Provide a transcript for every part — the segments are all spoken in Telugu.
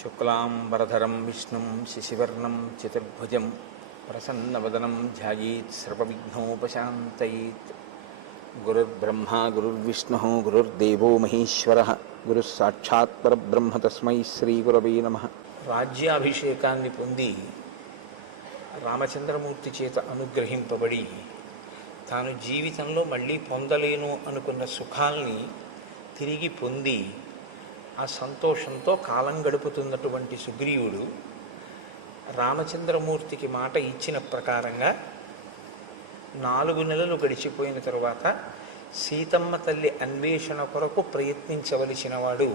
శుక్లాంబరధరం విష్ణుం శశివర్ణం చతుర్భుజం ప్రసన్నవదనం ధ్యాయేత్ సర్వవిఘ్నోపశాంతయేత్. గురుర్బ్రహ్మా గురుర్విష్ణుః గురుర్దేవో మహేశ్వరః గురుః సాక్షాత్ పరబ్రహ్మ తస్మై శ్రీగురవే నమః. రాజ్యాభిషేకాన్ని పొంది రామచంద్రమూర్తి చేత అనుగ్రహింపబడి తాను జీవితంలో మళ్ళీ పొందలేను అనుకున్న సుఖాల్ని తిరిగి పొంది ఆ సంతోషంతో కాలం గడుపుతున్నటువంటి సుగ్రీవుడు రామచంద్రమూర్తికి మాట ఇచ్చిన ప్రకారంగా 4 నెలలు గడిచిపోయిన తరువాత సీతమ్మ తల్లి అన్వేషణ కొరకు ప్రయత్నించవలసిన వాడు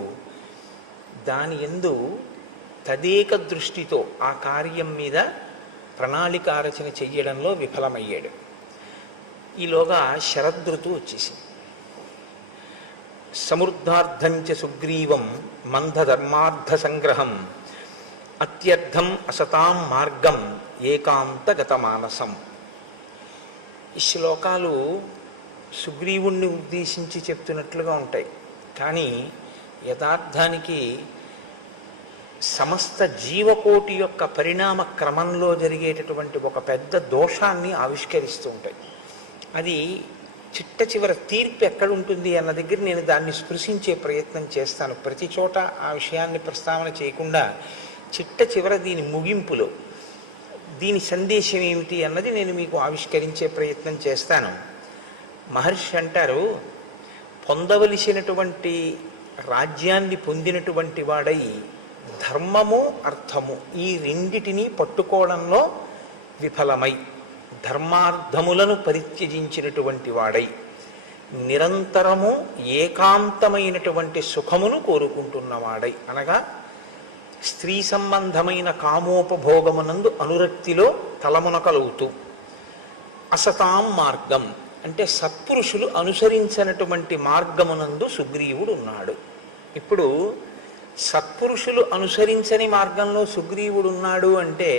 దాని యందు తదేక దృష్టితో ఆ కార్యం మీద ప్రణాళికారచన చెయ్యడంలో విఫలమయ్యాడు. ఈలోగా శరదృతువు వచ్చేసింది. సమృద్ధార్థంచ సుగ్రీవం మందధర్మార్థ సంగ్రహం అత్యర్థం అసతాం మార్గం ఏకాంతగత మానసం. ఈ శ్లోకాలు సుగ్రీవుణ్ణి ఉద్దేశించి చెప్తున్నట్లుగా ఉంటాయి, కానీ యథార్థానికి సమస్త జీవకోటి యొక్క పరిణామ క్రమంలో జరిగేటటువంటి ఒక పెద్ద దోషాన్ని ఆవిష్కరిస్తూ ఉంటాయి. అది చిట్ట చివర తీర్పు ఎక్కడుంటుంది అన్న దగ్గర నేను దాన్ని స్పృశించే ప్రయత్నం చేస్తాను. ప్రతి చోట ఆ విషయాన్ని ప్రస్తావన చేయకుండా చిట్ట చివర దీని ముగింపులో దీని సందేశం ఏమిటి అన్నది నేను మీకు ఆవిష్కరించే ప్రయత్నం చేస్తాను. మహర్షి అంటారు, పొందవలసినటువంటి రాజ్యాన్ని పొందినటువంటి వాడై ధర్మము అర్థము ఈ రెండిటినీ పట్టుకోవడంలో విఫలమై ధర్మార్థములను పరిత్యజించినటువంటి వాడై నిరంతరము ఏకాంతమైనటువంటి సుఖమును కోరుకుంటున్నవాడై, అనగా స్త్రీ సంబంధమైన కామోపభోగమునందు అనురక్తిలో తలమునకలవుతూ, అసతాం మార్గం అంటే సత్పురుషులు అనుసరించినటువంటి మార్గమునందు సుగ్రీవుడు ఉన్నాడు. ఇప్పుడు సత్పురుషులు అనుసరించని మార్గంలో సుగ్రీవుడు ఉన్నాడు అంటే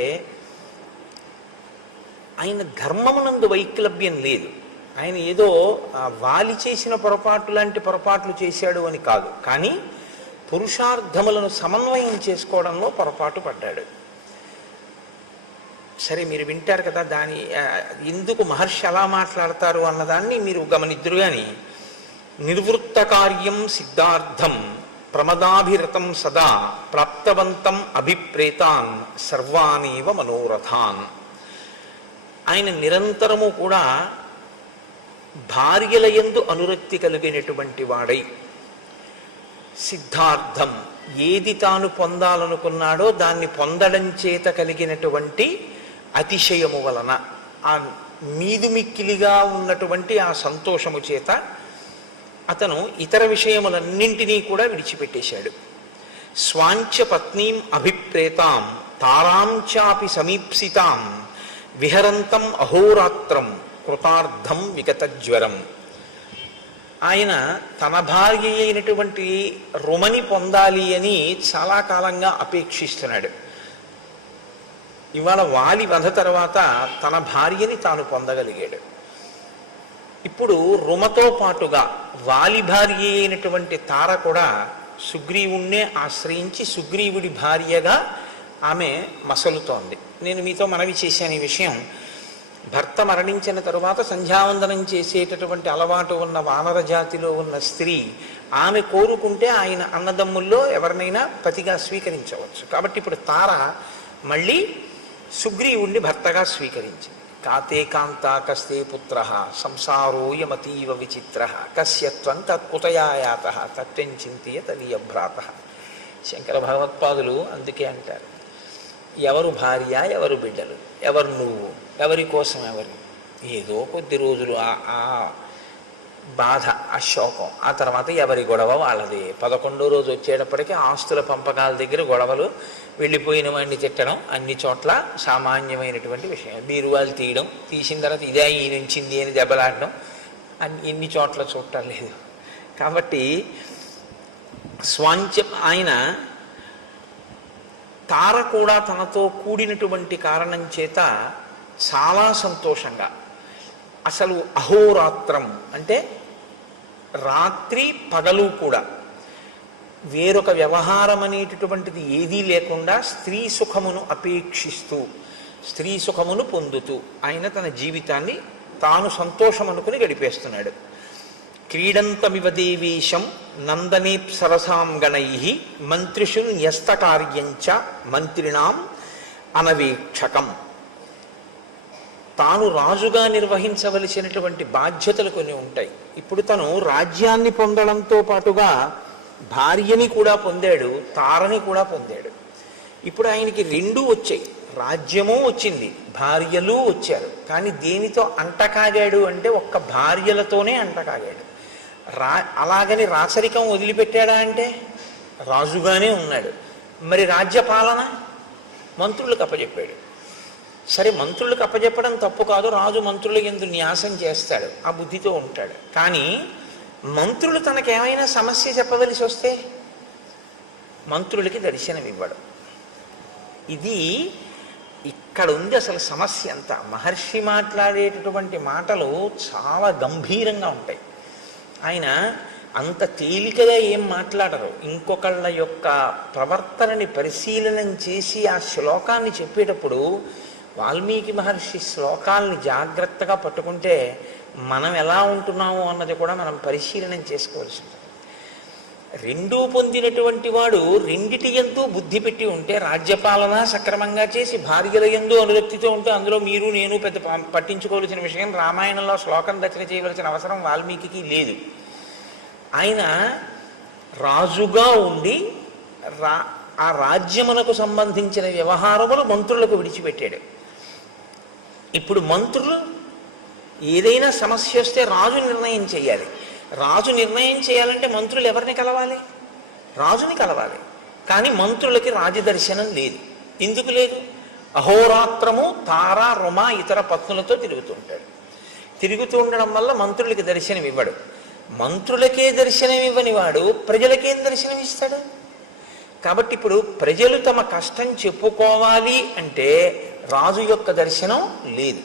ఆయన ధర్మమునందు వైక్లభ్యం లేదు. ఆయన ఏదో వాలి చేసిన పొరపాటు లాంటి పొరపాట్లు చేశాడు అని కాదు, కానీ పురుషార్థములను సమన్వయం చేసుకోవడంలో పొరపాటు పడ్డాడు. సరే, మీరు వింటారు కదా, దాని ఎందుకు మహర్షి అలా మాట్లాడతారు అన్నదాన్ని మీరు గమనిద్దురు. కానీ నిర్వృత్త కార్యం సిద్ధార్థం ప్రమదాభిరతం సదా ప్రాప్తవంతం అభిప్రేతాన్ సర్వానేవ మనోరథాన్. ఆయన నిరంతరము కూడా భార్యల యందు అనురక్తి కలిగినటువంటి వాడై సిద్ధార్థం ఏది తాను పొందాలనుకున్నాడో దాన్ని పొందడం చేత కలిగినటువంటి అతిశయము వలన ఆ మీదుమిక్కిలిగా ఉన్నటువంటి ఆ సంతోషము చేత అతను ఇతర విషయములన్నింటినీ కూడా విడిచిపెట్టేశాడు. స్వాంచ పత్నీం అభిప్రేతాం తారాంచాపి సమీప్సితాం విహరంతం అహోరాత్రం కృతార్థం విగతజ్వరం. ఆయన తన భార్య అయినటువంటి రుమని పొందాలి అని చాలా కాలంగా అపేక్షిస్తున్నాడు. ఇవాళ వాలి వధ తర్వాత తన భార్యని తాను పొందగలిగాడు. ఇప్పుడు రుమతో పాటుగా వాలి భార్య అయినటువంటి తార కూడా సుగ్రీవుణ్ణే ఆశ్రయించి సుగ్రీవుడి భార్యగా ఆమె మసలుతోంది. నేను మీతో మనవి చేశాను ఈ విషయం. భర్త మరణించిన తరువాత సంధ్యావందనం చేసేటటువంటి అలవాటు ఉన్న వానర జాతిలో ఉన్న స్త్రీ ఆమె కోరుకుంటే ఆయన అన్నదమ్ముల్లో ఎవరినైనా పతిగా స్వీకరించవచ్చు. కాబట్టి ఇప్పుడు తార మళ్ళీ సుగ్రీవుణ్ణి భర్తగా స్వీకరించింది. కాతే కాంతా కస్తే పుత్ర సంసారోయమతీవ విచిత్ర కస్యత్వం తత్కుతయాయాత తత్వం చింతయ తదీయభ్రాత. శంకర భగవత్పాదులు అందుకే అంటారు, ఎవరు భార్య, ఎవరు బిడ్డలు, ఎవరు నువ్వు, ఎవరి కోసం ఎవరు. ఏదో కొద్ది రోజులు ఆ బాధ, ఆ శోకం, ఆ తర్వాత ఎవరి గొడవ వాళ్ళది. 11వ రోజు వచ్చేటప్పటికీ ఆస్తుల పంపకాల దగ్గర గొడవలు, వెళ్ళిపోయిన వాడిని తిట్టడం అన్ని చోట్ల సామాన్యమైనటువంటి విషయం. బీరువాలు తీయడం, తీసిన తర్వాత ఇదే ఈ నుంచింది అని దెబ్బలాడడం ఎన్ని చోట్ల చూడటం లేదు. కాబట్టి స్వాంచం ఆయన తార కూడా తనతో కూడినటువంటి కారణం చేత చాలా సంతోషంగా, అసలు అహోరాత్రం అంటే రాత్రి పగలు కూడా వేరొక వ్యవహారం అనేటటువంటిది ఏదీ లేకుండా స్త్రీ సుఖమును అపేక్షిస్తూ స్త్రీ సుఖమును పొందుతూ ఆయన తన జీవితాన్ని తాను సంతోషం అనుకుని గడిపేస్తున్నాడు. క్రీడంతమివ దేవేశం నందనేప్సరసాం గణై మంత్రిషు న్యస్తకార్యంచ మంత్రిణాం అనవేక్షకం. తాను రాజుగా నిర్వహించవలసినటువంటి బాధ్యతలు కొన్ని ఉంటాయి. ఇప్పుడు తను రాజ్యాన్ని పొందడంతో పాటుగా భార్యని కూడా పొందాడు, తారని కూడా పొందాడు. ఇప్పుడు ఆయనకి రెండూ వచ్చాయి, రాజ్యము వచ్చింది, భార్యలు వచ్చారు. కానీ దేనితో అంటకాగాడు అంటే ఒక్క భార్యలతోనే అంటకాగాడు. అలాగని రాచరికం వదిలిపెట్టాడా అంటే రాజుగానే ఉన్నాడు. మరి రాజ్య పాలన మంత్రులకు అప్పచెప్పాడు. సరే, మంత్రులకు అప్పచెప్పడం తప్పు కాదు, రాజు మంత్రుల యందు న్యాసం చేస్తాడు, ఆ బుద్ధితో ఉంటాడు. కానీ మంత్రులు తనకేమైనా సమస్య చెప్పవలసి వస్తే మంత్రులకి దర్శనం ఇవ్వడం. ఇది ఇక్కడ ఉంది అసలు సమస్య అంతా. మహర్షి మాట్లాడేటటువంటి మాటలు చాలా గంభీరంగా ఉంటాయి. ఆయన అంత తేలికగా ఏం మాట్లాడరు. ఇంకొకళ్ళ యొక్క ప్రవర్తనని పరిశీలనం చేసి ఆ శ్లోకాన్ని చెప్పేటప్పుడు వాల్మీకి మహర్షి శ్లోకాల్ని జాగ్రత్తగా పట్టుకుంటే మనం ఎలా ఉంటున్నాము అన్నది కూడా మనం పరిశీలనం చేసుకోవాల్సి ఉంటుంది. రెండూ పొందినటువంటి వాడు రెండిటి యందు బుద్ధి పెట్టి ఉంటే, రాజ్యపాలన సక్రమంగా చేసి భార్యల యందు అనురక్తితో ఉంటే అందులో మీరు నేను పెద్ద పట్టించుకోవాల్సిన విషయం, రామాయణంలో శ్లోకం రచన చేయవలసిన అవసరం వాల్మీకి లేదు. ఆయన రాజుగా ఉండి ఆ రాజ్యమునకు సంబంధించిన వ్యవహారములు మంత్రులకు విడిచిపెట్టాడు. ఇప్పుడు మంత్రులు ఏదైనా సమస్య వస్తే రాజు నిర్ణయం చేయాలి. రాజు నిర్ణయం చేయాలంటే మంత్రులు ఎవరిని కలవాలి? రాజుని కలవాలి. కానీ మంత్రులకి రాజదర్శనం లేదు. ఎందుకు లేదు? అహోరాత్రము తార రుమ ఇతర పత్నులతో తిరుగుతూ ఉండడం వల్ల మంత్రులకి దర్శనం ఇవ్వడు. మంత్రులకే దర్శనం ఇవ్వని వాడు ప్రజలకేం దర్శనం ఇస్తాడు? కాబట్టి ఇప్పుడు ప్రజలు తమ కష్టం చెప్పుకోవాలి అంటే రాజు యొక్క దర్శనం లేదు.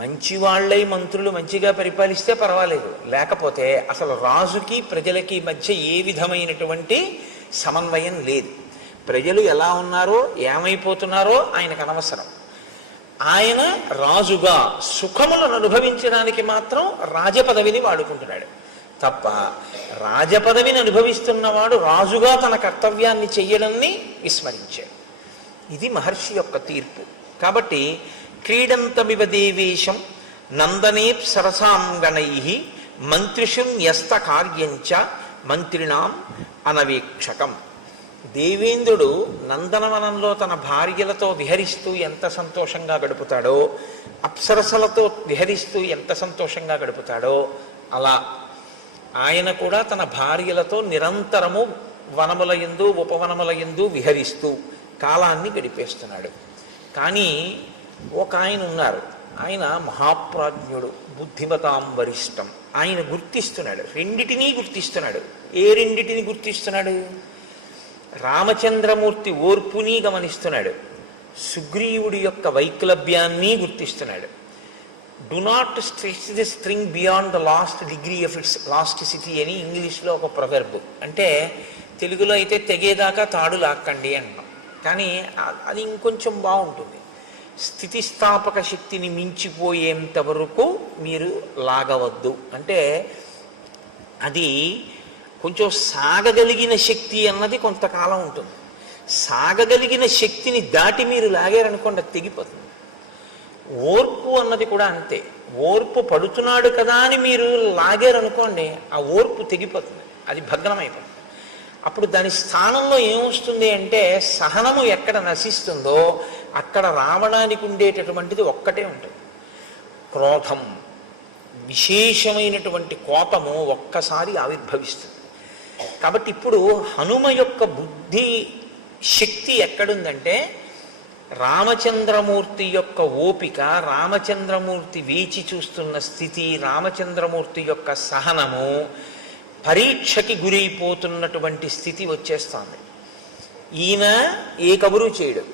మంచి వాళ్ళై మంత్రులు మంచిగా పరిపాలిస్తే పర్వాలేదు, లేకపోతే అసలు రాజుకి ప్రజలకి మధ్య ఏ విధమైనటువంటి సమన్వయం లేదు. ప్రజలు ఎలా ఉన్నారో ఏమైపోతున్నారో ఆయనకు అనవసరం. ఆయన రాజుగా సుఖములను అనుభవించడానికి మాత్రం రాజపదవిని వాడుకుంటున్నాడు తప్ప, రాజపదవిని అనుభవిస్తున్నవాడు రాజుగా తన కర్తవ్యాన్ని చెయ్యడాన్ని విస్మరించాడు. ఇది మహర్షి యొక్క తీర్పు. కాబట్టి క్రీడంతమివ దేవేశం నందనేప్సరసాం గణై మంత్రిషు న్యస్త కార్యంచ మంత్రిణాం అనవేక్షకం. దేవేంద్రుడు నందనవనంలో తన భార్యలతో విహరిస్తూ ఎంత సంతోషంగా గడుపుతాడో, అప్సరసలతో విహరిస్తూ ఎంత సంతోషంగా గడుపుతాడో, అలా ఆయన కూడా తన భార్యలతో నిరంతరము వనముల యందు ఉపవనముల యందు విహరిస్తూ కాలాన్ని గడిపేస్తున్నాడు. కానీ ఒక ఆయన ఉన్నారు, ఆయన మహాప్రాజ్ఞుడు, బుద్ధిమతాం వరిష్టం. ఆయన గుర్తిస్తున్నాడు, రెండిటినీ గుర్తిస్తున్నాడు. ఏ రెండిటిని గుర్తిస్తున్నాడు? రామచంద్రమూర్తి ఓర్పుని గమనిస్తున్నాడు, సుగ్రీవుడి యొక్క వైక్లభ్యాన్ని గుర్తిస్తున్నాడు. Do not stretch the string beyond the last degree of its elasticity అని ఇంగ్లీష్లో ఒక ప్రొవెర్బ్. అంటే తెలుగులో అయితే తెగేదాకా తాడు లాక్కండి అన్నాం, కానీ అది ఇంకొంచెం బాగుంటుంది. స్థితిస్థాపక శక్తిని మించిపోయేంత వరకు మీరు లాగవద్దు అంటే, అది కొంచెం సాగగలిగిన శక్తి అన్నది కొంతకాలం ఉంటుంది. సాగగలిగిన శక్తిని దాటి మీరు లాగారనుకోండి, తెగిపోతుంది. ఓర్పు అన్నది కూడా అంతే. ఓర్పు పడుతున్నాడు కదా అని మీరు లాగారనుకోండి, ఆ ఓర్పు తెగిపోతుంది, అది భగ్నమైపోతుంది. అప్పుడు దాని స్థానంలో ఏమొస్తుంది అంటే, సహనము ఎక్కడ నశిస్తుందో అక్కడ రావడానికి ఉండేటటువంటిది ఒక్కటే ఉంటుంది, క్రోధం. విశేషమైనటువంటి కోపము ఒక్కసారి ఆవిర్భవిస్తుంది. కాబట్టి ఇప్పుడు హనుమ యొక్క బుద్ధి శక్తి ఎక్కడుందంటే, రామచంద్రమూర్తి యొక్క ఓపిక, రామచంద్రమూర్తి వేచి చూస్తున్న స్థితి, రామచంద్రమూర్తి యొక్క సహనము పరీక్షకి గురైపోతున్నటువంటి స్థితి వచ్చేస్తుంది. ఈయన ఏ కబురు చేయడు,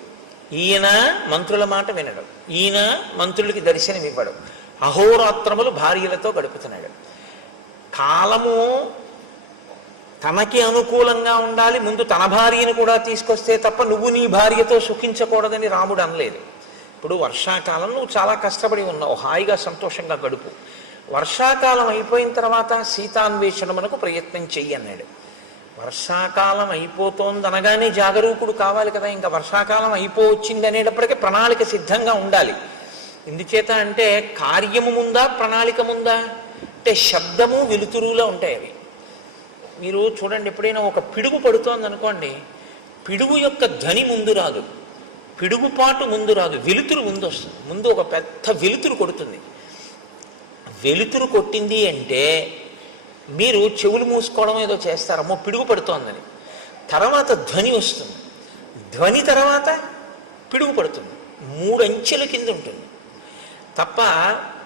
ఈయన మంత్రుల మాట వినడం, ఈయన మంత్రులకి దర్శనం ఇవ్వడం, అహోరాత్రములు భార్యలతో గడుపుతున్నాడు. కాలము తనకి అనుకూలంగా ఉండాలి, ముందు తన భార్యను కూడా తీసుకొస్తే తప్ప నువ్వు నీ భార్యతో సుఖించకూడదని రాముడు అనలేదు. ఇప్పుడు వర్షాకాలం నువ్వు చాలా కష్టపడి ఉన్నావు, హాయిగా సంతోషంగా గడుపు. వర్షాకాలం అయిపోయిన తర్వాత సీతాన్వేషణమునకు ప్రయత్నం చెయ్యి అన్నాడు. వర్షాకాలం అయిపోతోందనగానే జాగరూకుడు కావాలి కదా, ఇంకా వర్షాకాలం అయిపోవచ్చింది అనేటప్పటికీ ప్రణాళిక సిద్ధంగా ఉండాలి. ఎందుచేత అంటే కార్యము ముందా ప్రణాళిక ముందా అంటే శబ్దము వెలుతురులో ఉంటాయి అవి. మీరు చూడండి, ఎప్పుడైనా ఒక పిడుగు పడుతోంది అనుకోండి, పిడుగు యొక్క ధ్వని ముందు రాదు, పిడుగుపాటు ముందు రాదు, వెలుతురు ముందు వస్తుంది. ముందు ఒక పెద్ద వెలుతురు కొడుతుంది. వెలుతురు కొట్టింది అంటే మీరు చెవులు మూసుకోవడం ఏదో చేస్తారమ్మో పిడుగు పడుతోందని. తర్వాత ధ్వని వస్తుంది, ధ్వని తర్వాత పిడుగు పడుతుంది. 3 అంచెల కింద ఉంటుంది తప్ప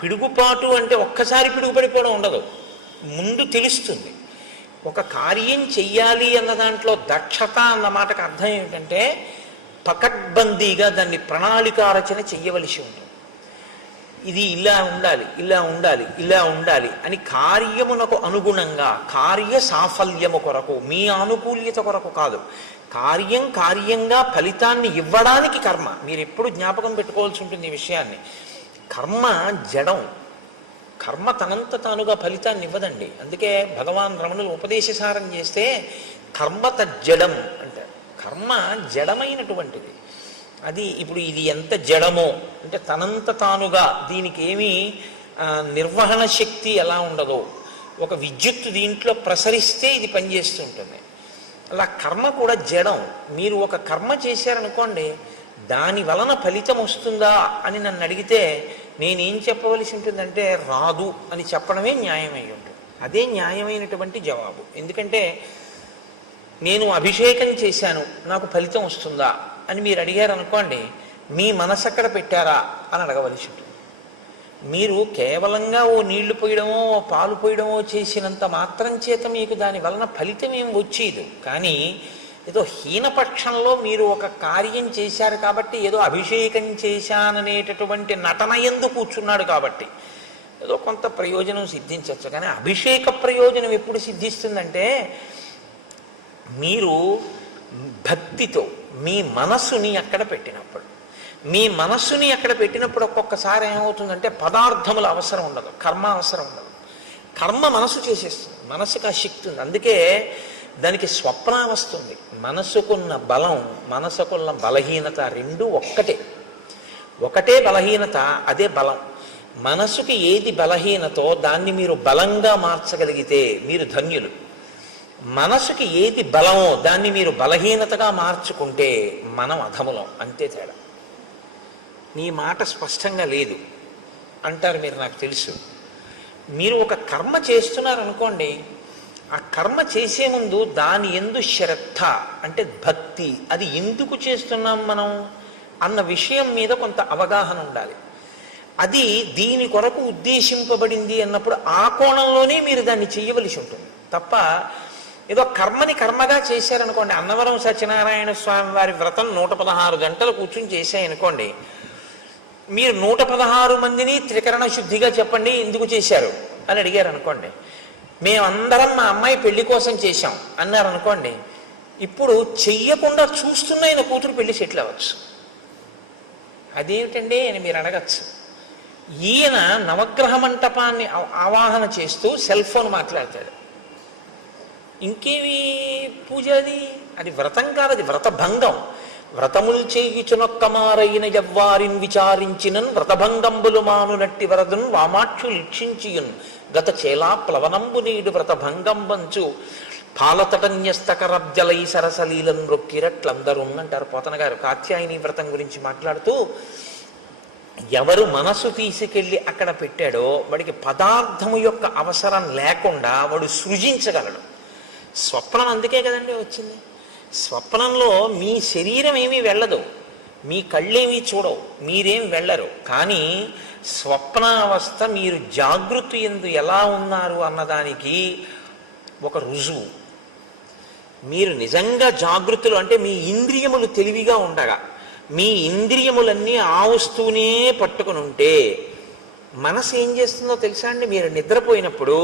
పిడుగుపాటు అంటే ఒక్కసారి పిడుగు పడిపోవడం ఉండదు. ముందు తెలుస్తుంది. ఒక కార్యం చెయ్యాలి అన్న దాంట్లో దక్షత అన్న మాటకు అర్థం ఏమిటంటే పకడ్బందీగా దాన్ని ప్రణాళికారచన చెయ్యవలసి ఉంటుంది. ఇది ఇలా ఉండాలి, ఇలా ఉండాలి, ఇలా ఉండాలి అని కార్యమునకు అనుగుణంగా కార్య సాఫల్యము కొరకు, మీ ఆనుకూల్యత కొరకు కాదు, కార్యంగా ఫలితాన్ని ఇవ్వడానికి కర్మ. మీరు ఎప్పుడు జ్ఞాపకం పెట్టుకోవాల్సి ఉంటుంది ఈ విషయాన్ని. కర్మ జడం, కర్మ తనంత తానుగా ఫలితాన్ని ఇవ్వదండి. అందుకే భగవాన్ రమణులు ఉపదేశసారం చేస్తే కర్మ తజ్జడం అంటారు. కర్మ జడమైనటువంటిది. అది ఇప్పుడు ఇది ఎంత జడమో అంటే తనంత తానుగా దీనికి ఏమీ నిర్వహణ శక్తి ఎలా ఉండదో, ఒక విద్యుత్తు దీంట్లో ప్రసరిస్తే ఇది పనిచేస్తుంటుంది. అలా కర్మ కూడా జడం. మీరు ఒక కర్మ చేశారనుకోండి, దాని వలన ఫలితం వస్తుందా అని నన్ను అడిగితే నేనేం చెప్పవలసి ఉంటుందంటే రాదు అని చెప్పడమే న్యాయమై ఉంటుంది. అదే న్యాయమైనటువంటి జవాబు. ఎందుకంటే నేను అభిషేకం చేశాను, నాకు ఫలితం వస్తుందా అని మీరు అడిగారు అనుకోండి, మీ మనసు అక్కడ పెట్టారా అని అడగవలసి ఉంటుంది. మీరు కేవలంగా ఓ నీళ్లు పోయడమో ఓ పాలు పోయడమో చేసినంత మాత్రం చేత మీకు దాని వలన ఫలితం ఏం వచ్చేది. కానీ ఏదో హీనపక్షంలో మీరు ఒక కార్యం చేశారు కాబట్టి, ఏదో అభిషేకం చేశాననేటటువంటి నటన ఎందు కూర్చున్నాడు కాబట్టి ఏదో కొంత ప్రయోజనం సిద్ధించవచ్చు. కానీ అభిషేక ప్రయోజనం ఎప్పుడు సిద్ధిస్తుందంటే మీరు భక్తితో మీ మనస్సుని అక్కడ పెట్టినప్పుడు. మీ మనస్సుని అక్కడ పెట్టినప్పుడు ఒక్కొక్కసారి ఏమవుతుందంటే పదార్థముల అవసరం ఉండదు, కర్మ అవసరం ఉండదు. కర్మ మనసు చేసేస్తుంది, మనసుకు ఆ శక్తి ఉంది. అందుకే దానికి స్వప్న వస్తుంది. మనసుకున్న బలం, మనసుకున్న బలహీనత రెండు ఒకటే బలహీనత, అదే బలం. మనసుకి ఏది బలహీనతో దాన్ని మీరు బలంగా మార్చగలిగితే మీరు ధన్యులు. మనసుకి ఏది బలమో దాన్ని మీరు బలహీనతగా మార్చుకుంటే మనం అధములం. అంతే తేడా. నీ మాట స్పష్టంగా లేదు అంటారు మీరు, నాకు తెలుసు. మీరు ఒక కర్మ చేస్తున్నారనుకోండి, ఆ కర్మ చేసే ముందు దాని యందు శ్రద్ధ అంటే భక్తి, అది ఎందుకు చేస్తున్నాం మనం అన్న విషయం మీద కొంత అవగాహన ఉండాలి. అది దీని కొరకు ఉద్దేశింపబడింది అన్నప్పుడు ఆ కోణంలోనే మీరు దాన్ని చెయ్యవలసి ఉంటుంది తప్ప ఏదో కర్మని కర్మగా చేశారనుకోండి. అన్నవరం సత్యనారాయణ స్వామి వారి వ్రతం 116 గంటలు కూర్చుని చేశాయనుకోండి, మీరు 116 మందిని త్రికరణ శుద్ధిగా చెప్పండి ఎందుకు చేశారు అని అడిగారు అనుకోండి. మేమందరం మా అమ్మాయి పెళ్లి కోసం చేశాం అన్నారు అనుకోండి, ఇప్పుడు చెయ్యకుండా చూస్తున్న ఆయన కూతురు పెళ్లి సెటిల్ అవ్వచ్చు. అదేమిటండి అని మీరు అడగచ్చు. ఈయన నవగ్రహ మంటపాన్ని ఆవాహన చేస్తూ సెల్ ఫోన్ మాట్లాడతాడు. ఇంకేవి పూజ అది వ్రతం కాదు, అది వ్రతభంగం. వ్రతములు చేయుచునొక్కమారైన యవ్వారిని విచారించినన్ వ్రతభంగంబులు మానునట్టి వరదున్ వామాక్షు లిక్షించియున్ గత చేలా ప్లవనంబు నీడు వ్రతభంగంబంచు పాలతటన్యస్తకరబ్జలై సరసలీలను రొక్కిరట్లందరూ అంటారు పోతన గారు కాత్యాయని వ్రతం గురించి మాట్లాడుతూ. ఎవరు మనసు తీసుకెళ్ళి అక్కడ పెట్టాడో వాడికి పదార్థము యొక్క అవసరం లేకుండా వాడు సృజించగలడు. స్వప్నం అందుకే కదండి వచ్చింది. స్వప్నంలో మీ శరీరం ఏమీ వెళ్ళదు, మీ కళ్ళేమీ చూడవు, మీరేం వెళ్ళరు. కానీ స్వప్నావస్థ మీరు జాగృతి యందు ఎలా ఉన్నారు అన్నదానికి ఒక రుజువు. మీరు నిజంగా జాగృతులు అంటే మీ ఇంద్రియములు తెలివిగా ఉండగా, మీ ఇంద్రియములన్నీ ఆ వస్తువునే పట్టుకుని ఉంటే మనసు ఏం చేస్తుందో తెలుసా అండి? మీరు నిద్రపోయినప్పుడు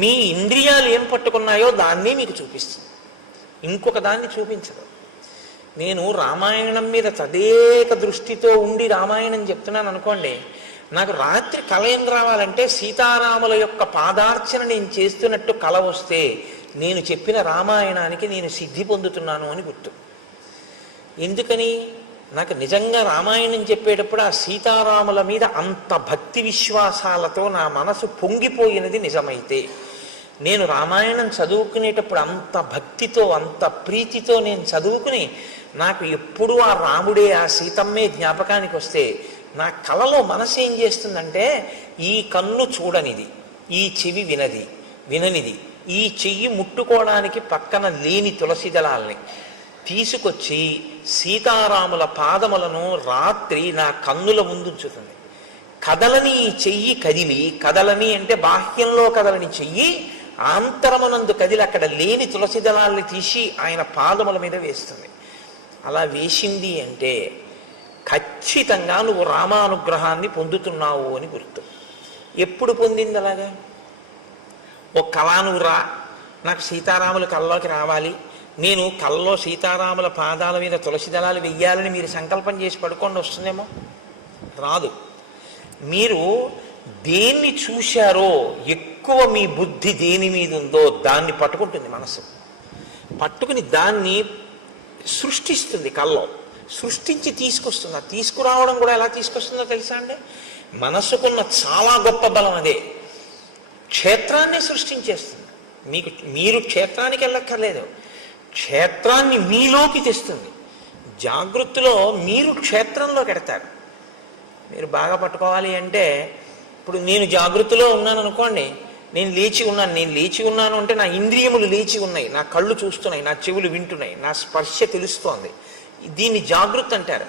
మీ ఇంద్రియాలు ఏం పట్టుకున్నాయో దాన్నే మీకు చూపిస్తుంది, ఇంకొక దాన్ని చూపించదు. నేను రామాయణం మీద తదేక దృష్టితో ఉండి రామాయణం చెప్తున్నాను అనుకోండి, నాకు రాత్రి కల ఏం రావాలంటే సీతారాముల యొక్క పాదార్చన నేను చేస్తున్నట్టు కల వస్తే నేను చెప్పిన రామాయణానికి నేను సిద్ధి పొందుతున్నాను అని గుర్తు. ఎందుకని? నాకు నిజంగా రామాయణం చెప్పేటప్పుడు ఆ సీతారాముల మీద అంత భక్తి విశ్వాసాలతో నా మనసు పొంగిపోయినది నిజమైతే, నేను రామాయణం చదువుకునేటప్పుడు అంత భక్తితో అంత ప్రీతితో నేను చదువుకుని నాకు ఎప్పుడూ ఆ రాముడే ఆ సీతమ్మే జ్ఞాపకానికి వస్తే నా కలలో మనసు ఏం చేస్తుందంటే, ఈ కన్ను చూడనిది, ఈ చెవి విననిది, ఈ చెయ్యి ముట్టుకోవడానికి పక్కన లేని తులసి దళాల్ని తీసుకొచ్చి సీతారాముల పాదములను రాత్రి నా కన్నుల ముందుంచుతుంది. కదలని ఈ చెయ్యి కదిలి, కదలని అంటే బాహ్యంలో కదలని చెయ్యి ఆంతరమునందు కదిలి అక్కడ లేని తులసి దళాల్ని తీసి ఆయన పాదముల మీద వేస్తుంది. అలా వేసింది అంటే ఖచ్చితంగా నువ్వు రామానుగ్రహాన్ని పొందుతున్నావు అని గుర్తు. ఎప్పుడు పొందింది అలాగా? ఒక కళ నువ్వు రా, నాకు సీతారాముల కల్లోకి రావాలి, నేను కల్లో సీతారాముల పాదాల మీద తులసి దళాలు వెయ్యాలని మీరు సంకల్పం చేసి పడుకోండి, వస్తుందేమో? రాదు. మీరు దేన్ని చూశారో ఎక్కువ మీ బుద్ధి దేని మీద ఉందో దాన్ని పట్టుకుంటుంది మనసు. పట్టుకుని దాన్ని సృష్టిస్తుంది, కల్లో సృష్టించి తీసుకొస్తుంది. ఆ తీసుకురావడం కూడా ఎలా తీసుకొస్తుందో తెలుసా అండి? మనసుకున్న చాలా గొప్ప బలం అదే. క్షేత్రాన్ని సృష్టించేస్తుంది. మీరు క్షేత్రానికి వెళ్ళక్కర్లేదు, క్షేత్రాన్ని మీలోకి తెస్తుంది. జాగృతిలో మీరు క్షేత్రంలోకి ఎడతారు. మీరు బాగా పట్టుకోవాలి అంటే, ఇప్పుడు నేను జాగృతిలో ఉన్నాను అనుకోండి, నేను లేచి ఉన్నాను అంటే నా ఇంద్రియములు లేచి ఉన్నాయి, నా కళ్ళు చూస్తున్నాయి, నా చెవులు వింటున్నాయి, నా స్పర్శ తెలుస్తోంది. దీన్ని జాగృతి అంటారు.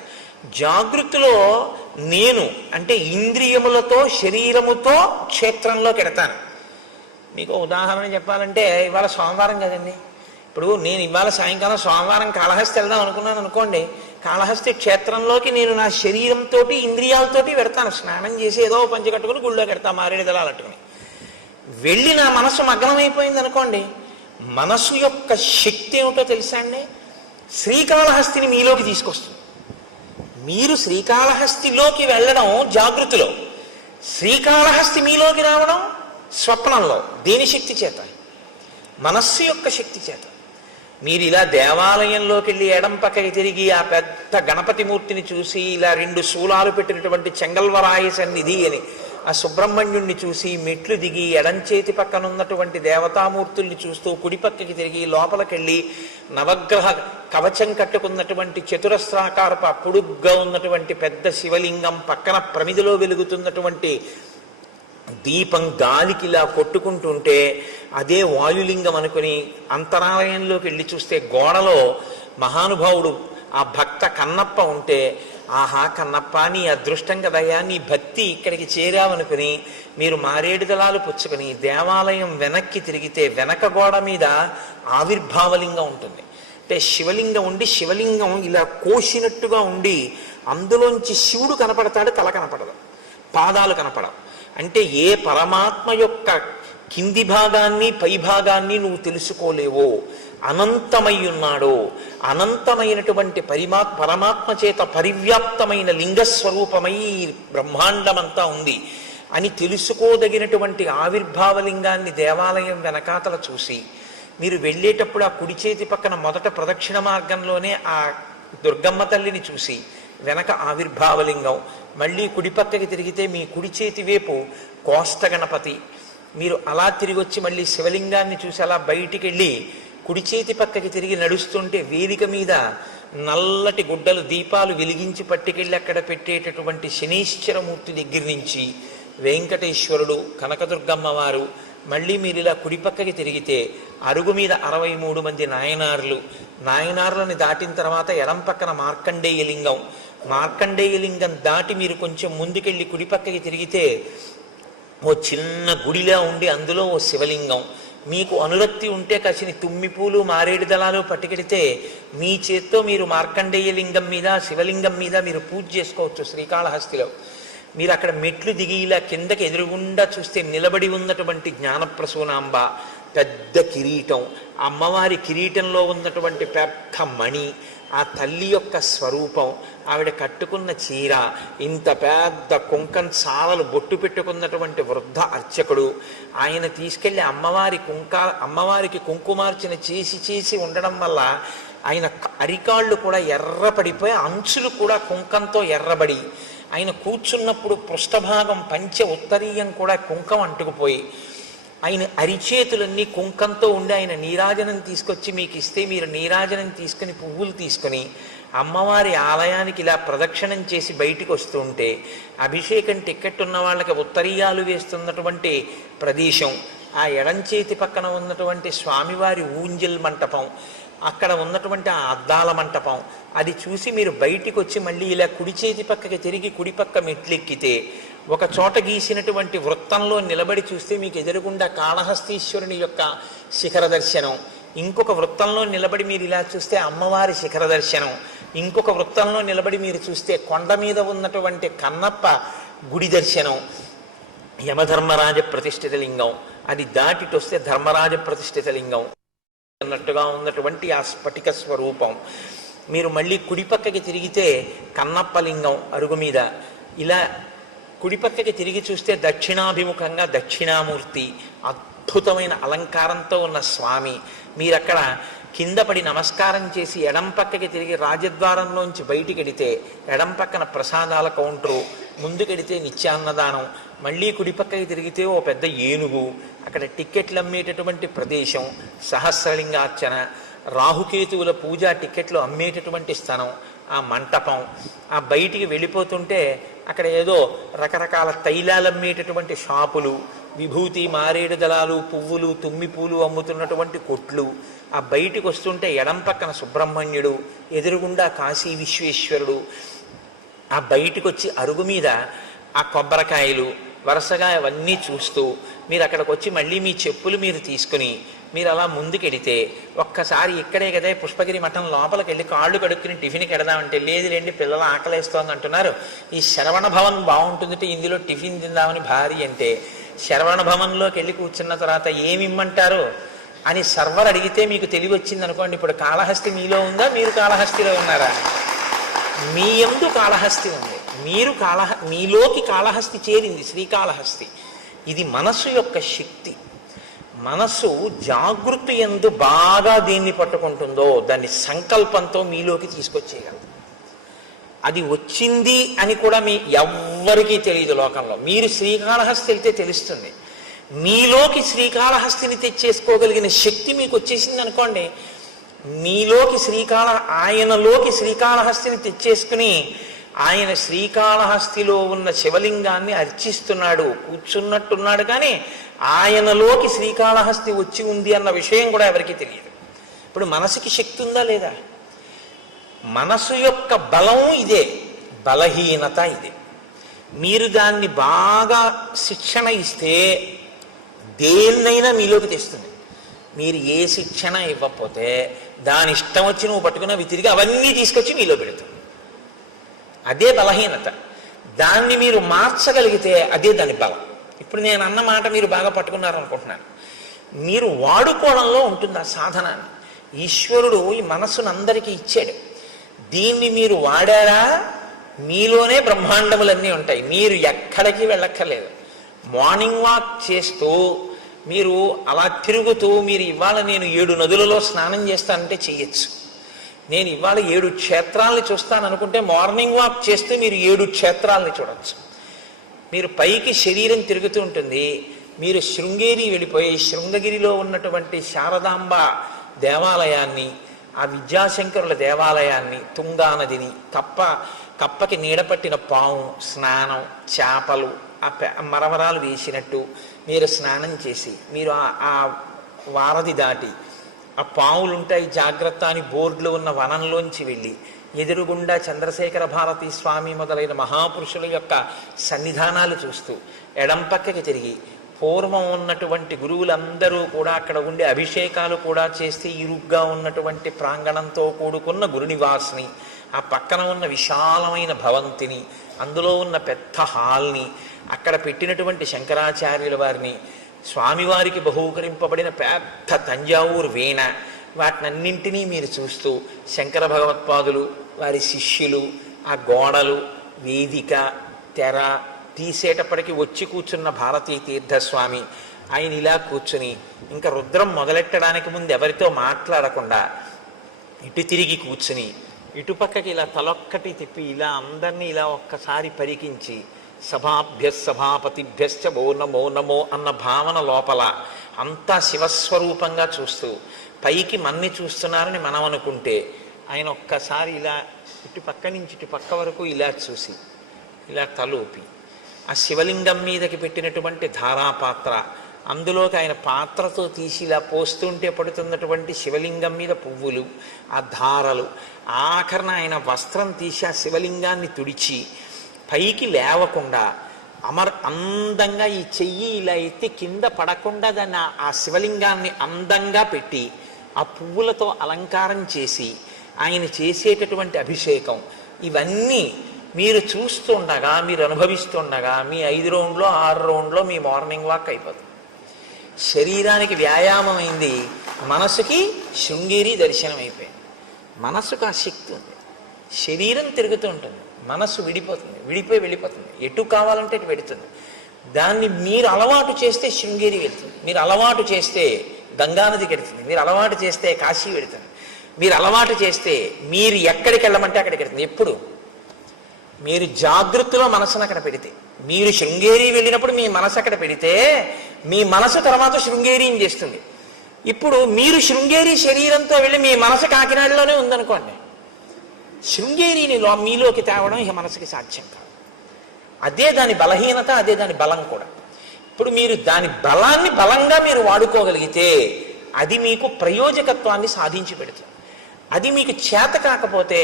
జాగృతిలో నేను అంటే ఇంద్రియములతో శరీరముతో క్షేత్రంలోకి ఎడతాను. మీకు ఉదాహరణ చెప్పాలంటే, ఇవాళ సోమవారం కదండి, ఇప్పుడు నేను ఇవాళ సాయంకాలం సోమవారం కాళహస్తి వెళ్దాం అనుకున్నాను అనుకోండి, కాళహస్తి క్షేత్రంలోకి నేను నా శరీరంతో ఇంద్రియాలతోటి పెడతాను. స్నానం చేసి ఏదో పంచి కట్టుకుని గుళ్ళోకి పెడతాను, మారేడు దళాలు అట్టుకుని వెళ్ళి నా మనసు మగ్నమైపోయింది అనుకోండి, మనసు యొక్క శక్తి ఏమిటో తెలుసా అండి? శ్రీకాళహస్తిని మీలోకి తీసుకొస్తుంది. మీరు శ్రీకాళహస్తిలోకి వెళ్ళడం జాగృతిలో, శ్రీకాళహస్తి మీలోకి రావడం స్వప్నంలో. దేని శక్తి చేత? మనస్సు యొక్క శక్తి చేత. మీరు ఇలా దేవాలయంలోకి వెళ్ళి ఎడం పక్కకి తిరిగి ఆ పెద్ద గణపతి మూర్తిని చూసి, ఇలా 2 శూలాలు పెట్టినటువంటి చెంగల్వరాయ సన్నిధి అని ఆ సుబ్రహ్మణ్యుణ్ణి చూసి మెట్లు దిగి ఎడం చేతి పక్కన ఉన్నటువంటి దేవతామూర్తుల్ని చూస్తూ కుడి పక్కకి తిరిగి లోపలికెళ్ళి నవగ్రహ కవచం కట్టుకున్నటువంటి చతురస్రాకారపు పొడుగ్గా ఉన్నటువంటి పెద్ద శివలింగం పక్కన ప్రమిదిలో వెలుగుతున్నటువంటి దీపం గాలికి ఇలా కొట్టుకుంటుంటే అదే వాయులింగం అనుకుని అంతరాలయంలోకి వెళ్ళి చూస్తే గోడలో మహానుభావుడు ఆ భక్త కన్నప్ప ఉంటే, ఆహా కన్నప్ప నీ అదృష్టం కదయ్యా, నీ భక్తి ఇక్కడికి చేరావనుకుని మీరు మారేడు దళాలు పుచ్చుకొని దేవాలయం వెనక్కి తిరిగితే వెనక గోడ మీద ఆవిర్భావలింగం ఉంటుంది. అంటే శివలింగం ఉండి, శివలింగం ఇలా కోసినట్టుగా ఉండి అందులోంచి శివుడు కనపడతాడు, తల కనపడదు, పాదాలు కనపడవు. అంటే ఏ పరమాత్మ యొక్క కింది భాగాన్ని పై భాగాన్ని నువ్వు తెలుసుకోలేవో, అనంతమై ఉన్నాడో, అనంతమైనటువంటి పరమాత్మ చేత పరివ్యాప్తమైన లింగస్వరూపమై బ్రహ్మాండమంతా ఉంది అని తెలుసుకోదగినటువంటి ఆవిర్భావలింగాన్ని దేవాలయం వెనకాతల చూసి మీరు వెళ్ళేటప్పుడు ఆ కుడి చేతి పక్కన మొదట ప్రదక్షిణ మార్గంలోనే ఆ దుర్గమ్మ తల్లిని చూసి వెనక ఆవిర్భావలింగం, మళ్ళీ కుడి పక్కకి తిరిగితే మీ కుడి చేతి వైపు కోష్ట గణపతి, మీరు అలా తిరిగి వచ్చి మళ్ళీ శివలింగాన్ని చూసి అలా బయటికి వెళ్ళి కుడి చేతి పక్కకి తిరిగి నడుస్తుంటే వేదిక మీద నల్లటి గుడ్డలు దీపాలు వెలిగించి పట్టుకెళ్ళి అక్కడ పెట్టేటటువంటి శనీశ్వరమూర్తి దగ్గర నుంచి వెంకటేశ్వరుడు, కనకదుర్గమ్మ వారు, మళ్ళీ మీరు ఇలా కుడి పక్కకి తిరిగితే అరుగు మీద 63 మంది నాయనార్లను దాటిన తర్వాత ఎడం పక్కన మార్కండేయలింగం, మార్కండేయలింగం దాటి మీరు కొంచెం ముందుకెళ్ళి కుడి పక్కకి తిరిగితే ఓ చిన్న గుడిలా ఉండి అందులో ఓ శివలింగం, మీకు అనురక్తి ఉంటే కసిని తుమ్మిపూలు మారేడు దళాలు పట్టుకెడితే మీ చేత్తో మీరు మార్కండేయ లింగం మీద శివలింగం మీద మీరు పూజ చేసుకోవచ్చు శ్రీకాళహస్తిలో. మీరు అక్కడ మెట్లు దిగి ఇలా కిందకి ఎదురుగుండా చూస్తే నిలబడి ఉన్నటువంటి జ్ఞానప్రసూనాంబ, పెద్ద కిరీటం, అమ్మవారి కిరీటంలో ఉన్నటువంటి పెద్ద మణి, ఆ తల్లి యొక్క స్వరూపం, ఆవిడ కట్టుకున్న చీర, ఇంత పెద్ద కుంకం చాలలు బొట్టు పెట్టుకున్నటువంటి వృద్ధ అర్చకుడు, ఆయన తీసుకెళ్లి అమ్మవారికి కుంకుమార్చన చేసి చేసి ఉండడం వల్ల ఆయన అరికాళ్ళు కూడా ఎర్రపడిపోయి అంచులు కూడా కుంకంతో ఎర్రబడి, ఆయన కూర్చున్నప్పుడు పృష్ఠభాగం పంచె ఉత్తరీయం కూడా కుంకం అంటుకుపోయి, ఆయన అరిచేతులన్నీ కుంకంతో ఉండి ఆయన నీరాజనం తీసుకొచ్చి మీకు ఇస్తే మీరు నీరాజనం తీసుకుని పువ్వులు తీసుకుని అమ్మవారి ఆలయానికి ఇలా ప్రదక్షిణం చేసి బయటికి వస్తూ ఉంటే, అభిషేకం టిక్కెట్ ఉన్న వాళ్ళకి ఉత్తరీయాలు వేస్తున్నటువంటి ప్రదేశం, ఆ ఎడంచేతి పక్కన ఉన్నటువంటి స్వామివారి ఊంజల్ మంటపం, అక్కడ ఉన్నటువంటి ఆ అద్దాల మంటపం, అది చూసి మీరు బయటికి వచ్చి మళ్ళీ ఇలా కుడి చేతి పక్కకి తిరిగి కుడిపక్క మెట్లెక్కితే ఒక చోట గీసినటువంటి వృత్తంలో నిలబడి చూస్తే మీకు ఎదురుగుండా కాళహస్తీశ్వరుని యొక్క శిఖర దర్శనం, ఇంకొక వృత్తంలో నిలబడి మీరు ఇలా చూస్తే అమ్మవారి శిఖర దర్శనం, ఇంకొక వృత్తంలో నిలబడి మీరు చూస్తే కొండ మీద ఉన్నటువంటి కన్నప్ప గుడి దర్శనం, యమధర్మరాజ ప్రతిష్ఠిత లింగం, అది దాటిటొస్తే ధర్మరాజ ప్రతిష్ఠిత లింగం అన్నట్టుగా ఉన్నటువంటి ఆ స్ఫటిక స్వరూపం, మీరు మళ్ళీ కుడిపక్కకి తిరిగితే కన్నప్ప లింగం అరుగు మీద, ఇలా కుడిపక్కకి తిరిగి చూస్తే దక్షిణాభిముఖంగా దక్షిణామూర్తి, అద్భుతమైన అలంకారంతో ఉన్న స్వామి, మీరక్కడ కింద పడి నమస్కారం చేసి ఎడం పక్కకి తిరిగి రాజద్వారంలోంచి బయటికి వెడితే ఎడం పక్కన ప్రసాదాల కౌంటరు, ముందుకెడితే నిత్యాన్నదానం, మళ్ళీ కుడిపక్కకి తిరిగితే ఓ పెద్ద ఏనుగు, అక్కడ టిక్కెట్లు అమ్మేటటువంటి ప్రదేశం, సహస్రలింగార్చన, రాహుకేతువుల పూజ టిక్కెట్లు అమ్మేటటువంటి స్థలం, ఆ మంటపం, ఆ బయటికి వెళ్ళిపోతుంటే అక్కడ ఏదో రకరకాల తైలాలు అమ్మేటటువంటి షాపులు, విభూతి మారేడు దళాలు పువ్వులు తుమ్మి పూలు అమ్ముతున్నటువంటి కొట్లు, ఆ బయటికి వస్తుంటే ఎడం పక్కన సుబ్రహ్మణ్యుడు, ఎదురుగుండా కాశీ విశ్వేశ్వరుడు, ఆ బయటికి వచ్చి అరుగు మీద ఆ కొబ్బరికాయలు వరుసగా అవన్నీ చూస్తూ మీరు అక్కడికి వచ్చి మళ్ళీ మీ చెప్పులు మీరు తీసుకుని మీరు అలా ముందుకెడితే ఒక్కసారి ఇక్కడే కదా పుష్పగిరి మఠం లోపలికి వెళ్ళి కాళ్ళు కడుక్కుని టిఫిన్కి వెడదామంటే లేదు లేండి పిల్లలు ఆకలేస్తోంది అంటున్నారు, ఈ శరవణ భవన్ బాగుంటుందంటే ఇందులో టిఫిన్ తిందామని భారీ అంటే శరవణ భవన్లోకి వెళ్ళి కూర్చున్న తర్వాత ఏమి ఇమ్మంటారు అని సర్వర్ అడిగితే మీకు తెలివి వచ్చింది అనుకోండి, ఇప్పుడు కాళహస్తి మీలో ఉందా, మీరు కాళహస్తిలో ఉన్నారా? మీ యందు కాళహస్తి ఉంది, మీలోకి కాళహస్తి చేరింది, శ్రీకాళహస్తి. ఇది మనస్సు యొక్క శక్తి. మనస్సు జాగృతి యందు బాగా దేన్ని పట్టుకుంటుందో దాన్ని సంకల్పంతో మీలోకి తీసుకొచ్చేయగలదు. అది వచ్చింది అని కూడా మీ ఎవ్వరికీ తెలియదు లోకంలో. మీరు శ్రీకాళహస్తి వెళ్తే తెలుస్తుంది. మీలోకి శ్రీకాళహస్తిని తెచ్చేసుకోగలిగిన శక్తి మీకు వచ్చేసింది అనుకోండి, మీలోకి ఆయనలోకి శ్రీకాళహస్తిని తెచ్చేసుకుని ఆయన శ్రీకాళహస్తిలో ఉన్న శివలింగాన్ని అర్చిస్తున్నాడు, కూర్చున్నట్టున్నాడు, కానీ ఆయనలోకి శ్రీకాళహస్తి వచ్చి ఉంది అన్న విషయం కూడా ఎవరికీ తెలియదు. ఇప్పుడు మనసుకి శక్తి ఉందా లేదా? మనసు యొక్క బలం ఇదే, బలహీనత ఇదే. మీరు దాన్ని బాగా శిక్షణ ఇస్తే దేన్నైనా మీలోకి తెస్తుంది. మీరు ఏ శిక్షణ ఇవ్వకపోతే దాని ఇష్టం వచ్చి నువ్వు పట్టుకున్న అవి తిరిగి అవన్నీ తీసుకొచ్చి మీలో పెడుతుంది. అదే బలహీనత. దాన్ని మీరు మార్చగలిగితే అదే దాని బలం. ఇప్పుడు నేను అన్న మాట మీరు బాగా పట్టుకున్నారనుకుంటున్నాను. మీరు వాడుకోవడంలో ఉంటుంది ఆ సాధనాన్ని. ఈశ్వరుడు ఈ మనస్సును అందరికీ ఇచ్చాడు. దీన్ని మీరు వాడారా మీలోనే బ్రహ్మాండములన్నీ ఉంటాయి. మీరు ఎక్కడికి వెళ్ళక్కర్లేదు. మార్నింగ్ వాక్ చేస్తూ మీరు అలా తిరుగుతూ మీరు ఇవాళ నేను 7 నదులలో స్నానం చేస్తానంటే చెయ్యొచ్చు. నేను ఇవాళ 7 క్షేత్రాలని చూస్తాను అనుకుంటే మార్నింగ్ వాక్ చేస్తే మీరు 7 క్షేత్రాలని చూడొచ్చు. మీరు పైకి శరీరం తిరుగుతూ ఉంటుంది. మీరు శృంగేరి వెళ్ళిపోయి శృంగగిరిలో ఉన్నటువంటి శారదాంబ దేవాలయాన్ని, ఆ విద్యాశంకరుల దేవాలయాన్ని, తుంగా నదిని, కప్పకి నీడపట్టిన పాము, స్నానం, చేపలు, ఆ మరమరాలు వేసినట్టు మీరు స్నానం చేసి మీరు ఆ వారధి దాటి ఆ పావులుంటాయి జాగ్రత్త అని బోర్డులో ఉన్న వనంలోంచి వెళ్ళి ఎదురుగుండా చంద్రశేఖర భారతీ స్వామి మొదలైన మహాపురుషుల యొక్క సన్నిధానాలు చూస్తూ ఎడం పక్కకి తిరిగి పూర్వం ఉన్నటువంటి గురువులందరూ కూడా అక్కడ ఉండే అభిషేకాలు కూడా చేస్తే ఇరుగ్గా ఉన్నటువంటి ప్రాంగణంతో కూడుకున్న గురునివాసిని, ఆ పక్కన ఉన్న విశాలమైన భవంతిని, అందులో ఉన్న పెద్ద హాల్ని, అక్కడ పెట్టినటువంటి శంకరాచార్యుల వారిని, స్వామివారికి బహూకరింపబడిన పెద్ద తంజావూరు వీణ, వాటినన్నింటినీ మీరు చూస్తూ శంకర భగవత్పాదులు వారి శిష్యులు, ఆ గోడలు, వేదిక, తెర తీసేటప్పటికి వచ్చి కూర్చున్న భారతీ తీర్థస్వామి, ఆయన ఇలా కూర్చుని ఇంకా రుద్రం మొదలెట్టడానికి ముందు ఎవరితో మాట్లాడకుండా ఇటు తిరిగి కూర్చుని ఇటుపక్కకి ఇలా తలొక్కటి తిప్పి ఇలా అందరినీ ఇలా ఒక్కసారి పరికించి సభాభ్య సభాపతిభ్యశ్చ ఓ నమో నమో అన్న భావన లోపల అంతా శివస్వరూపంగా చూస్తూ పైకి మన్ని చూస్తున్నారని మనం అనుకుంటే ఆయన ఒక్కసారి ఇలా ఇటు పక్క నుంచి ఇటు పక్క వరకు ఇలా చూసి ఇలా తలూపి ఆ శివలింగం మీదకి పెట్టినటువంటి ధారాపాత్ర, అందులోకి ఆయన పాత్రతో తీసి ఇలా పోస్తుంటే పడుతున్నటువంటి శివలింగం మీద పువ్వులు, ఆ ధారలు, ఆఖరణ ఆయన వస్త్రం తీసి ఆ శివలింగాన్ని తుడిచి పైకి లేవకుండా అందంగా ఈ చెయ్యి ఇలా ఎత్తి కింద పడకుండా దాన్ని ఆ శివలింగాన్ని అందంగా పెట్టి ఆ పువ్వులతో అలంకారం చేసి ఆయన చేసేటటువంటి అభిషేకం, ఇవన్నీ మీరు చూస్తుండగా, మీరు అనుభవిస్తుండగా మీ 5 రౌండ్లో 6 రౌండ్లో మీ మార్నింగ్ వాక్ అయిపోతుంది. శరీరానికి వ్యాయామం అయింది, మనసుకి శృంగేరి దర్శనం అయిపోయింది. మనసుకు ఆ శక్తి ఉంది, శరీరం తిరుగుతూ ఉంటుంది, మనసు విడిపోతుంది, వెళ్ళిపోతుంది, ఎటు కావాలంటే ఇటు వెడుతుంది. దాన్ని మీరు అలవాటు చేస్తే శృంగేరి వెళ్తుంది, మీరు అలవాటు చేస్తే గంగానదికి వెళ్తుంది, మీరు అలవాటు చేస్తే కాశీ వెళుతుంది, మీరు అలవాటు చేస్తే మీరు ఎక్కడికి వెళ్ళమంటే అక్కడికి వెళ్తుంది. ఎప్పుడు మీరు జాగృతిలో మనసును అక్కడ పెడితే, మీరు శృంగేరి వెళ్ళినప్పుడు మీ మనసు అక్కడ పెడితే మీ మనసు తర్వాత శృంగేరిని చేస్తుంది. ఇప్పుడు మీరు శృంగేరి శరీరంతో వెళ్ళి మీ మనసు కాకినాడలోనే ఉందనుకోండి, శృంగేరిని మీలోకి తేవడం ఇక మనసుకి సాధ్యం కాదు. అదే దాని బలహీనత, అదే దాని బలం కూడా. ఇప్పుడు మీరు దాని బలాన్ని బలంగా మీరు వాడుకోగలిగితే అది మీకు ప్రయోజకత్వాన్ని సాధించి పెడుతుంది. అది మీకు చేత కాకపోతే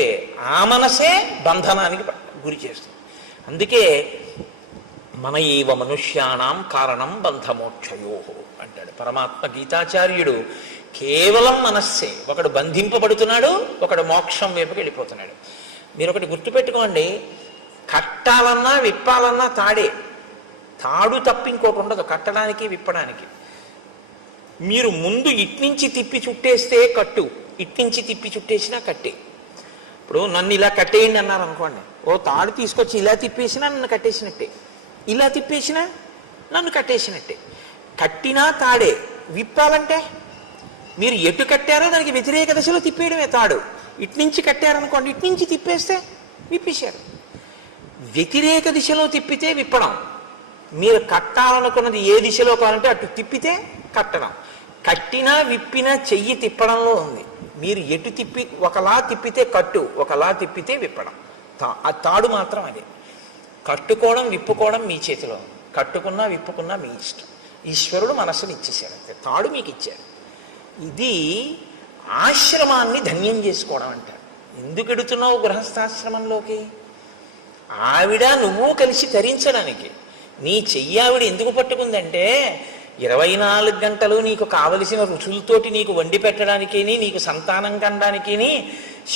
ఆ మనసే బంధనానికి గురి చేస్తుంది. అందుకే మన ఏవ మనుష్యానాం కారణం బంధమోక్షయో అంటాడు పరమాత్మ గీతాచార్యుడు. కేవలం మనస్సే, ఒకడు బంధింపబడుతున్నాడు, ఒకడు మోక్షం వైపుకి వెళ్ళిపోతున్నాడు. మీరు ఒకటి గుర్తుపెట్టుకోండి, కట్టాలన్నా విప్పాలన్నా తాడే, తాడు తప్ప ఇంకోటి ఉండదు కట్టడానికి విప్పడానికి. మీరు ముందు ఇట్నుంచి తిప్పి చుట్టేస్తే కట్టు, ఇట్నుంచి తిప్పి చుట్టేసినా కట్టే. ఇప్పుడు నన్ను ఇలా కట్టేయండి అన్నారు అనుకోండి, ఓ తాడు తీసుకొచ్చి ఇలా తిప్పేసినా నన్ను కట్టేసినట్టే, ఇలా తిప్పేసినా నన్ను కట్టేసినట్టే. కట్టినా తాడే, విప్పాలంటే మీరు ఎటు కట్టారో దానికి వ్యతిరేక దశలో తిప్పేయడమే తాడు. ఇట్నుంచి కట్టారనుకోండి, ఇట్నుంచి తిప్పేస్తే విప్పేశారు. వ్యతిరేక దిశలో తిప్పితే విప్పడం, మీరు కట్టాలనుకున్నది ఏ దిశలో కావాలంటే అటు తిప్పితే కట్టడం. కట్టినా విప్పినా చెయ్యి తిప్పడంలో ఉంది. మీరు ఎటు తిప్పి, ఒకలా తిప్పితే కట్టు, ఒకలా తిప్పితే విప్పడం. ఆ తాడు మాత్రం అదే. కట్టుకోవడం విప్పుకోవడం మీ చేతిలో, కట్టుకున్నా విప్పుకున్నా మీ ఇష్టం. ఈశ్వరుడు మనస్సును ఇచ్చేశారు, అంతే. తాడు మీకు ఇచ్చారు. ఇది ఆశ్రమాన్ని ధన్యం చేసుకోవడం అంటారు. ఎందుకు ఎడుతున్నావు గృహస్థాశ్రమంలోకి? ఆవిడ నువ్వు కలిసి తరించడానికి. నీ చెయ్యి ఆవిడ ఎందుకు పట్టుకుందంటే 24 గంటలు నీకు కావలసిన రుచులతోటి నీకు వండి పెట్టడానికి, నీకు సంతానం కనడానికి,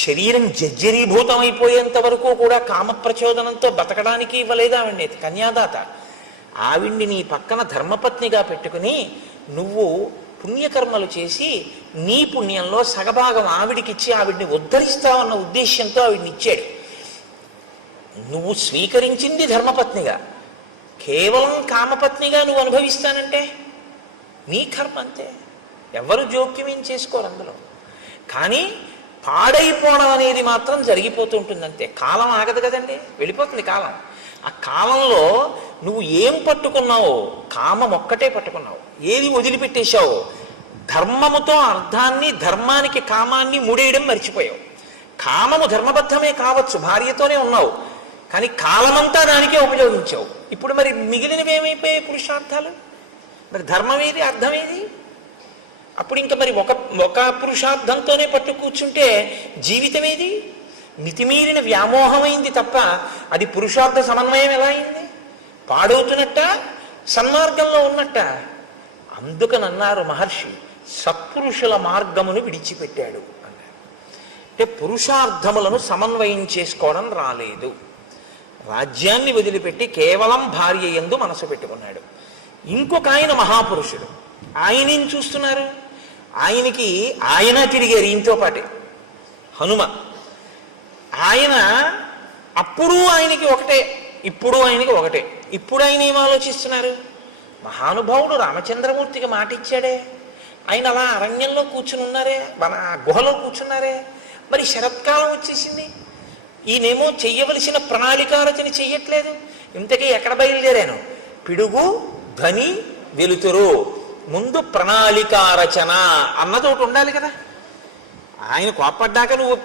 శరీరం జర్జరీభూతమైపోయేంత వరకు కూడా కామ ప్రచోదనంతో బతకడానికి ఇవ్వలేదు ఆవిడ్ని కన్యాదాత. ఆవిడ్ని నీ పక్కన ధర్మపత్నిగా పెట్టుకుని నువ్వు పుణ్యకర్మలు చేసి నీ పుణ్యంలో సగభాగం ఆవిడికిచ్చి ఆవిడ్ని ఉద్ధరిస్తావన్న ఉద్దేశ్యంతో ఆవిడ్ని ఇచ్చాడు. నువ్వు స్వీకరించింది ధర్మపత్నిగా, కేవలం కామపత్నిగా నువ్వు అనుభవిస్తానంటే నీ కర్మ అంతే. ఎవరు జోక్యం ఏం చేసుకోరు అందులో. కానీ పాడైపోవడం అనేది మాత్రం జరిగిపోతూ ఉంటుంది అంతే. కాలం ఆగదు కదండి, వెళ్ళిపోతుంది కాలం. ఆ కాలంలో నువ్వు ఏం పట్టుకున్నావో, కామం ఒక్కటే పట్టుకున్నావు, ఏది వదిలిపెట్టేశావో, ధర్మముతో అర్థాన్ని, ధర్మానికి కామాన్ని ముడేయడం మర్చిపోయావు. కామము ధర్మబద్ధమే కావచ్చు, భార్యతోనే ఉన్నావు, కానీ కాలమంతా దానికే ఉపయోగించావు. ఇప్పుడు మరి మిగిలినవి ఏమైపోయాయి? పురుషార్థాలు. మరి ధర్మం ఏది, అర్థం ఏది? అప్పుడు ఇంకా మరి ఒక పురుషార్థంతోనే పట్టు కూర్చుంటే జీవితం ఏది? మితిమీరిన వ్యామోహమైంది తప్ప అది పురుషార్థ సమన్వయం ఎలా అయింది? పాడవుతున్నట్ట, సన్మార్గంలో ఉన్నట్ట. అందుకనన్నారు మహర్షి, సత్పురుషుల మార్గమును విడిచిపెట్టాడు అన్నారు. అంటే పురుషార్థములను సమన్వయం చేసుకోవడం రాలేదు. రాజ్యాన్ని వదిలిపెట్టి కేవలం భార్య యందు మనసు పెట్టుకున్నాడు. ఇంకొక ఆయన మహాపురుషుడు, ఆయన ఏం చూస్తున్నారు, ఆయన తిరిగారు ఈయనతో పాటే హనుమ. ఆయన అప్పుడు ఆయనకి ఒకటే, ఇప్పుడు ఆయనకి ఒకటే. ఇప్పుడు ఆయన ఏం ఆలోచిస్తున్నారు, మహానుభావుడు రామచంద్రమూర్తికి మాట ఇచ్చాడే, ఆయన అలా అరణ్యంలో కూర్చుని ఉన్నారే, మన గుహలో కూర్చున్నారే, మరి శరత్కాలం వచ్చేసింది, ఈయనేమో చెయ్యవలసిన ప్రణాళికారచన చెయ్యట్లేదు. ఇంతకీ ఎక్కడ బయలుదేరాను, పిడుగు ధ్వని వెలుతురు, ముందు ప్రణాళికారచన అన్నది ఒకటి ఉండాలి కదా. ఆయన కోప్పడ్డాక నువ్వు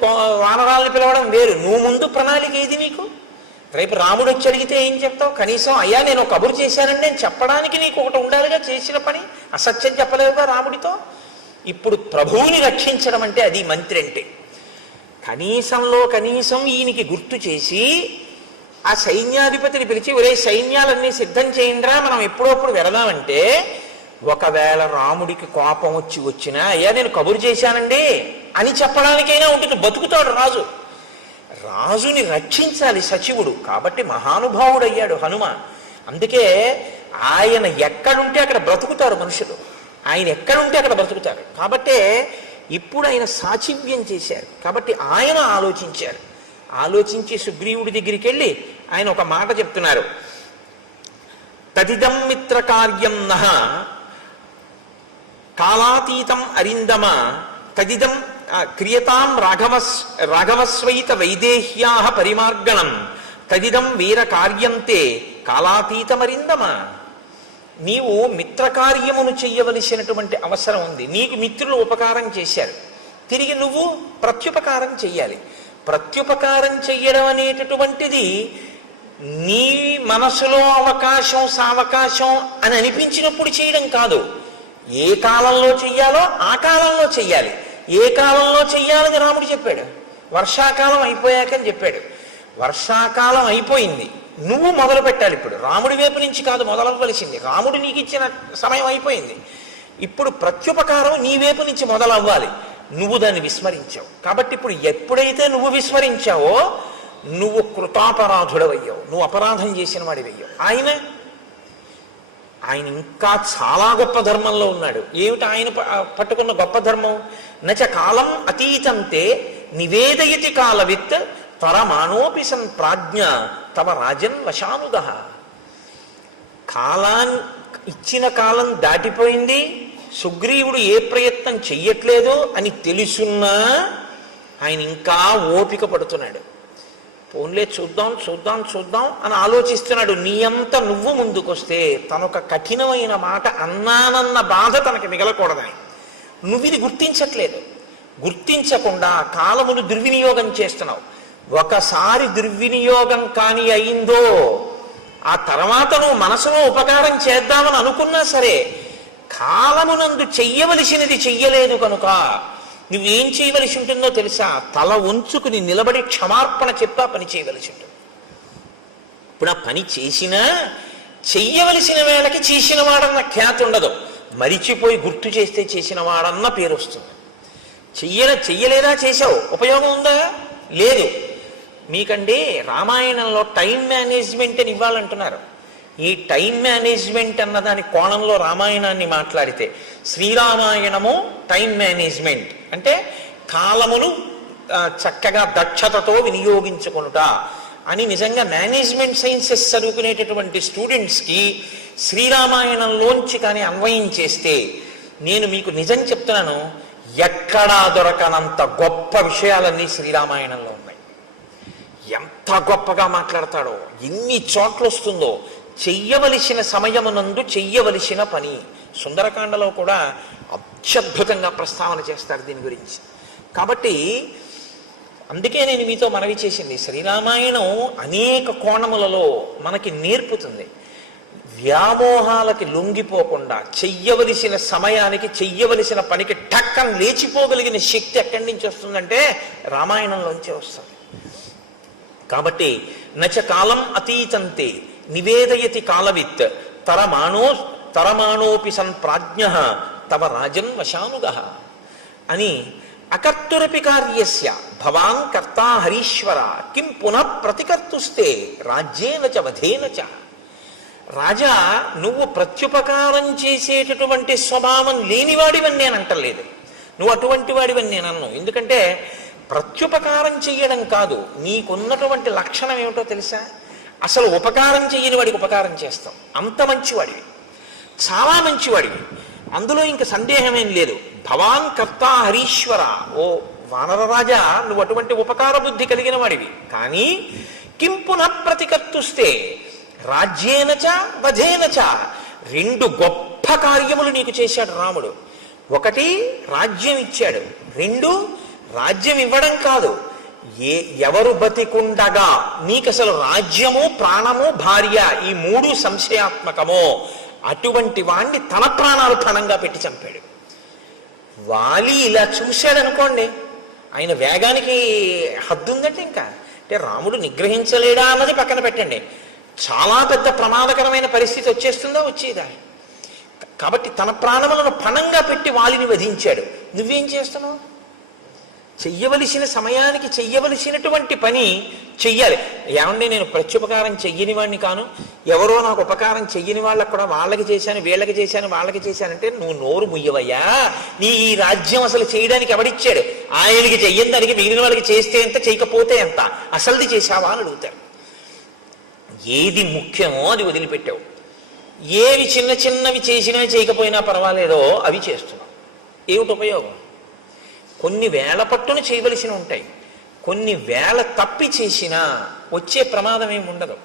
వానరాలను పిలవడం వేరు, నువ్వు ముందు ప్రణాళిక ఏది నీకు? రేపు రాముడు వచ్చి అడిగితే ఏం చెప్తావు? కనీసం అయ్యా నేను కబురు చేశానండి నేను చెప్పడానికి నీకు ఒకటి ఉండాలిగా, చేసిన పని అసత్యం చెప్పలేదుగా రాముడితో. ఇప్పుడు ప్రభువుని రక్షించడం అంటే అది మంత్రి అంటే. కనీసంలో కనీసం ఈయనకి గుర్తు చేసి ఆ సైన్యాధిపతిని పిలిచి, ఒరే సైన్యాలన్నీ సిద్ధం చేయండిరా మనం ఎప్పుడప్పుడు వెళదామంటే, ఒకవేళ రాముడికి కోపం వచ్చినా అయ్యా నేను కబురు చేశానండి అని చెప్పడానికైనా ఉంటుంది, బతుకుతాడు రాజు. రాజుని రక్షించాలి సచివుడు, కాబట్టి మహానుభావుడయ్యాడు హనుమ. అందుకే ఆయన ఎక్కడుంటే అక్కడ బ్రతుకుతారు మనుషులు, ఆయన ఎక్కడుంటే అక్కడ బ్రతుకుతారు. కాబట్టే ఇప్పుడు ఆయన సాచివ్యం చేశారు, కాబట్టి ఆయన ఆలోచించారు. ఆలోచించి సుగ్రీవుడి దగ్గరికి వెళ్ళి ఆయన ఒక మాట చెప్తున్నారు, తదిదం మిత్ర కార్యం నః కాలాతీతం అరిందమ తదిదం క్రియతాం రాఘవస్వైత వైదేహ్యా పరిమార్గణం తదిదం వీర కార్యంతే కాలాతీతమరిందమ. నీవు మిత్రకార్యమును చెయ్యవలసినటువంటి అవసరం ఉంది. నీకు మిత్రులు ఉపకారం చేశారు, తిరిగి నువ్వు ప్రత్యుపకారం చెయ్యాలి. ప్రత్యుపకారం చెయ్యడం అనేటటువంటిది నీ మనసులో అవకాశం సావకాశం అని అనిపించినప్పుడు చేయడం కాదు, ఏ కాలంలో చెయ్యాలో ఆ కాలంలో చెయ్యాలి. ఏ కాలంలో చెయ్యాలని రాముడు చెప్పాడు, వర్షాకాలం అయిపోయాకని చెప్పాడు. వర్షాకాలం అయిపోయింది, నువ్వు మొదలు పెట్టాలి. ఇప్పుడు రాముడి వైపు నుంచి కాదు మొదలవ్వలసింది, రాముడు నీకు ఇచ్చిన సమయం అయిపోయింది. ఇప్పుడు ప్రత్యుపకారం నీ వైపు నుంచి మొదలవ్వాలి, నువ్వు దాన్ని విస్మరించావు. కాబట్టి ఇప్పుడు ఎప్పుడైతే నువ్వు విస్మరించావో నువ్వు కృతాపరాధుడవయ్యావు, నువ్వు అపరాధం చేసిన వాడివయ్యావు. ఆయన ఇంకా చాలా గొప్ప ధర్మంలో ఉన్నాడు. ఏమిటి ఆయన పట్టుకున్న గొప్ప ధర్మం? నచ కాలం అతీతంతే నివేదయతి కాలవిత్ త్వరమాణోపి సన్ ప్రాజ్ఞ తవ రాజన్ వశానుగ. ఇచ్చిన కాలం దాటిపోయింది, సుగ్రీవుడు ఏ ప్రయత్నం చెయ్యట్లేదు అని తెలుసున్నా ఆయన ఇంకా ఓపిక పడుతున్నాడు. పోన్లే చూద్దాం చూద్దాం చూద్దాం అని ఆలోచిస్తున్నాడు. నీ అంత నువ్వు ముందుకొస్తే తనొక కఠినమైన మాట అన్నానన్న బాధ తనకి మిగలకూడదని నువ్వు ఇది గుర్తించట్లేదు. గుర్తించకుండా కాలమును దుర్వినియోగం చేస్తున్నావు. ఒకసారి దుర్వినియోగం కాని అయిందో ఆ తర్వాత నువ్వు మనసులో ఉపకారం చేద్దామని అనుకున్నా సరే కాలమునందు చెయ్యవలసినది చెయ్యలేదు కనుక నువ్వేం చేయవలసి ఉంటుందో తెలుసా? తల ఉంచుకుని నిలబడి క్షమార్పణ చెప్పా పని చేయవలసి ఉంటుంది. ఇప్పుడు ఆ పని చేసినా చెయ్యవలసిన వేళకి చేసిన వాడన్న ఖ్యాతి ఉండదు, మరిచిపోయి గుర్తు చేస్తే చేసిన వాడన్న పేరు వస్తుంది. చెయ్యలేదా చేశావు, ఉపయోగం ఉందా? లేదు. మీకండి రామాయణంలో టైం మేనేజ్మెంట్ అని ఇవ్వాలంటున్నారు. ఈ టైం మేనేజ్మెంట్ అన్న దాని కోణంలో రామాయణాన్ని మాట్లాడితే శ్రీరామాయణము టైం మేనేజ్మెంట్ అంటే కాలమును చక్కగా దక్షతతో వినియోగించుకొనుట అని. నిజంగా మేనేజ్మెంట్ సైన్సెస్ చదువుకునేటటువంటి స్టూడెంట్స్కి శ్రీరామాయణంలోంచి కానీ అన్వయం చేస్తే నేను మీకు నిజం చెప్తున్నాను, ఎక్కడా దొరకనంత గొప్ప విషయాలన్నీ శ్రీరామాయణంలో ఉన్నాయి. ఎంత గొప్పగా మాట్లాడతాడో, ఎన్ని చోట్ల వస్తుందో. చెయ్యవలసిన సమయమునందు చెయ్యవలసిన పని సుందరకాండలో కూడా అత్యద్భుతంగా ప్రస్తావన చేస్తారు దీని గురించి. కాబట్టి అందుకే నేను మీతో మనవి చేసింది, శ్రీరామాయణం అనేక కోణములలో మనకి నేర్పుతుంది. వ్యామోహాలకి లొంగిపోకుండా చెయ్యవలసిన సమయానికి చెయ్యవలసిన పనికి టక్కన లేచిపోగలిగిన శక్తి ఎక్కడి నుంచి వస్తుందంటే రామాయణంలోంచి వస్తుంది. కాబట్టి నచ కాలం అతీతంతే నివేదయతి కాలవిత్ తరమాణోపి సన్ ప్రాజ్ఞ తవ రాజన్ వశానుగ అని అకర్తురపి కార్యస్య భవాన్ కర్తా హరీశ్వర కిం పునః ప్రతికర్తుస్తే రాజ్యేన చ వధేన చ. రాజా, నువ్వు ప్రత్యుపకారం చేసేటటువంటి స్వభావం లేనివాడివని నేను అంటలేదు, నువ్వు అటువంటి వాడివని నేను అన్నాను. ఎందుకంటే ప్రత్యుపకారం చెయ్యడం కాదు, నీకున్నటువంటి లక్షణం ఏమిటో తెలుసా? అసలు ఉపకారం చెయ్యని వాడికి ఉపకారం చేస్తాం. అంత మంచివాడివి, చాలా మంచివాడివి, అందులో ఇంక సందేహమేం లేదు. భవాన్ కర్త హరీశ్వర, ఓ వానరరాజా, నువ్వు అటువంటి ఉపకార బుద్ధి కలిగిన వాడివి. కానీ కిం పునః ప్రతికర్తుస్తే రాజ్యేనచ వధేనచ, రెండు గొప్ప కార్యములు నీకు చేశాడు రాముడు. ఒకటి రాజ్యం ఇచ్చాడు, రెండు రాజ్యం ఇవ్వడం కాదు, ఎవరు బతికుండగా నీకు అసలు రాజ్యము ప్రాణము భార్య ఈ మూడు సంశయాత్మకమో అటువంటి వాణ్ణి తన ప్రాణాలు ప్రాణంగా పెట్టి చంపాడు. వాలి ఇలా చూశాడనుకోండి, ఆయన వేగానికి హద్దు ఉందంటే ఇంకా అంటే రాముడు నిగ్రహించలేడా అన్నది పక్కన పెట్టండి, చాలా పెద్ద ప్రమాదకరమైన పరిస్థితి వచ్చేస్తుందా, వచ్చేదా. కాబట్టి తన ప్రాణములను పణంగా పెట్టి వాలిని వధించాడు. నువ్వేం చేస్తున్నావు? చెయ్యవలసిన సమయానికి చెయ్యవలసినటువంటి పని చెయ్యాలి. ఏమండి, నేను ప్రత్యుపకారం చెయ్యని వాడిని కాను, ఎవరో నాకు ఉపకారం చెయ్యని వాళ్ళకు కూడా వాళ్ళకి చేశాను, వీళ్ళకి చేశాను, వాళ్ళకి చేశానంటే నువ్వు నోరు ముయ్యవయ్యా. నీ ఈ రాజ్యం అసలు చేయడానికి ఎవడిచ్చాడు? ఆయనకి చెయ్యని దానికి మిగిలిన వాళ్ళకి చేస్తే ఎంత, చేయకపోతే ఎంత, అసలుది చేశావా అని అడుగుతారు. ఏది ముఖ్యమో అది వదిలిపెట్టావు, ఏవి చిన్న చిన్నవి చేసినా చేయకపోయినా పర్వాలేదో అవి చేస్తున్నావు. ఏమిటి ఉపయోగం? కొన్ని వేల పట్టున చేయవలసి ఉంటాయి, కొన్ని వేల తప్పి చేసినా వచ్చే ప్రమాదం ఏమి ఉండదు.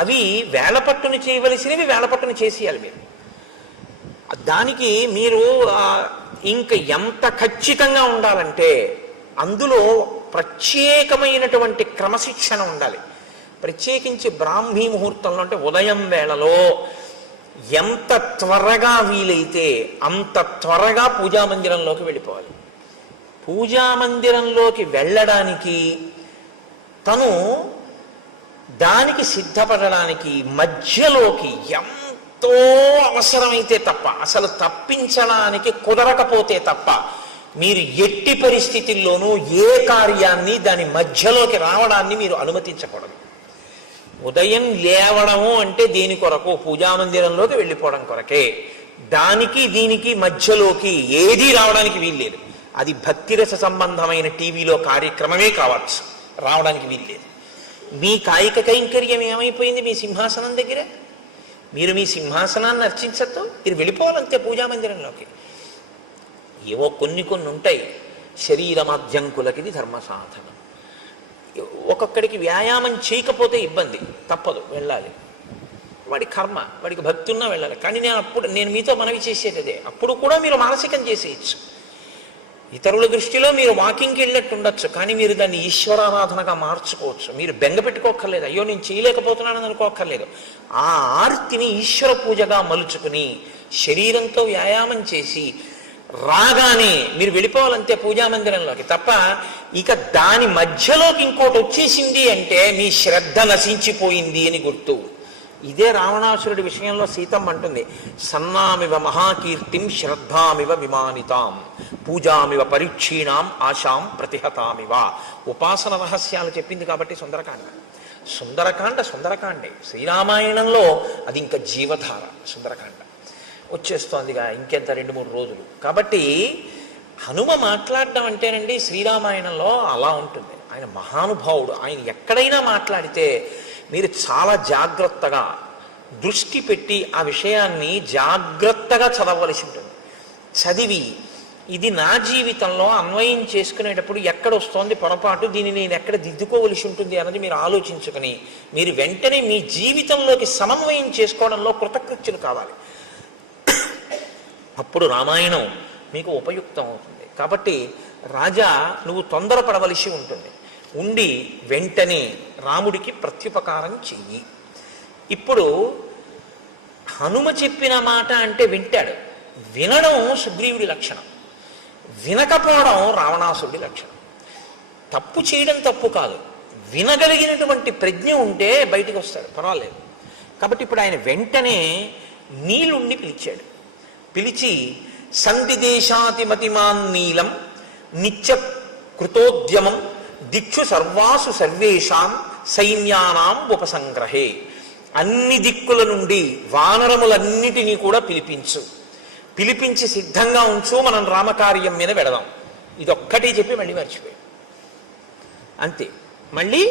అవి వేల పట్టున చేయవలసినవి వేల పట్టున చేసేయాలి మీరు. దానికి మీరు ఇంక ఎంత ఖచ్చితంగా ఉండాలంటే అందులో ప్రత్యేకమైనటువంటి క్రమశిక్షణ ఉండాలి. ప్రత్యేకించి బ్రాహ్మీ ముహూర్తంలో అంటే ఉదయం వేళలో ఎంత త్వరగా వీలైతే అంత త్వరగా పూజామందిరంలోకి వెళ్ళిపోవాలి. పూజామందిరంలోకి వెళ్ళడానికి తను దానికి సిద్ధపడడానికి మధ్యలోకి ఎంతో అవసరమైతే తప్ప, అసలు తప్పించడానికి కుదరకపోతే తప్ప మీరు ఎట్టి పరిస్థితుల్లోనూ ఏ కార్యాన్ని దాని మధ్యలోకి రావడాన్ని మీరు అనుమతించకూడదు. ఉదయం లేవడము అంటే దేని కొరకు? పూజామందిరంలోకి వెళ్ళిపోవడం కొరకే. దానికి దీనికి మధ్యలోకి ఏదీ రావడానికి వీల్లేదు. అది భక్తిరస సంబంధమైన టీవీలో కార్యక్రమమే కావచ్చు, రావడానికి వీల్లేదు. మీ కాయిక కైంకర్యం ఏమైపోయింది మీ సింహాసనం దగ్గర? మీరు మీ సింహాసనాన్ని అర్చించద్దు, మీరు వెళ్ళిపోవాలంతే పూజామందిరంలోకి. ఏవో కొన్ని ఉంటాయి శరీరమాధ్యంకులకి ఇది ధర్మ సాధనం. ఒక్కొక్కడికి వ్యాయామం చేయకపోతే ఇబ్బంది, తప్పదు, వెళ్ళాలి. వాడి కర్మ, వాడికి భక్తి ఉన్నా వెళ్ళాలి. కానీ నేను మీతో మనవి చేసేది అదే, అప్పుడు కూడా మీరు మానసికం చేసేయచ్చు. ఇతరుల దృష్టిలో మీరు వాకింగ్కి వెళ్ళినట్టు ఉండొచ్చు, కానీ మీరు దాన్ని ఈశ్వరారాధనగా మార్చుకోవచ్చు. మీరు బెంగ పెట్టుకోక్కర్లేదు, అయ్యో నేను చేయలేకపోతున్నానని అనుకోక్కర్లేదు. ఆ ఆర్తిని ఈశ్వర పూజగా మలుచుకుని శరీరంతో వ్యాయామం చేసి రాగానే మీరు వెళ్ళిపోవాలంతే పూజామందిరంలోకి. తప్ప ఇక దాని మధ్యలోకి ఇంకోటి వచ్చేసింది అంటే మీ శ్రద్ధ నశించిపోయింది అని గుర్తు. ఇదే రావణాసురుడి విషయంలో సీతమ్మ అంటుంది, సన్నామివ మహాకీర్తిం శ్రద్ధామివ విమానితాం పూజామివ పరీక్షీణాం ఆశాం ప్రతిహతామివ. ఉపాసన రహస్యాలు చెప్పింది కాబట్టి సుందరకాండే. శ్రీరామాయణంలో అది ఇంకా జీవధార. సుందరకాండ వచ్చేస్తోందిగా ఇంకెంత 2-3 రోజులు. కాబట్టి హనుమ మాట్లాడడం అంటేనండి శ్రీరామాయణంలో అలా ఉంటుంది. ఆయన మహానుభావుడు, ఆయన ఎక్కడైనా మాట్లాడితే మీరు చాలా జాగ్రత్తగా దృష్టి పెట్టి ఆ విషయాన్ని జాగ్రత్తగా చదవవలసి ఉంటుంది. చదివి ఇది నా జీవితంలో అన్వయం చేసుకునేటప్పుడు ఎక్కడ వస్తోంది పొరపాటు, దీన్ని నేను ఎక్కడ దిద్దుకోవలసి ఉంటుంది అన్నది మీరు ఆలోచించుకొని మీరు వెంటనే మీ జీవితంలోకి సమన్వయం చేసుకోవడంలో కృతకృత్యులు కావాలి. అప్పుడు రామాయణం మీకు ఉపయుక్తం అవుతుంది. కాబట్టి రాజా, నువ్వు తొందరపడవలసి ఉండి వెంటనే రాముడికి ప్రత్యుపకారం చెయ్యి. ఇప్పుడు హనుమ చెప్పిన మాట అంటే వింటాడు. వినడం సుగ్రీవుడి లక్షణం, వినకపోవడం రావణాసురుడి లక్షణం. తప్పు చేయడం తప్పు కాదు, వినగలిగినటువంటి ప్రజ్ఞ ఉంటే బయటికి వస్తాడు, పర్వాలేదు. కాబట్టి ఇప్పుడు ఆయన వెంటనే నీలుణ్ణి పిలిచాడు. పిలిచి సంధిదేశాతిమతిమాన్ నీలం నిత్య కృతోద్యమం దిక్షు సర్వాసు సర్వేషాం సైన్యానాం ఉపసంగ్రహే. అన్ని దిక్కుల నుండి వానరములన్నిటినీ కూడా పిలిపించి సిద్ధంగా ఉంచు, మనం రామకార్యం మీద వెడదాం. ఇదొక్కటి చెప్పి మళ్ళీ మర్చిపోయాడు. అంతే. మళ్ళీ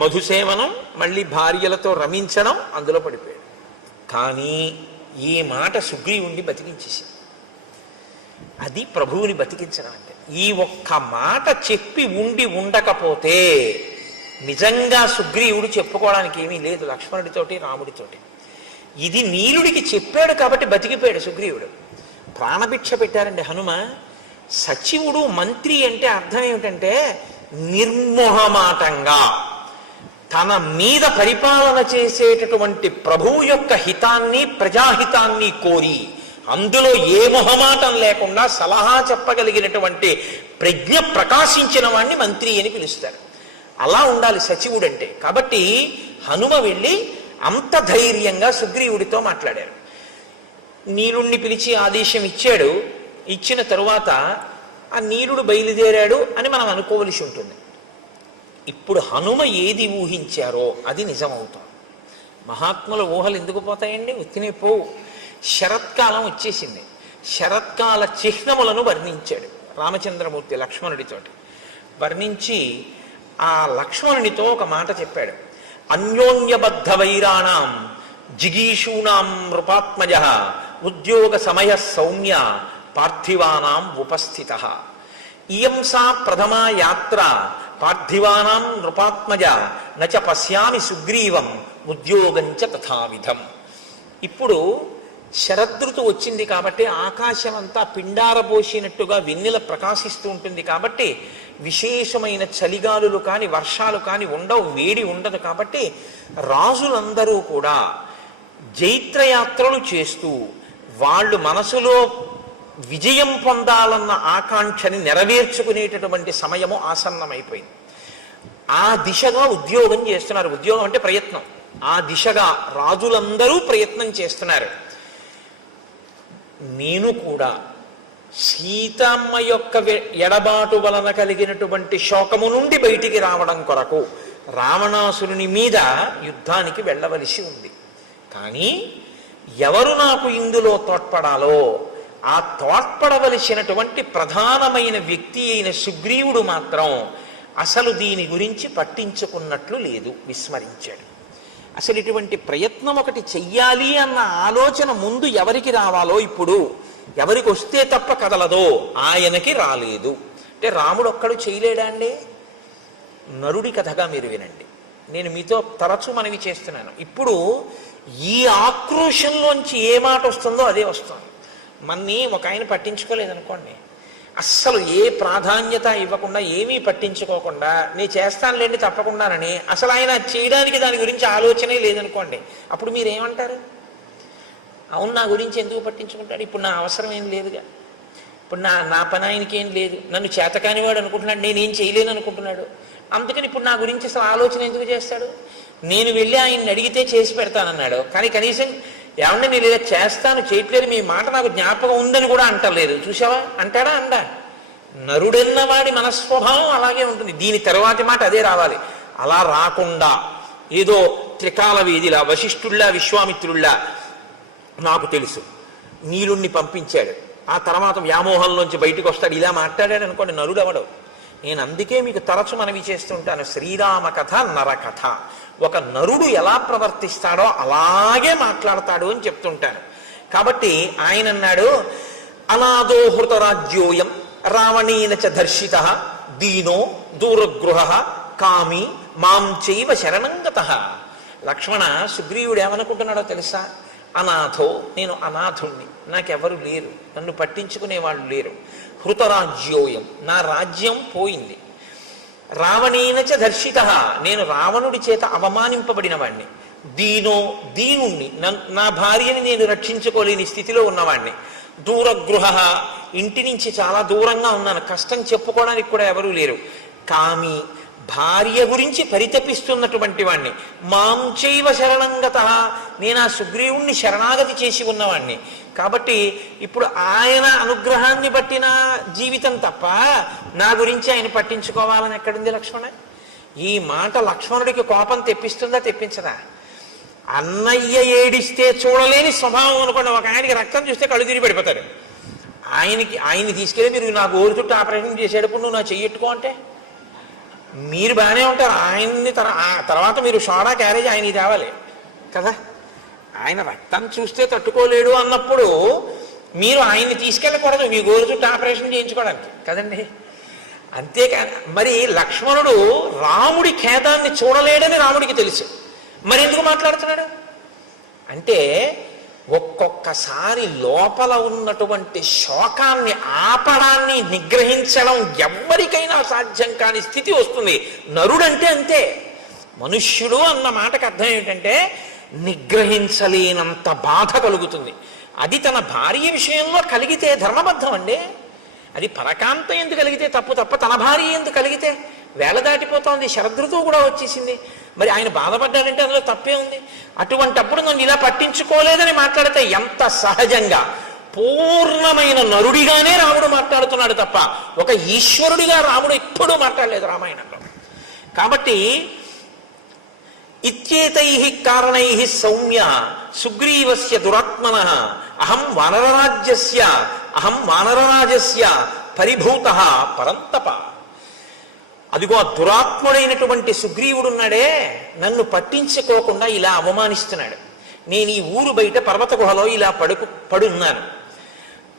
మధుసేవనం, మళ్ళీ భార్యలతో రమించడం, అందులో పడిపోయాడు. కానీ ఈ మాట సుగ్రీవుణ్ణి బతికించేసింది. అది ప్రభువుని బతికించడం అంటే. ఈ ఒక్క మాట చెప్పి ఉండకపోతే నిజంగా సుగ్రీవుడు చెప్పుకోవడానికి ఏమీ లేదు లక్ష్మణుడితోటి రాముడితోటి. ఇది నీలుడికి చెప్పాడు కాబట్టి బతికిపోయాడు సుగ్రీవుడు. ప్రాణభిక్ష పెట్టారండి హనుమ. సచివుడు మంత్రి అంటే అర్థం ఏమిటంటే నిర్మోహమాటంగా తన మీద పరిపాలన చేసేటటువంటి ప్రభువు యొక్క హితాన్ని ప్రజాహితాన్ని కోరి అందులో ఏ మొహమాటం లేకుండా సలహా చెప్పగలిగినటువంటి ప్రజ్ఞ ప్రకాశించిన వాణ్ణి మంత్రి అని పిలుస్తారు. అలా ఉండాలి సచివుడు అంటే. కాబట్టి హనుమ వెళ్ళి అంత ధైర్యంగా సుగ్రీవుడితో మాట్లాడారు. నీలుణ్ణి పిలిచి ఆదేశం ఇచ్చాడు. ఇచ్చిన తరువాత ఆ నీలుడు బయలుదేరాడు అని మనం అనుకోవలసి ఉంటుంది. ఇప్పుడు హనుమ ఏది ఊహించారో అది నిజమవుతుంది. మహాత్ముల ఊహలు ఎందుకు పోతాయండి? ఉత్తినే పోవు. శరత్కాలం వచ్చేసింది. శరత్కాల చిహ్నములను వర్ణించాడు రామచంద్రమూర్తి లక్ష్మణుడితోటి. వర్ణించి ఆ లక్ష్మణునితో ఒక మాట చెప్పాడు. అన్యోన్యబద్ధ వైరాణం జిగీషూణాం నృపాత్మజ ఉద్యోగ సమయ సౌమ్య పార్థివానాం ఉపస్థిత. ఇయం సా ప్రథమా యాత్ర పార్థివానాం నృపాత్మజ నచ పశ్యామి సుగ్రీవం ఉద్యోగంచ తథావిధం. ఇప్పుడు శరదృతు వచ్చింది కాబట్టి ఆకాశం అంతా పిండారబోసినట్టుగా వెన్నెల ప్రకాశిస్తూ ఉంటుంది కాబట్టి విశేషమైన చలిగాలులు కాని వర్షాలు కాని ఉండవు, వేడి ఉండదు. కాబట్టి రాజులందరూ కూడా జైత్రయాత్రలు చేస్తూ వాళ్ళు మనసులో విజయం పొందాలన్న ఆకాంక్షని నెరవేర్చుకునేటటువంటి సమయము ఆసన్నమైపోయింది. ఆ దిశగా ఉద్యోగం చేస్తున్నారు. ఉద్యోగం అంటే ప్రయత్నం. ఆ దిశగా రాజులందరూ ప్రయత్నం చేస్తున్నారు. నేను కూడా సీతమ్మ యొక్క ఎడబాటు వలన కలిగినటువంటి శోకము నుండి బయటికి రావడం కొరకు రావణాసురుని మీద యుద్ధానికి వెళ్ళవలసి ఉంది. కానీ ఎవరు నాకు ఇందులో తోడ్పడాలో ఆ తోడ్పడవలసినటువంటి ప్రధానమైన వ్యక్తి అయిన సుగ్రీవుడు మాత్రం అసలు దీని గురించి పట్టించుకున్నట్లు లేదు, విస్మరించాడు. అసలు ఇటువంటి ప్రయత్నం ఒకటి చెయ్యాలి అన్న ఆలోచన ముందు ఎవరికి రావాలో, ఇప్పుడు ఎవరికి వస్తే తప్ప కదలదో ఆయనకి రాలేదు. అంటే రాముడు ఒక్కడు చేయలేడా అండి? నరుడి కథగా మీరు వినండి. నేను మీతో తరచూ మనవి చేస్తున్నాను. ఇప్పుడు ఈ ఆక్రోశంలోంచి ఏ మాట వస్తుందో అదే వస్తుంది. మన్ని ఒక ఆయన పట్టించుకోలేదనుకోండి, అస్సలు ఏ ప్రాధాన్యత ఇవ్వకుండా ఏమీ పట్టించుకోకుండా నేను చేస్తానులేండి తప్పకుండానని అసలు ఆయన చేయడానికి దాని గురించి ఆలోచనే లేదనుకోండి, అప్పుడు మీరేమంటారు? అవును, నా గురించి ఎందుకు పట్టించుకుంటాడు, ఇప్పుడు నా అవసరం ఏం లేదుగా, ఇప్పుడు నా పని ఆయనకి ఏం లేదు, నన్ను చేతకానివాడు అనుకుంటున్నాడు, నేనేం చేయలేను అనుకుంటున్నాడు, అందుకని ఇప్పుడు నా గురించి అసలు ఆలోచన ఎందుకు చేస్తాడు? నేను వెళ్ళి ఆయన్ని అడిగితే చేసి పెడతానన్నాడు, కానీ కనీసం ఏమన్నా నేను ఇలా చేస్తాను చేయట్లేదు, మీ మాట నాకు జ్ఞాపకం ఉందని కూడా అంటలేదు. చూసావా, అంటాడా? అండా. నరుడన్న వాడి మనస్వభావం అలాగే ఉంటుంది. దీని తర్వాతి మాట అదే రావాలి. అలా రాకుండా ఏదో త్రికాల వేదిలా వశిష్ఠుల్లా విశ్వామిత్రుల్లా నాకు తెలుసు నీలుణ్ణి పంపించాడు, ఆ తర్వాత వ్యామోహంలోంచి బయటకు వస్తాడు, ఇలా మాట్లాడాడు అనుకోండి, నరుడు అవడు. నేను అందుకే మీకు తరచు మనవి చేస్తుంటాను, శ్రీరామ కథ నరకథ. ఒక నరుడు ఎలా ప్రవర్తిస్తాడో అలాగే మాట్లాడతాడు అని చెప్తుంటాను. కాబట్టి ఆయన అన్నాడు, అనాదో హృతరాజ్యోయం రావణేన చ దర్శిత దీనో దూరగృహ కామి మాం చైవ శరణంగతః. లక్ష్మణ, సుగ్రీవుడు ఏమనుకుంటున్నాడో తెలుసా? అనాథో, నేను అనాథుణ్ణి, నాకెవరు లేరు, నన్ను పట్టించుకునే వాళ్ళు లేరు. హృతరాజ్యోయం, నా రాజ్యం పోయింది. రావణేనచ దర్శిత, నేను రావణుడి చేత అవమానింపబడిన వాణ్ణి. దీనో, దీనుణ్ణి, నా భార్యని నేను రక్షించుకోలేని స్థితిలో ఉన్నవాణ్ణి. దూరగృహ, ఇంటి నుంచి చాలా దూరంగా ఉన్నాను, కష్టం చెప్పుకోవడానికి కూడా ఎవరూ లేరు. కామి, భార్య గురించి పరితపిస్తున్నటువంటి వాణ్ణి. మాం చైవ శరణంగత, నేను ఆ సుగ్రీవుణ్ణి శరణాగతి చేసి ఉన్నవాణ్ణి. కాబట్టి ఇప్పుడు ఆయన అనుగ్రహాన్ని బట్టి నా జీవితం తప్ప నా గురించి ఆయన పట్టించుకోవాలని ఎక్కడుంది లక్ష్మణ? ఈ మాట లక్ష్మణుడికి కోపం తెప్పిస్తుందా తెప్పించదా? అన్నయ్య ఏడిస్తే చూడలేని స్వభావం అనుకోండి. ఒక ఆయనకి రక్తం చూస్తే కళ్ళు తిరిగి పడిపోతాడు. ఆయన్ని తీసుకెళ్ళి మీరు నా గోరు చుట్టూ ఆపరేషన్ చేసేటప్పుడు నువ్వు నా చెయ్యట్టుకో అంటే మీరు బాగానే ఉంటారు. ఆయన్ని తర్వాత మీరు సోడా క్యారేజ్ ఆయనకి తేవాలి కదా. ఆయన రక్తం చూస్తే తట్టుకోలేడు అన్నప్పుడు మీరు ఆయన్ని తీసుకెళ్ళకూడదు మీ గోరు చుట్టూ ఆపరేషన్ చేయించుకోవడానికి కదండి. అంతేకాని మరి లక్ష్మణుడు రాముడి ఖేదాన్ని చూడలేడని రాముడికి తెలుసు, మరి ఎందుకు మాట్లాడుతున్నాడు అంటే ఒక్కొక్కసారి లోపల ఉన్నటువంటి శోకాన్ని ఆపడాన్ని నిగ్రహించడం ఎవ్వరికైనా సాధ్యం కాని స్థితి వస్తుంది. నరుడంటే అంతే. మనుష్యుడు అన్న మాటకు అర్థం ఏమిటంటే నిగ్రహించలేనంత బాధ కలుగుతుంది. అది తన భార్య విషయంలో కలిగితే ధర్మబద్ధం అండి. అది పరకాంత ఎందుకు కలిగితే తప్పు తప్ప తన భార్య ఎందుకు కలిగితే వేళ దాటిపోతోంది, శరదృతువు కూడా వచ్చేసింది. మరి ఆయన బాధపడ్డాడంటే అందులో తప్పే ఉంది. అటువంటప్పుడు నన్ను ఇలా పట్టించుకోలేదని మాట్లాడితే ఎంత సహజంగా పూర్ణమైన నరుడిగానే రాముడు మాట్లాడుతున్నాడు తప్ప ఒక ఈశ్వరుడిగా రాముడు ఎప్పుడూ మాట్లాడలేదు రామాయణంలో. కాబట్టి ఇత్యేతై కారణై సౌమ్య సుగ్రీవస్య దురాత్మనః అహం వానరరాజస్య పరిభూత పరంతప. అదిగో ఆ దురాత్ముడైనటువంటి సుగ్రీవుడున్నాడే నన్ను పట్టించుకోకుండా ఇలా అవమానిస్తున్నాడు. నేను ఈ ఊరు బయట పర్వత గుహలో ఇలా పడున్నాను.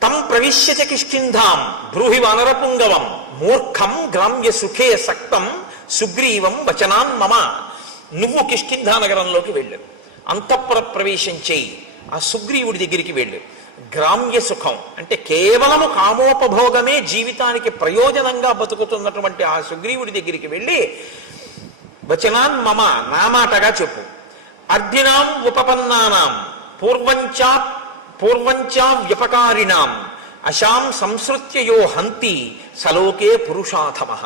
తం ప్రవిశ్యచ కిష్కింధాం బ్రూహి వానరపుంగవం మూర్ఖం గ్రామ్య సుఖే సక్తం సుగ్రీవం వచనాన్ మమ. నువ్వు కిష్కింధా నగరంలోకి వెళ్ళు, అంతఃపుర ప్రవేశం చేయి, ఆ సుగ్రీవుడి దగ్గరికి వెళ్ళు. గ్రామ్య సుఖం అంటే కేవలము కామోపభోగమే జీవితానికి ప్రయోజనంగా బతుకుతున్నటువంటి ఆ సుగ్రీవుడి దగ్గరికి వెళ్ళి వచనాన్ మమ, నా మాటగా చెప్పు. అర్ధినాం ఉపపన్నానాం పూర్వంచా వ్యపకారిణాం అశాం సంసృత్యయో హంతి సలోకే పురుషాధమః.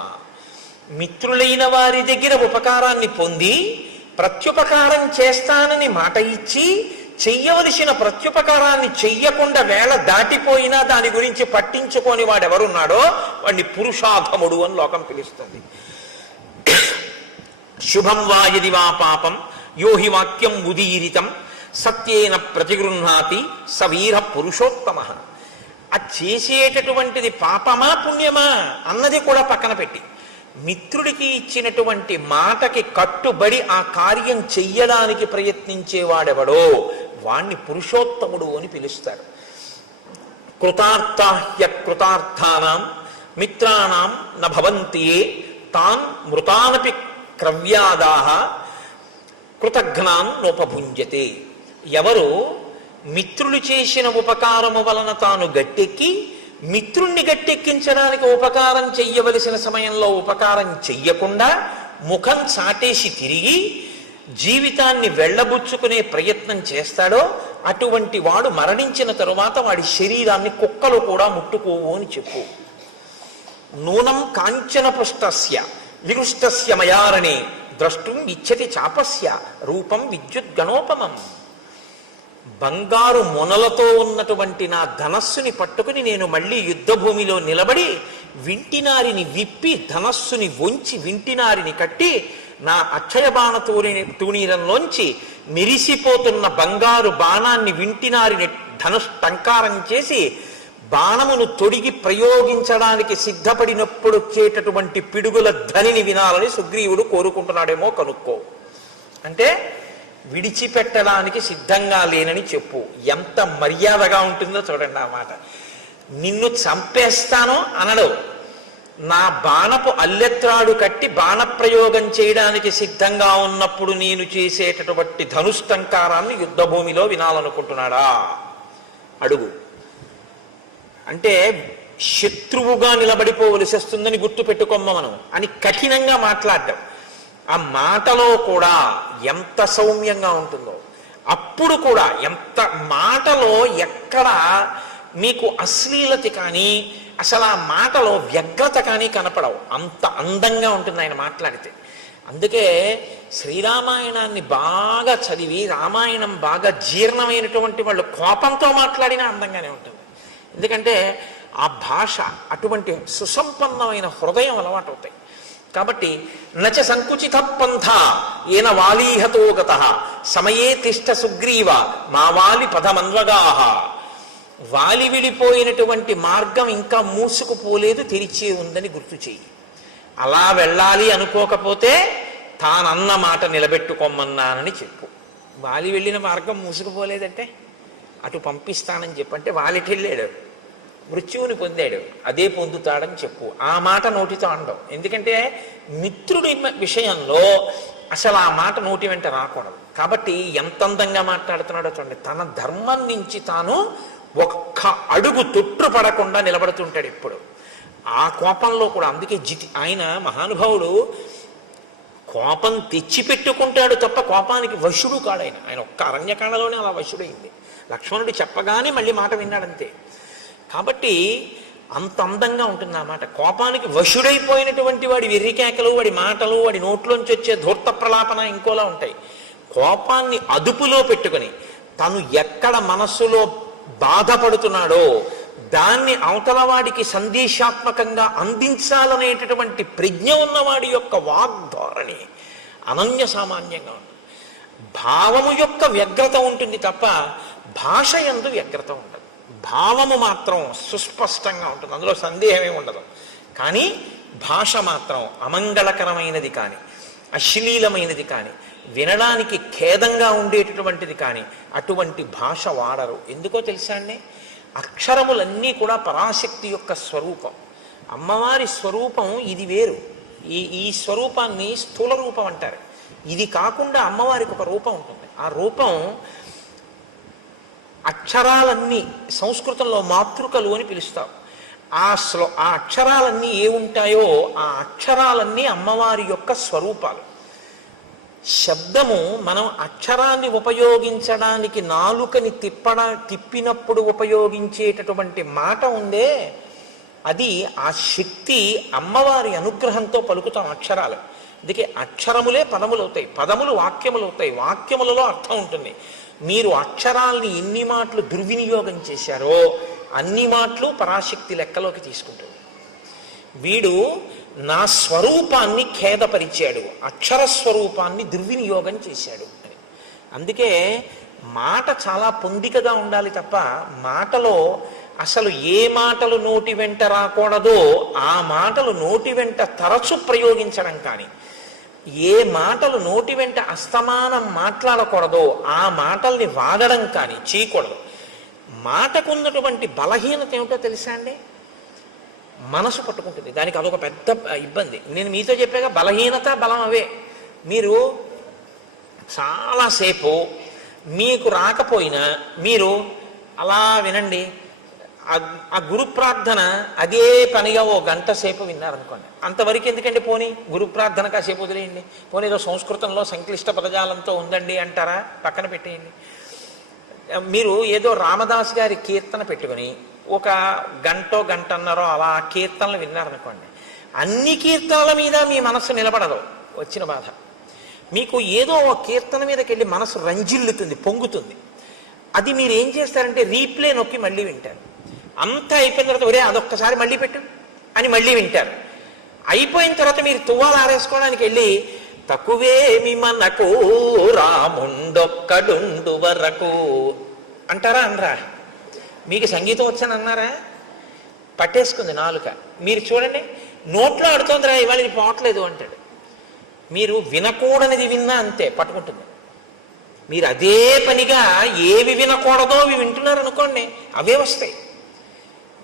మిత్రులైన వారి దగ్గర ఉపకారాన్ని పొంది ప్రత్యుపకారం చేస్తానని మాట ఇచ్చి చెయ్యవలసిన ప్రత్యుపకారాన్ని చెయ్యకుండా వేళ దాటిపోయినా దాని గురించి పట్టించుకొని వాడెవరున్నాడో వాడిని పురుషాధముడు అని లోకం పిలుస్తుంది. శుభం వా యది వా పాపం యోహి వాక్యం ఉదీరితం సత్యేన ప్రతిగృహ్ణాతి సవీర పురుషోత్తమ. ఆ చేసేటటువంటిది పాపమా పుణ్యమా అన్నది కూడా పక్కన పెట్టి మిత్రుడికి ఇచ్చినటువంటి మాటకి కట్టుబడి ఆ కార్యం చెయ్యడానికి ప్రయత్నించేవాడెవడో వాణ్ణి పురుషోత్తముడు అని పిలుస్తారు. కృతార్థాహ్యకృతార్థానాం మిత్రాణం నభవంతి తాన్ మృతానపి క్రవ్యాదాహ కృతఘ్నాన్ నోపభుంజతే. ఎవరు మిత్రులు చేసిన ఉపకారము వలన తాను గట్టెక్కి మిత్రుణ్ణి గట్టెక్కించడానికి ఉపకారం చెయ్యవలసిన సమయంలో ఉపకారం చెయ్యకుండా ముఖం చాటేసి తిరిగి జీవితాన్ని వెళ్ళబుచ్చుకునే ప్రయత్నం చేస్తాడో అటువంటి వాడు మరణించిన తరువాత వాడి శరీరాన్ని కుక్కలు కూడా ముట్టుకోవు అని చెప్పు. నూనం కాంచన పుష్టస్య విరుష్టస్య మయారణే ద్రష్టుం ఇచ్చతి చాపస్య రూపం విద్యుద్గణోపమం. బంగారు మొనలతో ఉన్నటువంటి నా ధనస్సుని పట్టుకుని నేను మళ్ళీ యుద్ధభూమిలో నిలబడి వింటినారిని విప్పి ధనస్సుని వంచి వింటినారిని కట్టి నా అక్షయ బాణ తూణీరంలోంచి మెరిసిపోతున్న బంగారు బాణాన్ని వింటినారిని టంకారం చేసి బాణమును తొడిగి ప్రయోగించడానికి సిద్ధపడినప్పుడు వచ్చేటటువంటి పిడుగుల ధ్వనిని వినాలని సుగ్రీవుడు కోరుకుంటున్నాడేమో కనుక్కో. అంటే విడిచిపెట్టడానికి సిద్ధంగా లేనని చెప్పు. ఎంత మర్యాదగా ఉంటుందో చూడండి ఆ మాట. నిన్ను చంపేస్తానో అనడు, నా బాణపు అల్లెత్రాడు కట్టి బాణప్రయోగం చేయడానికి సిద్ధంగా ఉన్నప్పుడు నేను చేసేటటువంటి ధనుష్టంకారాన్ని యుద్ధభూమిలో వినాలనుకుంటున్నాడా అడుగు. అంటే శత్రువుగా నిలబడిపోవలసి వస్తుందని గుర్తు పెట్టుకోమ్మను అని కఠినంగా మాట్లాడడం. ఆ మాటలో కూడా ఎంత సౌమ్యంగా ఉంటుందో, అప్పుడు కూడా ఎంత మాటలో ఎక్కడ మీకు అశ్లీలత కానీ అసలు ఆ మాటలో వ్యగ్రత కానీ కనపడవు, అంత అందంగా ఉంటుంది ఆయన మాట్లాడితే. అందుకే శ్రీరామాయణాన్ని బాగా చదివి రామాయణం బాగా జీర్ణమైనటువంటి వాళ్ళు కోపంతో మాట్లాడినా అందంగానే ఉంటుంది. ఎందుకంటే ఆ భాష అటువంటి సుసంపన్నమైన హృదయం అలవాటు అవుతాయి. కాబట్టి నచ సంకుచిత పంథ ఏన వాలీహతో గత సమయే తిష్ట సుగ్రీవ మా వాలి పదమన్వగాహ. వాలి విడిపోయినటువంటి మార్గం ఇంకా మూసుకుపోలేదు, తెరిచే ఉందని గుర్తు చెయ్యి. అలా వెళ్ళాలి అనుకోకపోతే తానన్న మాట నిలబెట్టుకోమన్నానని చెప్పు. వాలి వెళ్ళిన మార్గం మూసుకుపోలేదంటే అటు పంపిస్తానని చెప్పంటే వాలికి వెళ్ళాడు, మృత్యువుని పొందాడు, అదే పొందుతాడని చెప్పు. ఆ మాట నోటితో అనడం. ఎందుకంటే మిత్రుడి విషయంలో అసలు ఆ మాట నోటి వెంట రాకూడదు. కాబట్టి ఎంత అందంగా మాట్లాడుతున్నాడో చూడండి. తన ధర్మం నుంచి తాను ఒక్క అడుగు తొట్టు పడకుండా నిలబడుతుంటాడు ఎప్పుడు. ఆ కోపంలో కూడా. అందుకే ఆయన మహానుభావుడు కోపం తెచ్చిపెట్టుకుంటాడు తప్ప కోపానికి వశుడు కాడాయన. ఆయన ఒక్క అరణ్యకాండలోనే అలా వశుడైంది. లక్ష్మణుడు చెప్పగానే మళ్ళీ మాట విన్నాడంతే. కాబట్టి అంత అందంగా ఉంటుంది ఆ మాట. కోపానికి వశుడైపోయినటువంటి వాడి వెర్రికేకలు, వాడి మాటలు, వాడి నోట్లోంచి వచ్చే ధూర్త ప్రలాపన ఇంకోలా ఉంటాయి. కోపాన్ని అదుపులో పెట్టుకుని తను ఎక్కడ మనస్సులో బాధపడుతున్నాడో దాన్ని అవతల వాడికి సందేశాత్మకంగా అందించాలనేటటువంటి ప్రజ్ఞ ఉన్నవాడి యొక్క వాగ్ధోరణి అనన్య సామాన్యంగా ఉంటుంది. భావము యొక్క వ్యగ్రత ఉంటుంది తప్ప భాష యందు వ్యగ్రత ఉండదు. భావము మాత్రం సుస్పష్టంగా ఉంటుంది, అందులో సందేహమే ఉండదు. కానీ భాష మాత్రం అమంగళకరమైనది కానీ, అశ్లీలమైనది కానీ, వినడానికి ఖేదంగా ఉండేటటువంటిది కానీ అటువంటి భాష వాడరు. ఎందుకో తెలుసా అండి? అక్షరములన్నీ కూడా పరాశక్తి యొక్క స్వరూపం. అమ్మవారి స్వరూపం ఇది వేరు. ఈ స్వరూపాన్ని స్థూల రూపం అంటారు. ఇది కాకుండా అమ్మవారికి ఒక రూపం ఉంటుంది. ఆ రూపం అక్షరాలన్నీ సంస్కృతంలో మాతృకలు అని పిలుస్తాం. ఆ అక్షరాలన్నీ ఏ ఉంటాయో ఆ అక్షరాలన్నీ అమ్మవారి యొక్క స్వరూపాలు. శబ్దము మనం అక్షరాన్ని ఉపయోగించడానికి నాలుకని తిప్పినప్పుడు ఉపయోగించేటటువంటి మాట ఉందే, అది ఆ శక్తి అమ్మవారి అనుగ్రహంతో పలుకుతాం అక్షరాలు. అందుకే అక్షరములే పదములవుతాయి, పదములు వాక్యములవుతాయి, వాక్యములలో అర్థం ఉంటుంది. మీరు అక్షరాల్ని ఎన్ని మాటలు దుర్వినియోగం చేశారో అన్ని మాటలు పరాశక్తి లెక్కలోకి తీసుకుంటుంది. వీడు నా స్వరూపాన్ని ఖేదపరిచాడు, అక్షర స్వరూపాన్ని దుర్వినియోగం చేశాడు అని. అందుకే మాట చాలా పొందికగా ఉండాలి తప్ప మాటలో అసలు ఏ మాటలు నోటి వెంట రాకూడదో ఆ మాటలు నోటి వెంట తరచు ప్రయోగించడం కానీ, ఏ మాటలు నోటి వెంట అస్తమానం మాట్లాడకూడదో ఆ మాటల్ని వాడడం కానీ చేయకూడదు. మాటకున్నటువంటి బలహీనత ఏమిటో తెలుసా అండి? మనసు పట్టుకుంటుంది. దానికి అదొక పెద్ద ఇబ్బంది. నేను మీతో చెప్పాక బలహీనత బలం అవే. మీరు చాలాసేపు మీకు రాకపోయినా మీరు అలా వినండి. ఆ గురు ప్రార్థన అదే పనిగా ఓ గంట సేపు విన్నారనుకోండి, అంతవరకు ఎందుకండి? పోనీ గురు ప్రార్థన కాసేపు వదిలేయండి. పోనీ ఏదో సంస్కృతంలో సంక్లిష్ట పదజాలంతో ఉందండి అంటారా? పక్కన పెట్టేయండి. మీరు ఏదో రామదాస్ గారి కీర్తన పెట్టుకుని ఒక గంటన్నరో అలా కీర్తనలు విన్నారనుకోండి, అన్ని కీర్తనల మీద మీ మనస్సు నిలబడదు. వచ్చిన బాధ మీకు ఏదో ఒక కీర్తన మీదకి వెళ్ళి మనసు రంజిల్లుతుంది, పొంగుతుంది. అది మీరు ఏం చేస్తారంటే రీప్లే నొక్కి మళ్ళీ వింటారు. అంతా అయిపోయిన తర్వాత ఒరే అదొక్కసారి మళ్ళీ పెట్టు అని మళ్ళీ వింటారు. అయిపోయిన తర్వాత మీరు తువ్వాలు ఆరేసుకోవడానికి వెళ్ళి తక్కువేమి మనకు రాముండొక్కడుండు వరకు అంటారా? అనరా? మీకు సంగీతం వచ్చని అన్నారా? పట్టేసుకుంది నాలుక. మీరు చూడండి, నోట్లో ఆడుతోందిరా ఇవాళ ఇది పోవట్లేదు అంటాడు. మీరు వినకూడనిది విన్నా అంతే పట్టుకుంటుంది. మీరు అదే పనిగా ఏవి వినకూడదో అవి వింటున్నారు అనుకోండి, అవే వస్తాయి.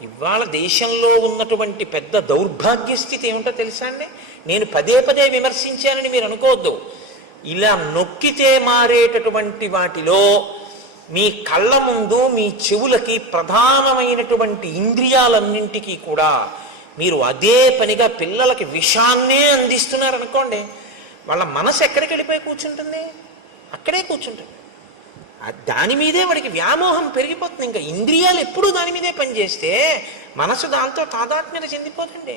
ఇవాళ దేశంలో ఉన్నటువంటి పెద్ద దౌర్భాగ్య స్థితి ఏమిటో తెలుసా అండి? నేను పదే పదే విమర్శించానని మీరు అనుకోవద్దు. ఇలా నొక్కితే మారేటటువంటి వాటిలో మీ కళ్ళ ముందు మీ చెవులకి ప్రధానమైనటువంటి ఇంద్రియాలన్నింటికీ కూడా మీరు అదే పనిగా పిల్లలకి విషాన్నే అందిస్తున్నారనుకోండి, వాళ్ళ మనసు ఎక్కడికి వెళ్ళిపోయి కూర్చుంటుంది? అక్కడే కూర్చుంటుంది. దాని మీదే వాడికి వ్యామోహం పెరిగిపోతుంది. ఇంకా ఇంద్రియాలు ఎప్పుడూ దాని మీదే పనిచేస్తే మనసు దాంతో తాదాత్మ్యత చెందిపోతుంది,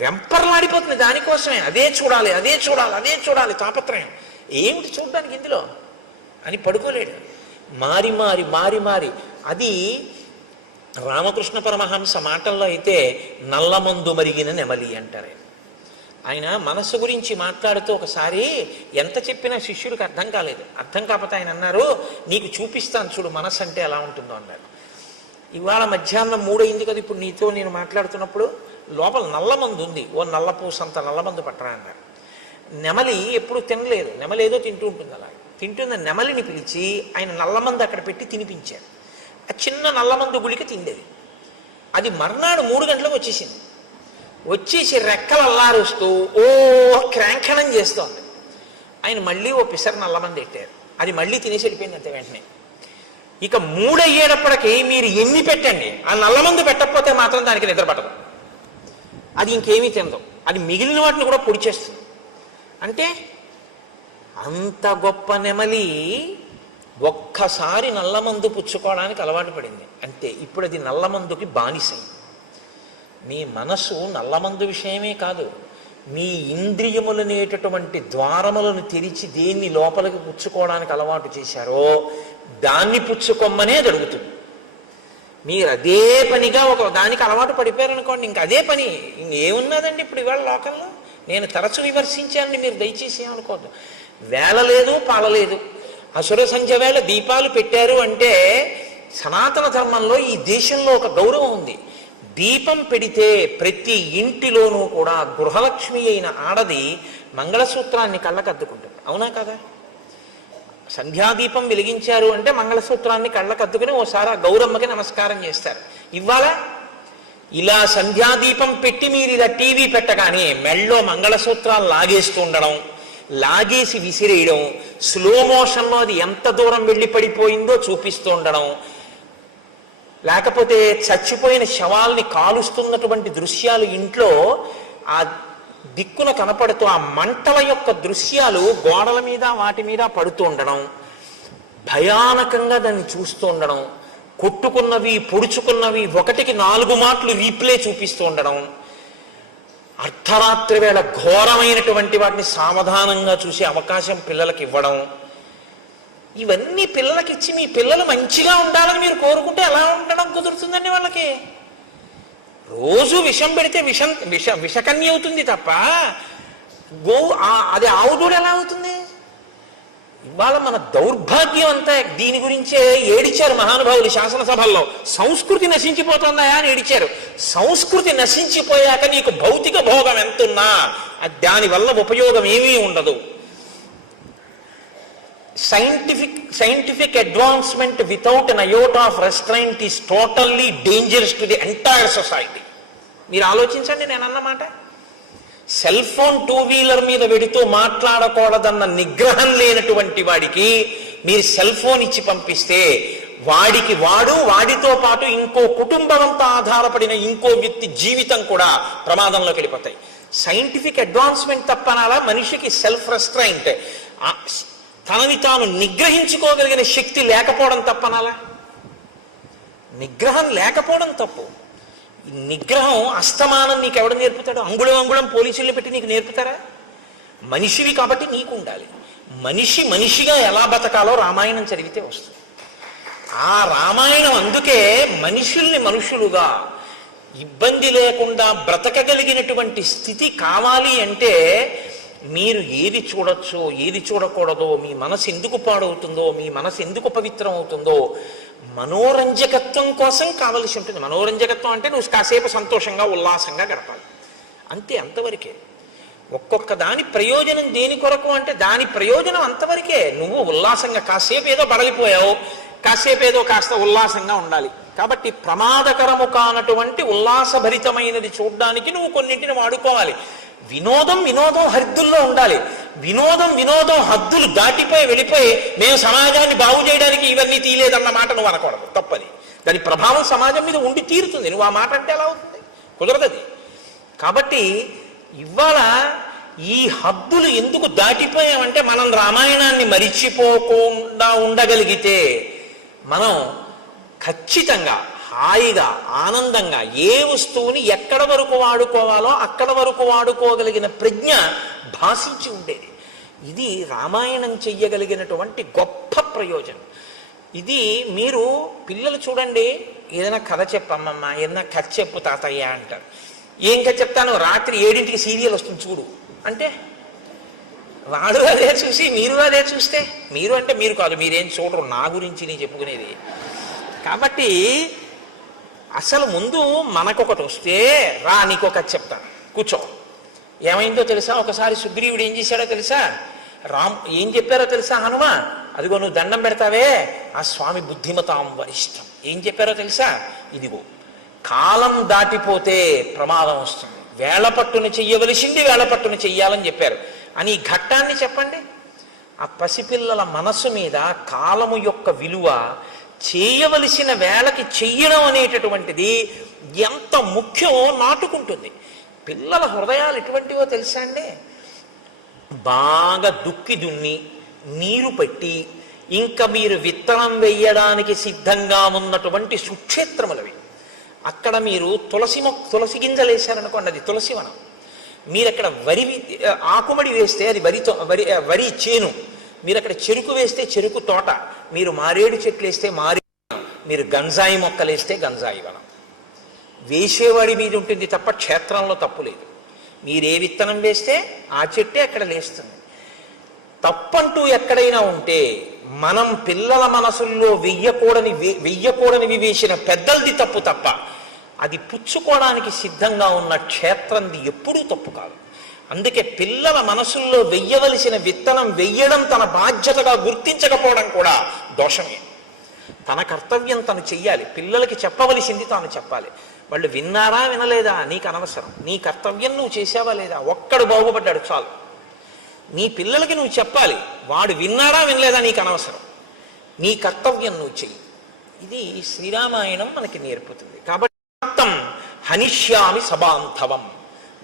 వెంపర్లాడిపోతుంది దానికోసమే. అదే చూడాలి, అదే చూడాలి, అదే చూడాలి తాపత్రయం. ఏమిటి చూడడానికి ఇందులో అని పడుకోలేడు. మారి మారి మారి మారి అది రామకృష్ణ పరమహంస మాటల్లో అయితే నల్లమందు మరిగిన నెమలి అంటారు. ఆయన మనస్సు గురించి మాట్లాడుతూ ఒకసారి ఎంత చెప్పినా శిష్యుడికి అర్థం కాలేదు. అర్థం కాకపోతే ఆయన అన్నారు, నీకు చూపిస్తాను చూడు మనస్సు అంటే ఎలా ఉంటుందో అన్నారు. ఇవాళ మధ్యాహ్నం 3 అయింది కదా, ఇప్పుడు నీతో నేను మాట్లాడుతున్నప్పుడు లోపల నల్లమందు ఉంది, ఓ నల్లపూసంత నల్లమందు పట్టరా అన్నారు. నెమలి ఎప్పుడు తినలేదు, నెమలి ఏదో తింటూ ఉంటుంది. అలా తింటున్న నెమలిని పిలిచి ఆయన నల్లమందు అక్కడ పెట్టి తినిపించారు. ఆ చిన్న నల్లమందు గుళిక తిండేది. అది మర్నాడు 3 గంటలకు వచ్చేసింది. వచ్చేసి రెక్కలు అల్లారుస్తూ ఓ క్రాంఖణం చేస్తోంది. ఆయన మళ్ళీ ఓ పిసరు నల్లమంది పెట్టారు. అది మళ్ళీ తినేసి వెళ్ళిపోయింది అంతే వెంటనే. ఇక 3 అయ్యేటప్పటికి మీరు ఎన్ని పెట్టండి, ఆ నల్లమందు పెట్టకపోతే మాత్రం దానికి నిద్ర పట్టదు, అది ఇంకేమీ తినదు, అది మిగిలిన వాటిని కూడా పొడి చేస్తుంది. అంటే అంత గొప్ప నెమలి ఒక్కసారి నల్లమందు పుచ్చుకోవడానికి అలవాటు పడింది అంతే. ఇప్పుడు అది నల్లమందుకి బానిసైంది. మీ మనసు నల్లమందు విషయమే కాదు, మీ ఇంద్రియములనేటటువంటి ద్వారములను తెరిచి దేన్ని లోపలికి పుచ్చుకోవడానికి అలవాటు చేశారో దాన్ని పుచ్చుకొమ్మనే జరుగుతుంది. మీరు అదే పనిగా ఒక దానికి అలవాటు పడిపోయారనుకోండి, ఇంక అదే పని. ఇంకేమున్నదండి ఇప్పుడు ఇవాళ లోకంలో. నేను తరచు విమర్శించాను, మీరు దయచేసి ఏమనుకోవద్దు. వేళ లేదు, పాలలేదు. అసుర సంధ్య వేళ దీపాలు పెట్టారు అంటే సనాతన ధర్మంలో ఈ దేశంలో ఒక గౌరవం ఉంది. దీపం పెడితే ప్రతి ఇంటిలోనూ కూడా గృహలక్ష్మి అయిన ఆడది మంగళసూత్రాన్ని కళ్ళకద్దుకుంటుంది. అవునా కదా? సంధ్యాదీపం వెలిగించారు అంటే మంగళసూత్రాన్ని కళ్ళకద్దుకుని ఓసారి ఆ గౌరమ్మకి నమస్కారం చేస్తారు. ఇవాళ ఇలా సంధ్యాదీపం పెట్టి మీరు ఇలా టీవీ పెట్టగానే మెళ్ళో మంగళసూత్రాలు లాగేస్తూ ఉండడం, లాగేసి విసిరేయడం, స్లో మోషన్లో అది ఎంత దూరం వెళ్ళి పడిపోయిందో చూపిస్తూ ఉండడం, లేకపోతే చచ్చిపోయిన శవాల్ని కాలుస్తున్నటువంటి దృశ్యాలు ఇంట్లో ఆ దిక్కున కనపడుతూ ఆ మంటల యొక్క దృశ్యాలు గోడల మీద వాటి మీద పడుతూ ఉండడం, భయానకంగా దాన్ని చూస్తూ ఉండడం, కొట్టుకున్నవి పొడుచుకున్నవి 1కి 4 మాటలు రీప్లే చూపిస్తూ ఉండడం, అర్ధరాత్రి వేళ ఘోరమైనటువంటి వాటిని సావధానంగా చూసే అవకాశం పిల్లలకి ఇవ్వడం, ఇవన్నీ పిల్లలకి ఇచ్చి మీ పిల్లలు మంచిగా ఉండాలని మీరు కోరుకుంటే ఎలా ఉండడం కుదురుతుందండి వాళ్ళకి? రోజు విషం పెడితే విషకన్య అవుతుంది తప్ప అది ఆవుదూడ ఎలా అవుతుంది? ఇవాళ మన దౌర్భాగ్యం అంతా దీని గురించే ఏడిచారు మహానుభావులు శాసనసభల్లో. సంస్కృతి నశించిపోతుందా అని ఏడిచారు. సంస్కృతి నశించిపోయాక నీకు భౌతిక భోగం ఎంతున్నా దానివల్ల ఉపయోగం ఏమీ ఉండదు. Scientific advancement without an iota of restraint is totally dangerous to the entire society. మీరు ఆలోచించండి నేను అన్నమాట. సెల్ ఫోన్ 2-వీలర్ మీద పెడుతూ మాట్లాడకూడదన్న నిగ్రహం లేనటువంటి వాడికి మీరు సెల్ ఫోన్ ఇచ్చి పంపిస్తే వాడితో పాటు ఇంకో కుటుంబం అంతా ఆధారపడిన ఇంకో వ్యక్తి జీవితం కూడా ప్రమాదంలోకి వెళ్ళిపోతాయి. సైంటిఫిక్ అడ్వాన్స్మెంట్ తప్పనాలా మనిషికి సెల్ఫ్ రెస్ట్రైంట్, తనని తాను నిగ్రహించుకోగలిగిన శక్తి లేకపోవడం తప్పనాలా? నిగ్రహం లేకపోవడం తప్పు. నిగ్రహం అస్తమానం నీకు ఎవడు నేర్పుతాడు? అంగుళం పోలీసుల్ని పెట్టి నీకు నేర్పుతారా? మనిషివి కాబట్టి నీకు ఉండాలి. మనిషిగా ఎలా బతకాలో రామాయణం చదివితే వస్తుంది. ఆ రామాయణం అందుకే మనుషుల్ని మనుషులుగా ఇబ్బంది లేకుండా బ్రతకగలిగినటువంటి స్థితి కావాలి అంటే మీరు ఏది చూడొచ్చో ఏది చూడకూడదో, మీ మనసు ఎందుకు పాడవుతుందో, మీ మనసు ఎందుకు పవిత్రం అవుతుందో మనోరంజకత్వం కోసం కావలసి ఉంటుంది. మనోరంజకత్వం అంటే నువ్వు కాసేపు సంతోషంగా ఉల్లాసంగా గడపాలి అంతే, అంతవరకే. ఒక్కొక్క దాని ప్రయోజనం దేని కొరకు అంటే దాని ప్రయోజనం అంతవరకే. నువ్వు ఉల్లాసంగా కాసేపు ఏదో బడలిపోయావు, కాసేపు ఏదో కాస్త ఉల్లాసంగా ఉండాలి. కాబట్టి ప్రమాదకరము కానటువంటి ఉల్లాసభరితమైనది చూడ్డానికి నువ్వు కొన్నింటిని వాడుకోవాలి. వినోదం హద్దుల్లో ఉండాలి. వినోదం హద్దులు దాటిపోయి వెళ్ళిపోయి మేము సమాజాన్ని బాగు చేయడానికి ఇవన్నీ తీయలేదన్న మాట నువ్వు అనకూడదు, తప్పది. దాని ప్రభావం సమాజం మీద ఉండి తీరుతుంది. నువ్వు ఆ మాట అంటే ఎలా అవుతుంది? కుదరదది. కాబట్టి ఇవాళ ఈ హద్దులు ఎందుకు దాటిపోయామంటే మనం రామాయణాన్ని మరిచిపోకుండా ఉండగలిగితే మనం ఖచ్చితంగా హాయిగా ఆనందంగా ఏ వస్తువుని ఎక్కడ వరకు వాడుకోవాలో అక్కడ వరకు వాడుకోగలిగిన ప్రజ్ఞ భాషించి ఉండేది. ఇది రామాయణం చెయ్యగలిగినటువంటి గొప్ప ప్రయోజనం. ఇది మీరు పిల్లలు చూడండి, ఏదైనా కథ చెప్పమ్మమ్మ, ఏదైనా కథ చెప్పు తాతయ్య అంటారు. ఏం కథ చెప్తాను, రాత్రి 7ంటికి సీరియల్ వస్తుంది చూడు అంటే వాడు అదే చూసి మీరు అదే చూస్తే, మీరు అంటే మీరు కాదు, మీరేం చూడరు, నా గురించి నేను చెప్పుకునేది. కాబట్టి అసలు ముందు మనకొకటి వస్తే రా నీకొక చెప్తాను కూర్చో. ఏమైందో తెలుసా, ఒకసారి సుగ్రీవుడు ఏం చేశాడో తెలుసా, ఏం చెప్పారో తెలుసా హనుమ, అదిగో నువ్వు దండం పెడతావే ఆ స్వామి బుద్ధిమతాం వరిష్టం. ఏం చెప్పారో తెలుసా, ఇదిగో కాలం దాటిపోతే ప్రమాదం వస్తుంది, వేళపట్టును చెయ్యవలసింది వేళపట్టును చెయ్యాలని చెప్పారు అని ఈ ఘట్టాన్ని చెప్పండి. ఆ పసిపిల్లల మనస్సు మీద కాలము యొక్క విలువ, చేయవలసిన వేళకి చెయ్యడం అనేటటువంటిది ఎంత ముఖ్యమో నాటుకుంటుంది. పిల్లల హృదయాలు ఎటువంటివో తెలుసా అండి, బాగా దుక్కి దున్ని నీరు పెట్టి ఇంకా మీరు విత్తనం వేయడానికి సిద్ధంగా ఉన్నటువంటి సుక్షేత్రములవి. అక్కడ మీరు తులసి గింజలు వేశారనుకోండి, అది తులసివనం. మీరు అక్కడ ఆకుమడి వేస్తే అది వరి చేను, మీరు అక్కడ చెరుకు వేస్తే చెరుకు తోట, మీరు మారేడు చెట్లు వేస్తే మారేడు వనం, మీరు గంజాయి మొక్కలు వేస్తే గంజాయి వనం. వేసేవాడి మీద ఉంటుంది తప్ప క్షేత్రంలో తప్పు లేదు. మీరే విత్తనం వేస్తే ఆ చెట్టే అక్కడ లేస్తుంది. తప్పంటూ ఎక్కడైనా ఉంటే మనం పిల్లల మనసుల్లో వెయ్యకూడనివి వేసిన పెద్దలది తప్పు తప్ప అది పుచ్చుకోవడానికి సిద్ధంగా ఉన్న క్షేత్రంది ఎప్పుడూ తప్పు కాదు. అందుకే పిల్లల మనసుల్లో వెయ్యవలసిన విత్తనం వెయ్యడం తన బాధ్యతగా గుర్తించకపోవడం కూడా దోషమే. తన కర్తవ్యం తను చెయ్యాలి, పిల్లలకి చెప్పవలసింది తాను చెప్పాలి. వాళ్ళు విన్నారా వినలేదా నీకు అనవసరం, నీ కర్తవ్యం నువ్వు చేసావా లేదా, ఒక్కడు బాగుపడ్డాడు చాలు. నీ పిల్లలకి నువ్వు చెప్పాలి, వాడు విన్నాడా వినలేదా నీకు అనవసరం, నీ కర్తవ్యం నువ్వు చెయ్యి. ఇది శ్రీరామాయణం మనకి నేర్పుతుంది. కాబట్టి హనిష్యామి సబాంధవం,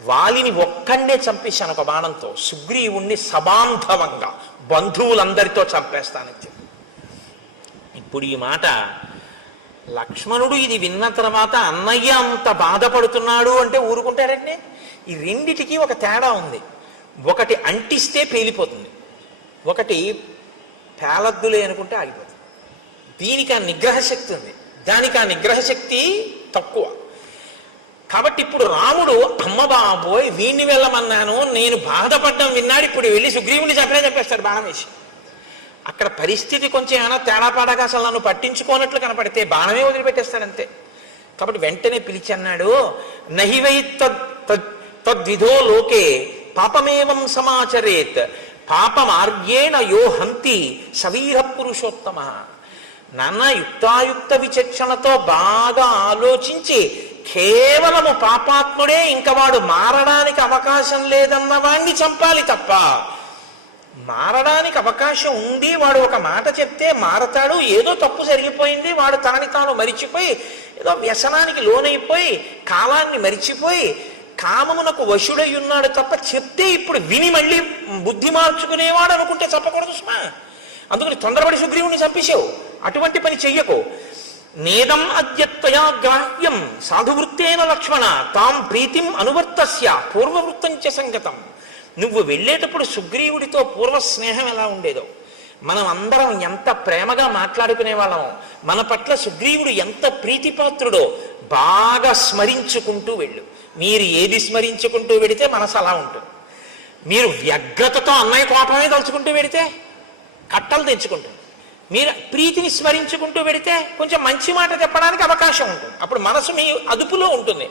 వాలిని ఒక్కడే చంపేశాను ఒక బాణంతో, సుగ్రీవుణ్ణి సబాంధవంగా బంధువులందరితో చంపేస్తానని చెప్పి. ఇప్పుడు ఈ మాట లక్ష్మణుడు ఇది విన్న తర్వాత అన్నయ్య అంత బాధపడుతున్నాడు అంటే ఊరుకుంటాడండి. ఈ రెండిటికి ఒక తేడా ఉంది. ఒకటి అంటిస్తే పేలిపోతుంది, ఒకటి పేలద్దులే అనుకుంటే ఆగిపోతుంది. దీనికి ఆ నిగ్రహ శక్తి ఉంది, దానికి ఆ నిగ్రహ శక్తి తక్కువ. కాబట్టి ఇప్పుడు రాముడు అమ్మ బాబోయ్ వీణ్ణి వెళ్ళమన్నాను, నేను బాధపడ్డం విన్నాడు, ఇప్పుడు వెళ్ళి సుగ్రీవుని చెప్పేస్తాడు బాణం వేసి. అక్కడ పరిస్థితి కొంచెం ఏమైనా తేడాపాడగా అసలు నన్ను పట్టించుకోనట్లు కనపడితే బాణమే వదిలిపెట్టేస్తాడంతే. కాబట్టి వెంటనే పిలిచి అన్నాడు, నహివై తద్విధో లోకే పాపమేవం సమాచరేత్ పాపమార్గేణ యో హంతి సవీర పురుషోత్తమ. నాన్న యుక్తాయుక్త విచక్షణతో బాగా ఆలోచించి కేవలము పాపాత్ముడే, ఇంకా వాడు మారడానికి అవకాశం లేదన్న వాణ్ణి చంపాలి తప్ప, మారడానికి అవకాశం ఉంది, వాడు ఒక మాట చెప్తే మారతాడు, ఏదో తప్పు జరిగిపోయింది, వాడు తనని తాను మరిచిపోయి ఏదో వ్యసనానికి లోనైపోయి కాలాన్ని మరిచిపోయి కామమునకు వశుడై ఉన్నాడు తప్ప చెప్తే ఇప్పుడు విని మళ్ళీ బుద్ధి మార్చుకునేవాడు అనుకుంటే చెప్పకూడదు సుమా. అందుకని తొందరపడి సుగ్రీవుని చంపేశావు, అటువంటి పని చెయ్యకు. నేదం అద్యత్వయా గ్రాహ్యం సాధువృత్తేన లక్ష్మణ తాం ప్రీతిం అనువర్తస్య పూర్వవృత్తంచ సంగతం. నువ్వు వెళ్ళేటప్పుడు సుగ్రీవుడితో పూర్వ స్నేహం ఎలా ఉండేదో, మనం అందరం ఎంత ప్రేమగా మాట్లాడుకునే వాళ్ళమో, మన పట్ల సుగ్రీవుడు ఎంత ప్రీతిపాత్రుడో బాగా స్మరించుకుంటూ వెళ్ళు. మీరు ఏది స్మరించుకుంటూ వెడితే మనసు అలా ఉంటుంది. మీరు వ్యగ్రతతో అన్నయ్య కోపమే తలుచుకుంటూ వెడితే కట్టలు తెచ్చుకుంటుంది. మీరు ప్రీతిని స్మరించుకుంటూ వెడితే కొంచెం మంచి మాట చెప్పడానికి అవకాశం ఉంటుంది, అప్పుడు మనసు మీ అదుపులో ఉంటుంది.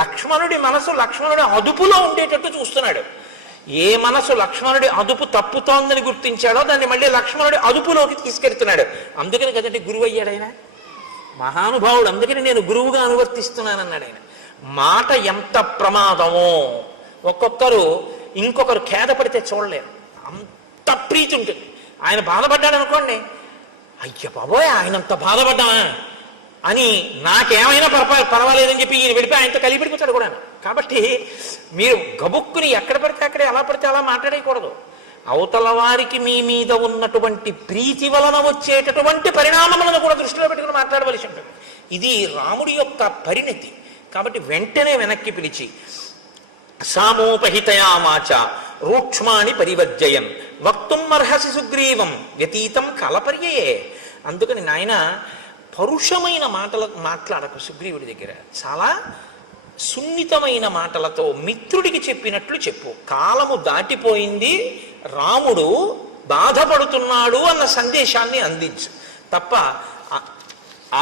లక్ష్మణుడి మనసు లక్ష్మణుడి అదుపులో ఉండేటట్టు చూస్తున్నాడు. ఏ మనసు లక్ష్మణుడి అదుపు తప్పుతోందని గుర్తించాడో దాన్ని మళ్ళీ లక్ష్మణుడి అదుపులోకి తీసుకెళ్తున్నాడు. అందుకని కదండి గురువు అయ్యాడు ఆయన, మహానుభావుడు. అందుకని నేను గురువుగా అనువర్తిస్తున్నానన్నాడు ఆయన. మాట ఎంత ప్రమాదమో ఒక్కొక్కరు ఇంకొకరు ఖేదపడితే చూడలేరు, అంత ప్రీతి ఉంటుంది. ఆయన బాధపడ్డాడు అనుకోండి, అయ్య బాబోయ్ ఆయనంత బాధపడ్డామా అని నాకేమైనా పర్వాలేదని చెప్పి ఈయన వెళ్ళిపోయి ఆయనతో కలిపిడిపోతాడు కూడా. కాబట్టి మీరు గబుక్కుని ఎక్కడ పడితే అక్కడే ఎలా పడితే అలా మాట్లాడేయకూడదు. అవతల వారికి మీ మీద ఉన్నటువంటి ప్రీతి వలన వచ్చేటటువంటి పరిణామములను కూడా దృష్టిలో పెట్టుకుని మాట్లాడవలసి ఉంటుంది. ఇది రాముడి యొక్క పరిణతి. కాబట్టి వెంటనే వెనక్కి పిలిచి సామోపహితయామాచ రూక్ష్మాణి పరివర్జయన్ వక్తుం అర్హసి సుగ్రీవం వ్యతీతం కలపర్యయే. అందుకని నాయన పరుషమైన మాటలు మాట్లాడకు సుగ్రీవుడి దగ్గర. చాలా సున్నితమైన మాటలతో మిత్రుడికి చెప్పినట్లు చెప్పు. కాలము దాటిపోయింది, రాముడు బాధపడుతున్నాడు అన్న సందేశాన్ని అందించు తప్ప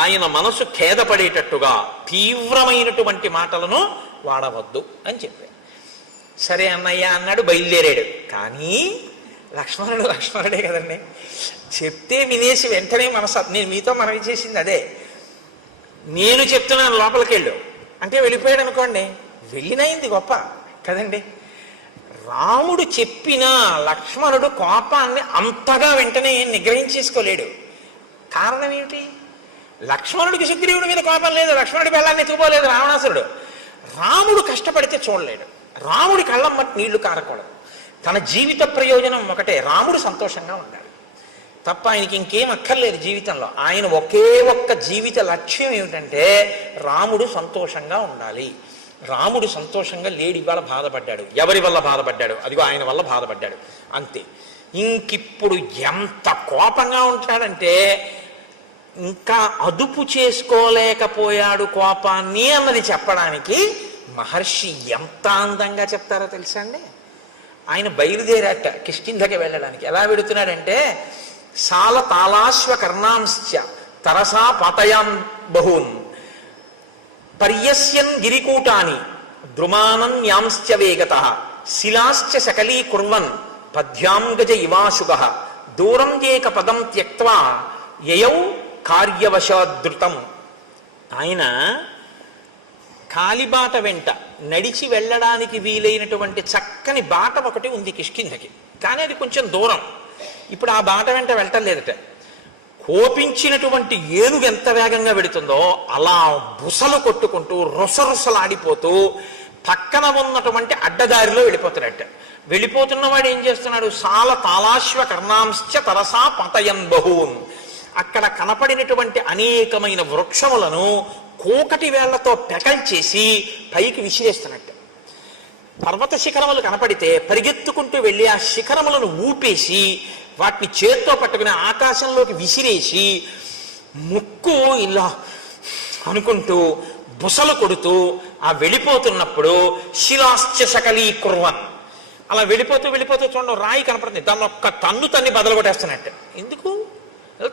ఆయన మనసు ఖేదపడేటట్టుగా తీవ్రమైనటువంటి మాటలను వాడవద్దు అని చెప్పాడు. సరే అన్నయ్య అన్నాడు, బయలుదేరాడు. కానీ లక్ష్మణుడే కదండి, చెప్తే వినేసి వెంటనే నేను మీతో మనవి చేసింది అదే. నేను చెప్తున్నాను లోపలికి వెళ్ళు అంటే వెళ్ళిపోయాడు అనుకోండి, వెళ్ళినైంది గొప్ప కదండి. రాముడు చెప్పిన లక్ష్మణుడు కోపాన్ని అంతగా వెంటనే నిగ్రహించేసుకోలేడు. కారణం ఏమిటి? లక్ష్మణుడికి సుగ్రీవుడి మీద కోపం లేదు, లక్ష్మణుడి బెల్లాన్ని ఎత్తుకోలేదు రావణాసురుడు. రాముడు కష్టపడితే చూడలేడు, రాముడి కళ్ళమ్మటి నీళ్లు కారకూడదు. తన జీవిత ప్రయోజనం ఒకటే, రాముడు సంతోషంగా ఉండాలి తప్ప ఆయనకి ఇంకేం అక్కర్లేదు జీవితంలో. ఆయన ఒకే ఒక్క జీవిత లక్ష్యం ఏమిటంటే రాముడు సంతోషంగా ఉండాలి. రాముడు సంతోషంగా లేడి వల్ల బాధపడ్డాడు, ఎవరి వల్ల బాధపడ్డాడు? అదిగో ఆయన వల్ల బాధపడ్డాడు, అంతే. ఇంకిప్పుడు ఎంత కోపంగా ఉంటాడంటే ఇంకా అదుపు చేసుకోలేకపోయాడు కోపాన్ని అన్నది చెప్పడానికి మహర్షి ఎంత అందంగా చెప్తారో తెలుసా అండి. ఆయన బయలుదేరాట కిష్కింధకి వెళ్ళడానికి. ఎలా వెడుతున్నాడంటే సాల తాళాశ్వ కర్ణాంశ్చ తరసా పాతయాం బహూన్ పర్యస్యన్ గిరికూటాని ద్రుమానన్యాంశ్చ వేగత శిలాశ్చ సకలీకుర్వన్ పద్భ్యాం గజ ఇవాశుగ దూరం ఏక పదం త్యక్త్వా యయౌ కార్యవశాదృతం. ఆయన కాలిబాట వెంట నడిచి వెళ్ళడానికి వీలైనటువంటి చక్కని బాట ఒకటి ఉంది కిష్కింధకి, కానీ అది కొంచెం దూరం. ఇప్పుడు ఆ బాట వెంట వెళ్ళలేదట. కోపించినటువంటి ఏనుగు ఎంత వేగంగా వెడుతుందో అలా బుసలు కొట్టుకుంటూ రుసరుసలాడిపోతూ పక్కన ఉన్నటువంటి అడ్డదారిలో వెళ్ళిపోతాడట. వెళ్ళిపోతున్నవాడు ఏం చేస్తున్నాడు? సాల తాళాశ్వ కర్ణాంశ్చ తరసా పతయన్ బహూన్. అక్కడ కనపడినటువంటి అనేకమైన వృక్షములను కోకటి వేళ్లతో పెకల్చేసి పైకి విసిరేస్తున్నట్టు. పర్వత శిఖరములు కనపడితే పరిగెత్తుకుంటూ వెళ్ళి ఆ శిఖరములను ఊపేసి వాటిని చేత్తో పట్టుకుని ఆకాశంలోకి విసిరేసి ముక్కు ఇలా అనుకుంటూ బుసలు కొడుతూ ఆ వెళ్ళిపోతున్నప్పుడు శిలాశ్చ సకలీకుర్వన్ అలా వెళ్ళిపోతూ చూడండి రాయి కనపడుతుంది, దాన్ని ఒక్క తన్ను తన్ని బదలు కొట్టేస్తున్నట్టు. ఎందుకు?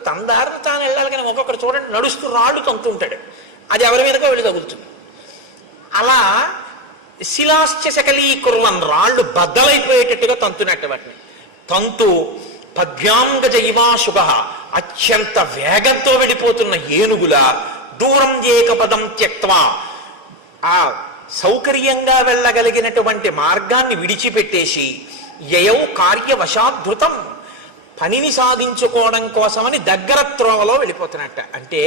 తన దారిని తాను వెళ్ళాలి. కానీ ఒక్కొక్కటి చూడండి నడుస్తూ రాళ్ళు తంతు ఉంటాడు, అది ఎవరి మీదకో వెళ్ళి తగులుతుంది. అలా శిలాశ్చ సకలీకుర్వన్ రాళ్ళు బద్దలైపోయేటట్టుగా తంతున్నట్టు వాటిని తంతు పద్భ్యాంగజ ఇవాశుగ అత్యంత వేగంతో వెళ్ళిపోతున్న ఏనుగుల దూరం ఏకపదం త్యక్త్వా ఆ సౌకర్యంగా వెళ్ళగలిగినటువంటి మార్గాన్ని విడిచిపెట్టేసి యయౌ కార్యవశాధృతం పనిని సాధించుకోవడం కోసమని దగ్గర త్రోవలో వెళ్ళిపోతున్నట్ట. అంటే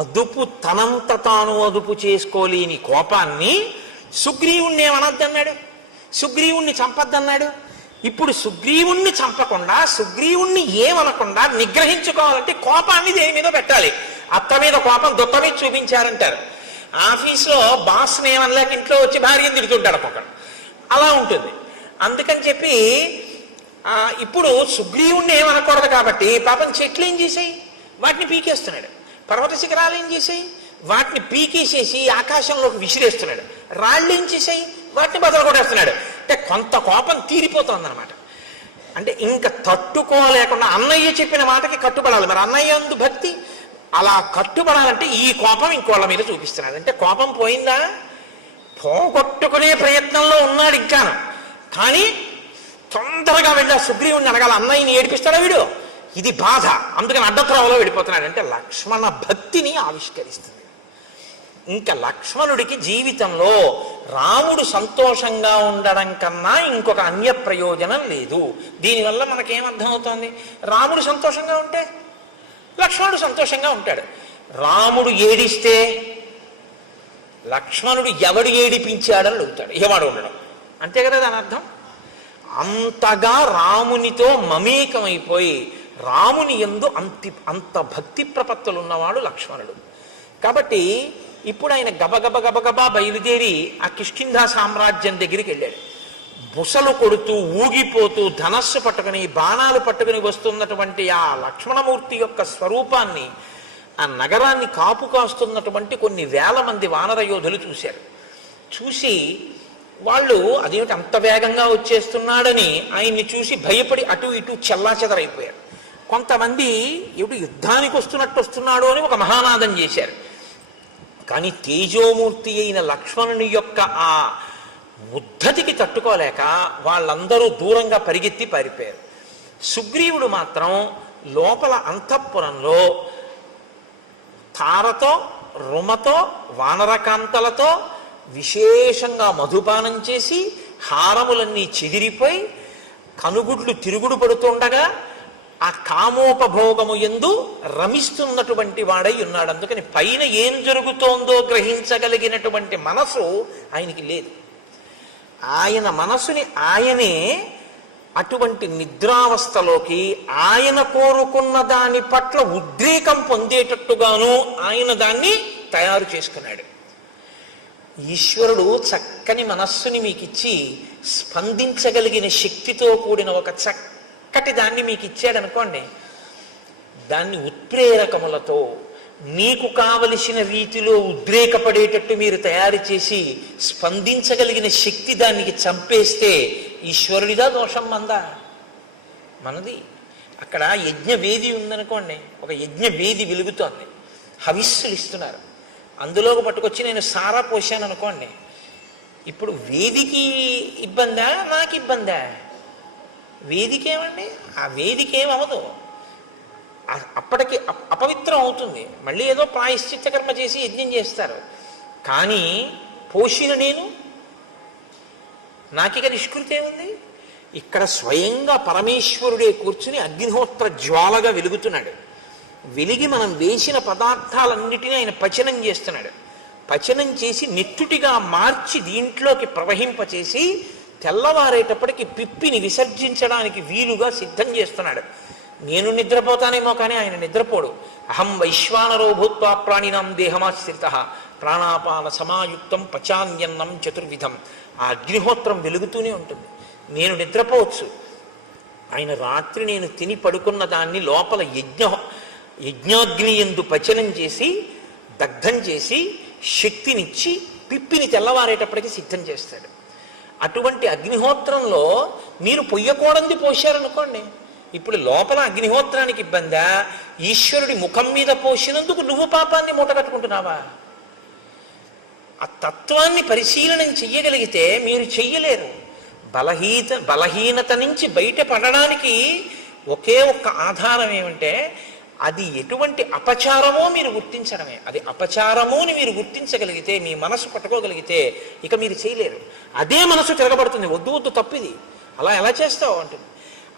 అదుపు తనంత తాను అదుపు చేసుకోలేని కోపాన్ని సుగ్రీవుణ్ణి ఏమనద్దన్నాడు, సుగ్రీవుణ్ణి చంపద్దన్నాడు. ఇప్పుడు సుగ్రీవుణ్ణి చంపకుండా సుగ్రీవుణ్ణి ఏమనకుండా నిగ్రహించుకోవాలంటే కోపాన్ని దేని మీద పెట్టాలి. అత్త మీద కోపం దొత్త మీద చూపించారంటారు. ఆఫీస్లో బాస్ని ఏమనలేక ఇంట్లో వచ్చి భార్యను తిడుతుంటాడు ఒకడు, అలా ఉంటుంది. అందుకని చెప్పి ఇప్పుడు సుగ్రీవుణ్ణి ఏమనకూడదు కాబట్టి పాపం చెట్లు ఏం చేసాయి, వాటిని పీకేస్తున్నాడు. పర్వత శిఖరాలు ఏం చేసాయి, వాటిని పీకేసేసి ఆకాశంలోకి విసిరేస్తున్నాడు. రాళ్ళు ఏం చేసాయి, వాటిని బదలు కొట్టేస్తున్నాడు. అంటే కొంత కోపం తీరిపోతుంది అనమాట. అంటే ఇంకా తట్టుకోలేకుండా అన్నయ్య చెప్పిన మాటకి కట్టుబడాలి. మరి అన్నయ్య అందు భక్తి అలా కట్టుబడాలంటే ఈ కోపం ఇంకోళ్ళ మీద చూపిస్తున్నాడు. అంటే కోపం పోయిందా? పోగొట్టుకునే ప్రయత్నంలో ఉన్నాడు ఇంకా. కానీ తొందరగా వెళ్ళి సుగ్రీవుని అడగాలి, అన్నయ్యని ఏడిపిస్తాడా వీడు, ఇది బాధ. అందుకని అడ్డత్రోవలో వెళ్ళిపోతున్నాడు. అంటే లక్ష్మణ భక్తిని ఆవిష్కరిస్తుంది. ఇంకా లక్ష్మణుడికి జీవితంలో రాముడు సంతోషంగా ఉండడం కన్నా ఇంకొక అన్య ప్రయోజనం లేదు. దీనివల్ల మనకేమర్థమవుతోంది? రాముడు సంతోషంగా ఉంటే లక్ష్మణుడు సంతోషంగా ఉంటాడు. రాముడు ఏడిస్తే లక్ష్మణుడు ఎవడు ఏడిపించాడని అడుగుతాడు, ఎవడు ఉండడం, అంతే కదా దాని అర్థం. అంతగా రామునితో మమేకమైపోయి రాముని యందు అంత భక్తి ప్రపత్తులు ఉన్నవాడు లక్ష్మణుడు. కాబట్టి ఇప్పుడు ఆయన గబగబా బయలుదేరి ఆ కిష్కింధా సామ్రాజ్యం దగ్గరికి వెళ్ళాడు. బుసలు కొడుతూ ఊగిపోతూ ధనస్సు పట్టుకుని బాణాలు పట్టుకుని వస్తున్నటువంటి ఆ లక్ష్మణమూర్తి యొక్క స్వరూపాన్ని, ఆ నగరాన్ని కాపు కాస్తున్నటువంటి కొన్ని వేల మంది వానర యోధులు చూశారు. చూసి వాళ్ళు అదేమిటి అంత వేగంగా వచ్చేస్తున్నాడని ఆయన్ని చూసి భయపడి అటు ఇటు చెల్లాచెదరైపోయారు. కొంతమంది ఏమిటి యుద్ధానికి వస్తున్నాడు అని ఒక మహానాదం చేశారు. కానీ తేజోమూర్తి అయిన లక్ష్మణుని యొక్క ఆ ఉద్ధతికి తట్టుకోలేక వాళ్ళందరూ దూరంగా పరిగెత్తి పారిపోయారు. సుగ్రీవుడు మాత్రం లోపల అంతఃపురంలో తారతో రుమతో వానరకాంతలతో విశేషంగా మధుపానం చేసి హారములన్నీ చెదిరిపోయి కనుగుడ్లు తిరుగుడు పడుతుండగా ఆ కామోపభోగము యందు రమిస్తున్నటువంటి వాడై ఉన్నాడు. అందుకని పైన ఏం జరుగుతోందో గ్రహించగలిగినటువంటి మనసు ఆయనకి లేదు. ఆయన మనసుని ఆయనే అటువంటి నిద్రావస్థలోకి ఆయన కోరుకున్న దాని పట్ల ఉద్రేకం పొందేటట్టుగాను ఆయన దాన్ని తయారు చేసుకున్నాడు. ఈశ్వరుడు చక్కని మనస్సుని మీకు ఇచ్చి స్పందించగలిగిన శక్తితో కూడిన ఒక చక్కటి దాన్ని మీకు ఇచ్చాడనుకోండి, దాన్ని ఉత్ప్రేరకములతో నీకు కావలసిన రీతిలో ఉద్రేకపడేటట్టు మీరు తయారు చేసి స్పందించగలిగిన శక్తి దానికి చంపేస్తే ఈశ్వరుడిదా దోషం మందా? మనది. అక్కడ యజ్ఞవేది ఉందనుకోండి, ఒక యజ్ఞవేది వెలుగుతోంది, హవిస్సులు ఇస్తున్నారు, అందులోకి పట్టుకొచ్చి నేను సారా పోసాను అనుకోండి, ఇప్పుడు వేదికి ఇబ్బందా నాకు ఇబ్బందా? వేదికేమండి, ఆ వేదికేమవదు, అప్పటికి అపవిత్రం అవుతుంది, మళ్ళీ ఏదో ప్రాయశ్చిత్త కర్మ చేసి యజ్ఞం చేస్తారు. కానీ పోషిన నేను నాకిక నిష్కృతి ఏముంది? ఇక్కడ స్వయంగా పరమేశ్వరుడే కూర్చుని అగ్నిహోత్ర జ్వాలగా వెలుగుతున్నాడు. వెలిగి మనం వేసిన పదార్థాలన్నిటినీ ఆయన పచనం చేస్తున్నాడు. పచనం చేసి నెత్తుటిగా మార్చి దీంట్లోకి ప్రవహింపచేసి తెల్లవారేటప్పటికి పిప్పిని విసర్జించడానికి వీలుగా సిద్ధం చేస్తున్నాడు. నేను నిద్రపోతానేమో కానీ ఆయన నిద్రపోడు. అహం వైశ్వానరో భూత్వా ప్రాణినాం దేహమాశ్రిత ప్రాణాపాన సమాయుక్తం పచాన్యన్నం చతుర్విధం. ఆ అగ్నిహోత్రం వెలుగుతూనే ఉంటుంది. నేను నిద్రపోవచ్చు, ఆయన రాత్రి నేను తిని పడుకున్న దాన్ని లోపల యజ్ఞాగ్ని యందు పచనం చేసి దగ్ధం చేసి శక్తినిచ్చి పిప్పిని తెల్లవారేటప్పటికి సిద్ధం చేస్తాడు. అటువంటి అగ్నిహోత్రంలో మీరు పొయ్యకూడంది పోశారనుకోండి, ఇప్పుడు లోపల అగ్నిహోత్రానికి ఇబ్బందా? ఈశ్వరుడి ముఖం మీద పోసినందుకు నువ్వు పాపాన్ని మూటగట్టుకుంటున్నావా? ఆ తత్వాన్ని పరిశీలనం చెయ్యగలిగితే మీరు చెయ్యలేరు. బలహీనత నుంచి బయటపడడానికి ఒకే ఒక్క ఆధారం ఏమంటే అది ఎటువంటి అపచారమో మీరు గుర్తించడమే. అది అపచారమో అని మీరు గుర్తించగలిగితే, మీ మనసు పట్టుకోగలిగితే ఇక మీరు చేయలేరు. అదే మనసు తిరగబడుతుంది, వద్దు వద్దు తప్పిది, అలా ఎలా చేస్తావు అంటుంది.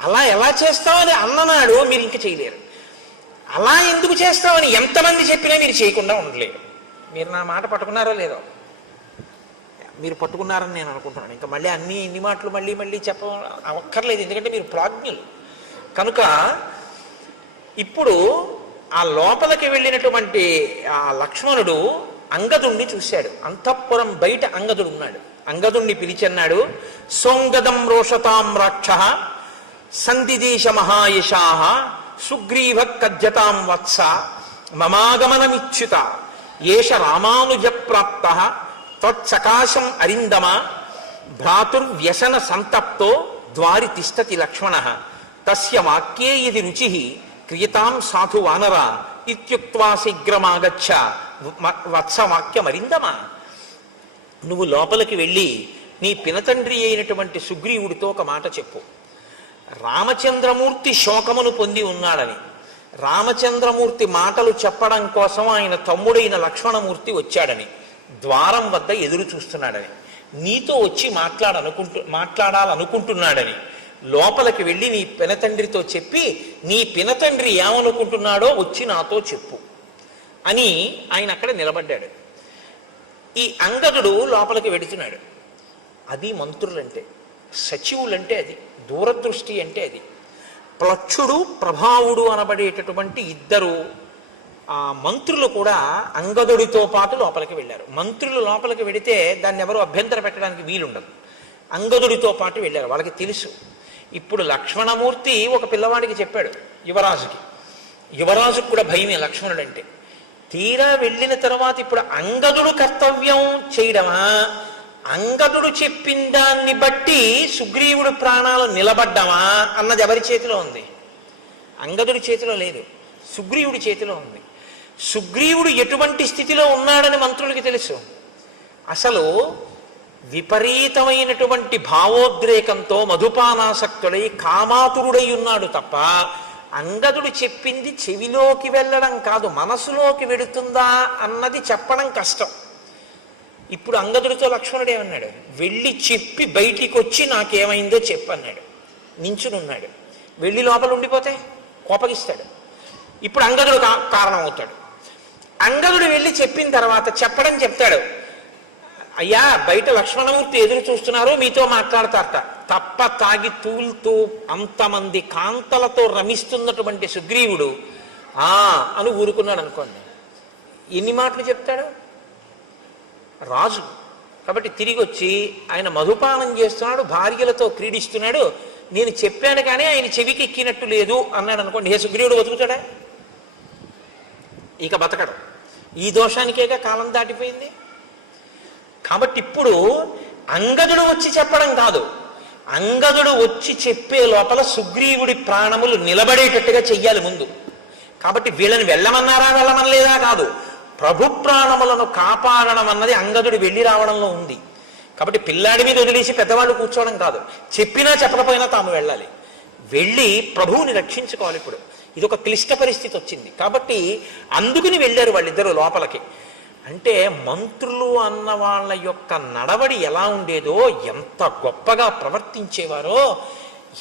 అలా ఎలా చేస్తావని అన్ననాడు మీరు ఇంక చేయలేరు. అలా ఎందుకు చేస్తావని ఎంతమంది చెప్పినా మీరు చేయకుండా ఉండలేరు. మీరు నా మాట పట్టుకున్నారో లేదో? మీరు పట్టుకున్నారని నేను అనుకుంటున్నాను. ఇంకా మళ్ళీ ఇన్ని మాటలు మళ్ళీ మళ్ళీ చెప్పక్కర్లేదు, ఎందుకంటే మీరు ప్రాజ్ఞులు కనుక. ఇప్పుడు ఆ లోపలికి వెళ్ళినటువంటి ఆ లక్ష్మణుడు అంగదుణ్ణి చూశాడు. అంతఃపురం బయట అంగదుడు ఉన్నాడు. అంగదుణ్ణి పిలిచన్నాడు, సోంగదం రోషతాం రాక్ష సందిదేశ మహాయశాః సుగ్రీవ కజ్జతాం వత్స మమాగమనమిచ్యుత ఏష రామానుజ ప్రాప్త తత్సకాశం అరిందమ భ్రాతుర్వ్యసన సంతప్తో ద్వారి తిష్టతి లక్ష్మణ తస్య వాక్యే యది రుచి క్రియతాం సాధు వానర ఇత్యుక్త్వా శీఘ్రమాగచ్చ వత్సవాక్యమరిందమ. నువ్వు లోపలికి వెళ్ళి నీ పినతండ్రి అయినటువంటి సుగ్రీవుడితో ఒక మాట చెప్పు. రామచంద్రమూర్తి శోకమును పొంది ఉన్నాడని, రామచంద్రమూర్తి మాటలు చెప్పడం కోసం ఆయన తమ్ముడైన లక్ష్మణమూర్తి వచ్చాడని, ద్వారం వద్ద ఎదురు చూస్తున్నాడని, నీతో వచ్చి మాట్లాడాలనుకుంటున్నాడని లోపలికి వెళ్ళి నీ పినతండ్రితో చెప్పి నీ పినతండ్రి ఏమనుకుంటున్నాడో వచ్చి నాతో చెప్పు అని ఆయన అక్కడ నిలబడ్డాడు. ఈ అంగదుడు లోపలికి వెడుతున్నాడు. అది మంత్రులంటే, సచివులంటే అది, దూరదృష్టి అంటే అది. ప్లక్షుడు ప్రభావుడు అనబడేటటువంటి ఇద్దరు ఆ మంత్రులు కూడా అంగదుడితో పాటు లోపలికి వెళ్ళారు. మంత్రులు లోపలికి వెడితే దాన్ని ఎవరు అభ్యంతర పెట్టడానికి వీలుండదు. అంగదుడితో పాటు వెళ్ళారు. వాళ్ళకి తెలుసు. ఇప్పుడు లక్ష్మణమూర్తి ఒక పిల్లవాడికి చెప్పాడు, యువరాజుకి. యువరాజుకు కూడా భయమే లక్ష్మణుడు అంటే. తీరా వెళ్ళిన తర్వాత ఇప్పుడు అంగదుడు కర్తవ్యం చేయడమా, అంగదుడు చెప్పిన దాన్ని బట్టి సుగ్రీవుడు ప్రాణాలు నిలబడ్డమా అన్నది ఎవరి చేతిలో ఉంది? అంగదుడి చేతిలో లేదు, సుగ్రీవుడి చేతిలో ఉంది. సుగ్రీవుడు ఎటువంటి స్థితిలో ఉన్నాడని మంత్రులకి తెలుసు. అసలు విపరీతమైనటువంటి భావోద్రేకంతో మధుపానాసక్తుడై కామాతురుడై ఉన్నాడు తప్ప అంగదుడు చెప్పింది చెవిలోకి వెళ్ళడం కాదు, మనసులోకి వెడుతుందా అన్నది చెప్పడం కష్టం. ఇప్పుడు అంగదుడితో లక్ష్మణుడు ఏమన్నాడు? వెళ్ళి చెప్పి బయటికి వచ్చి నాకేమైందో చెప్పన్నాడు. నించునున్నాడు. వెళ్ళి లోపల ఉండిపోతే కోపగిస్తాడు. ఇప్పుడు అంగదుడు కారణం అవుతాడు. అంగదుడు వెళ్ళి చెప్పిన తర్వాత చెప్పడం చెప్తాడు, అయ్యా బయట లక్ష్మణమూర్తి ఎదురు చూస్తున్నారు, మీతో మాట్లాడతారట. తప్ప తాగి తూలుతూ అంతమంది కాంతలతో రమిస్తున్నటువంటి సుగ్రీవుడు అని ఊరుకున్నాడు అనుకోండి. ఎన్ని మాటలు చెప్తాడు? రాజు కాబట్టి తిరిగి వచ్చి ఆయన మధుపానం చేస్తున్నాడు, భార్యలతో క్రీడిస్తున్నాడు, నేను చెప్పాను కానీ ఆయన చెవికి ఎక్కినట్టు లేదు అన్నాడు అనుకోండి. హే సుగ్రీవుడు బతుకుతాడా? ఇక బతకడు. ఈ దోషానికేగా కాలం దాటిపోయింది. కాబట్టి ఇప్పుడు అంగదుడు వచ్చి చెప్పడం కాదు, అంగదుడు వచ్చి చెప్పే లోపల సుగ్రీవుడి ప్రాణములు నిలబడేటట్టుగా చెయ్యాలి ముందు. కాబట్టి వీళ్ళని వెళ్ళమన్నారా వెళ్ళమనలేదా కాదు, ప్రభు ప్రాణములను కాపాడడం అన్నది అంగదుడు వెళ్ళి రావడంలో ఉంది. కాబట్టి పిల్లాడి మీద వదిలేసి పెద్దవాళ్ళు కూర్చోవడం కాదు, చెప్పినా చెప్పకపోయినా తాము వెళ్ళాలి, వెళ్ళి ప్రభువుని రక్షించుకోవాలి. ఇప్పుడు ఇది ఒక క్లిష్ట పరిస్థితి వచ్చింది కాబట్టి అందుకుని వెళ్ళారు వాళ్ళిద్దరూ లోపలికి. అంటే మంత్రులు అన్న వాళ్ళ యొక్క నడవడి ఎలా ఉండేదో, ఎంత గొప్పగా ప్రవర్తించేవారో,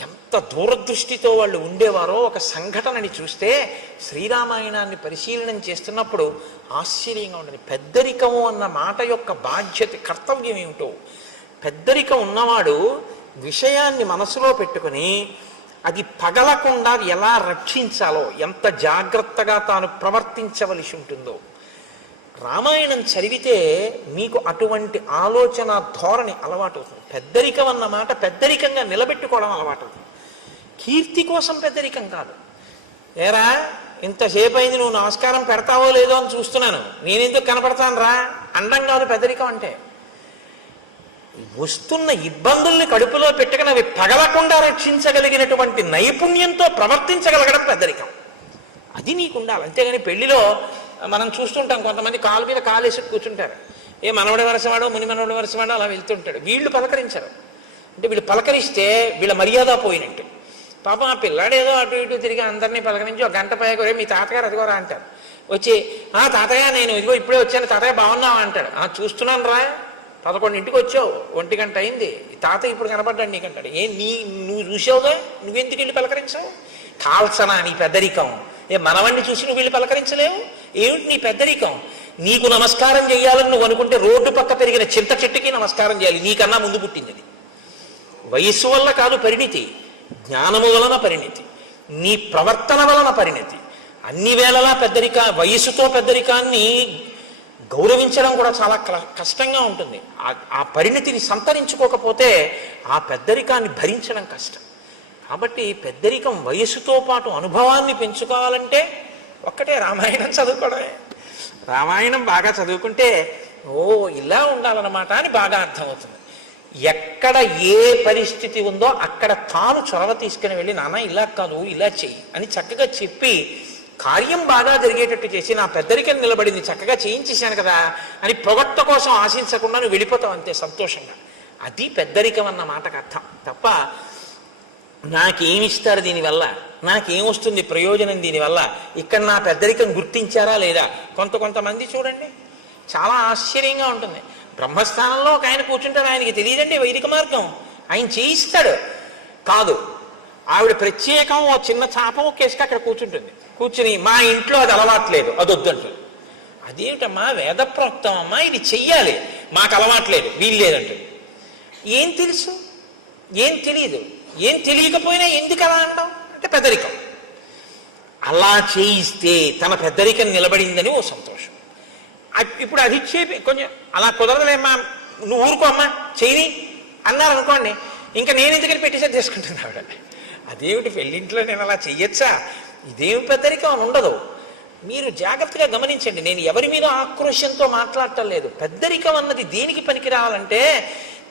ఎంత దూరదృష్టితో వాళ్ళు ఉండేవారో ఒక సంఘటనని చూస్తే శ్రీరామాయణాన్ని పరిశీలనం చేస్తున్నప్పుడు ఆశ్చర్యంగా ఉండదు. పెద్దరికము అన్న మాట యొక్క బాధ్యత, కర్తవ్యం ఏమిటో. పెద్దరికం ఉన్నవాడు విషయాన్ని మనసులో పెట్టుకుని అది పగలకుండా ఎలా రక్షించాలో, ఎంత జాగ్రత్తగా తాను ప్రవర్తించవలసి ఉంటుందో. రామాయణం చదివితే మీకు అటువంటి ఆలోచన ధోరణి అలవాటు అవుతుంది. పెద్దరికం అన్న మాట పెద్దరికంగా నిలబెట్టుకోవడం అలవాటు అవుతుంది. కీర్తి కోసం పెద్దరికం కాదు. ఏరా ఇంతసేపు అయింది, నువ్వు నమస్కారం పెడతావో లేదో అని చూస్తున్నాను, నేనెందుకు కనపడతాను రా అండం కాదు పెద్దరికం అంటే. వస్తున్న ఇబ్బందుల్ని కడుపులో పెట్టుకుని అవి పగలకుండా రక్షించగలిగినటువంటి నైపుణ్యంతో ప్రవర్తించగలగడం పెద్దరికం. అది నీకు ఉండాలి. అంతేగాని పెళ్లిలో మనం చూస్తుంటాం, కొంతమంది కాలు మీద కాలేసి కూర్చుంటారు. ఏ మనవడి వరసవాడో ముని మనవడి వరసవాడో అలా వెళ్తుంటాడు. వీళ్ళు పలకరించరు. అంటే వీళ్ళు పలకరిస్తే వీళ్ళ మర్యాద పోయినట్టు. పాపం ఆ పిల్లాడు ఏదో అటు ఇటు తిరిగి అందరినీ పలకరించి ఒక గంట పైకి మీ తాతగారు అదిగోరా అంటారు. వచ్చి తాతయ్య నేను ఇదిగో ఇప్పుడే వచ్చాను, తాతయ్య బాగున్నావా అంటాడు. చూస్తున్నాను రా, 11ంటికి వచ్చావు, 1 గంట అయింది, తాతయ్య ఇప్పుడు కనపడ్డాడు నీకంటాడు. నువ్వు చూసావుగా, నువ్వెందుకు వెళ్ళి పలకరించావు? కాల్సనా నీ పెద్దరికం? మనవణ్ణి చూసి నువ్వు వీళ్ళు పలకరించలేవు? ఏమిటి నీ పెద్దరికం? నీకు నమస్కారం చేయాలని నువ్వు అనుకుంటే రోడ్డు పక్క పెరిగిన చింత చెట్టుకి నమస్కారం చేయాలి, నీకన్నా ముందు పుట్టింది. అది వయస్సు వల్ల కాదు పరిణితి, జ్ఞానము వలన పరిణితి, నీ ప్రవర్తన వలన పరిణితి. అన్ని వేళలా వయస్సుతో పెద్దరికాన్ని గౌరవించడం కూడా చాలా కష్టంగా ఉంటుంది. ఆ పరిణితిని సంతరించుకోకపోతే ఆ పెద్దరికాన్ని భరించడం కష్టం. కాబట్టి పెద్దరికం వయస్సుతో పాటు అనుభవాన్ని పెంచుకోవాలంటే ఒక్కటే రామాయణం చదువుకోవడమే. రామాయణం బాగా చదువుకుంటే ఇలా ఉండాలన్నమాట అని బాగా అర్థమవుతుంది. ఎక్కడ ఏ పరిస్థితి ఉందో అక్కడ తాను చొరవ తీసుకుని వెళ్ళి నాన్న ఇలా కాదు ఇలా చెయ్యి అని చక్కగా చెప్పి కార్యం బాగా జరిగేటట్టు చేసి నా పెద్దరికం నిలబడింది చక్కగా చేయించేశాను కదా అని ప్రవక్త కోసం ఆశించకుండా నువ్వు వెళ్ళిపోతావు అంతే సంతోషంగా. అది పెద్దరికం అన్న మాటకు అర్థం. తప్ప నాకేమిస్తారు దీనివల్ల, నాకేమొస్తుంది ప్రయోజనం దీనివల్ల, ఇక్కడ నా పెద్దరికం గుర్తించారా లేదా. కొంతమంది చూడండి చాలా ఆశ్చర్యంగా ఉంటుంది. బ్రహ్మస్థానంలో ఒక ఆయన కూర్చుంటారు, ఆయనకి తెలియదండి వైదిక మార్గం, ఆయన చేయిస్తాడు. కాదు, ఆవిడ ప్రత్యేకం ఓ చిన్న చాప ఒకేసుక అక్కడ కూర్చుంటుంది. కూర్చుని మా ఇంట్లో అది అలవాట్లేదు, అది వద్దంటుంది. అదేమిటమ్మా వేదప్రోక్తం అమ్మా, ఇది చెయ్యాలి, మాకు అలవాట్లేదు, వీలు లేదంటే. ఏం తెలుసు, ఏం తెలియదు, ఏం తెలియకపోయినా ఎందుకు అలా అంటాం అంటే పెద్దరికం. అలా చేయిస్తే తన పెద్దరికం నిలబడిందని ఓ సంతోషం. ఇప్పుడు అది చెప్పి కొంచెం అలా కుదరదులేమ్మా, నువ్వు ఊరుకో అమ్మా చేయని అన్నారు అనుకోండి, ఇంకా నేను ఎందుకని పెట్టేసేది తీసుకుంటున్నా ఆవిడ. అదేమిటి పెళ్ళింట్లో నేను అలా చెయ్యొచ్చా, ఇదేమి పెద్దరికం అని ఉండదు. మీరు జాగ్రత్తగా గమనించండి, నేను ఎవరి మీద ఆక్రోశంతో మాట్లాడటం లేదు. పెద్దరికం అన్నది దేనికి పనికి రావాలంటే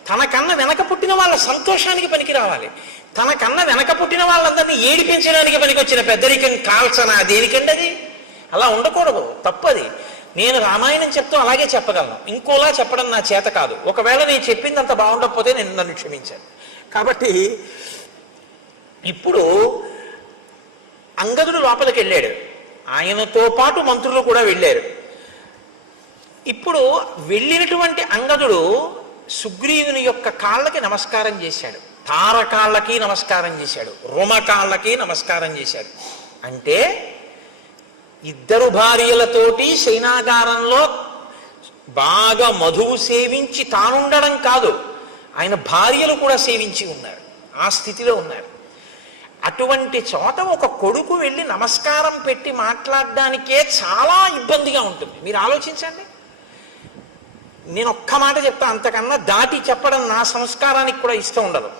తనకన్నా వెనక పుట్టిన వాళ్ళ సంతోషానికి పనికి రావాలి. తనకన్నా వెనక పుట్టిన వాళ్ళందరినీ ఏడిపించడానికి పనికి వచ్చిన పెద్దరికం కాల్చనా దేనికండి అది? అలా ఉండకూడదు, తప్పది. నేను రామాయణం చెప్తూ అలాగే చెప్పగలను, ఇంకోలా చెప్పడం నా చేత కాదు. ఒకవేళ నేను చెప్పింది అంత బాగుండకపోతే నేను నన్ను క్షమించాను. కాబట్టి ఇప్పుడు అంగదుడు లోపలికి వెళ్ళాడు, ఆయనతో పాటు మంత్రులు కూడా వెళ్ళారు. ఇప్పుడు వెళ్ళినటువంటి అంగదుడు సుగ్రీవుని యొక్క కాళ్ళకి నమస్కారం చేశాడు, తారకాళ్ళకి నమస్కారం చేశాడు, రుమకాళ్ళకి నమస్కారం చేశాడు. అంటే ఇద్దరు భార్యలతోటి శయనాగారంలో బాగా మధువు సేవించి తానుండడం కాదు, ఆయన భార్యలు కూడా సేవించి ఉన్నారు, ఆ స్థితిలో ఉన్నారు. అటువంటి చోట ఒక కొడుకు వెళ్ళి నమస్కారం పెట్టి మాట్లాడడానికే చాలా ఇబ్బందిగా ఉంటుంది. మీరు ఆలోచించండి. నేను ఒక్క మాట చెప్తా, అంతకన్నా దాటి చెప్పడం నా సంస్కారానికి కూడా ఇష్టం ఉండదు.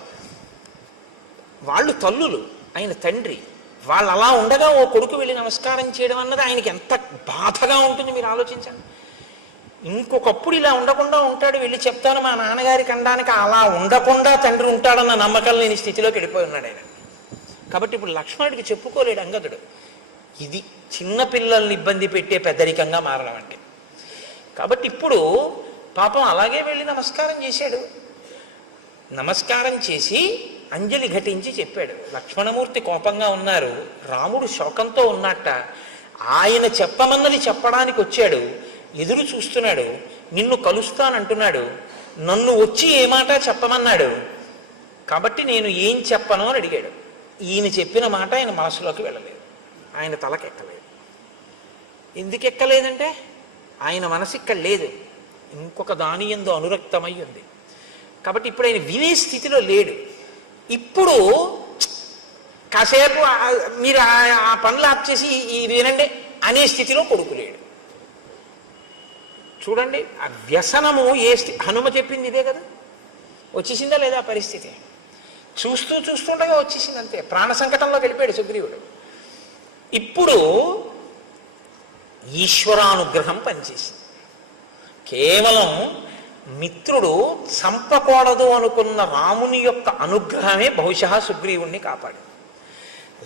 వాళ్ళు తల్లులు, ఆయన తండ్రి, వాళ్ళు అలా ఉండగా ఓ కొడుకు వెళ్ళి నమస్కారం చేయడం అన్నది ఆయనకి ఎంత బాధగా ఉంటుంది మీరు ఆలోచించండి. ఇంకొకప్పుడు ఇలా ఉండకుండా ఉంటాడు, వెళ్ళి చెప్తాను మా నాన్నగారికి అనడానికి అలా ఉండకుండా తండ్రి ఉంటాడన్న నమ్మకం లేని స్థితిలోకి వెళ్ళిపోయి ఉన్నాడు ఆయన. కాబట్టి ఇప్పుడు లక్ష్మణుడికి చెప్పుకోలేడు అంగదుడు. ఇది చిన్నపిల్లల్ని ఇబ్బంది పెట్టే పెద్దరికంగా మారడం అంటే. కాబట్టి ఇప్పుడు పాపం అలాగే వెళ్ళి నమస్కారం చేశాడు. నమస్కారం చేసి అంజలి ఘటించి చెప్పాడు. లక్ష్మణమూర్తి కోపంగా ఉన్నారు, రాముడు శోకంతో ఉన్నట్ట, ఆయన చెప్పమన్నది చెప్పడానికి వచ్చాడు, ఎదురు చూస్తున్నాడు, నిన్ను కలుస్తానంటున్నాడు, నన్ను వచ్చి ఏ మాట చెప్పమన్నాడు, కాబట్టి నేను ఏం చెప్పను అని అడిగాడు. ఈయన చెప్పిన మాట ఆయన మనసులోకి వెళ్ళలేదు, ఆయన తలకెక్కలేదు. ఎందుకు ఎక్కలేదంటే ఆయన మనసు ఇక్కడ లేదు, ఇంకొక దాని యందు అనురక్తమై ఉంది. కాబట్టి ఇప్పుడు ఆయన వినే స్థితిలో లేడు. ఇప్పుడు కాసేపు మీరు ఆ పనులు ఆప్ చేసి ఇది వినండి అనే స్థితిలో కొడుకు లేడు. చూడండి, ఆ వ్యసనము హనుమ చెప్పింది ఇదే కదా, వచ్చేసిందా లేదా పరిస్థితి? చూస్తుండగా వచ్చేసింది అంతే. ప్రాణ సంకటంలోకి వెళ్ళిపోయాడు సుగ్రీవుడు. ఇప్పుడు ఈశ్వరానుగ్రహం పనిచేసింది. కేవలం మిత్రుడు చంపకూడదు అనుకున్న రాముని యొక్క అనుగ్రహమే బహుశా సుగ్రీవుణ్ణి కాపాడు.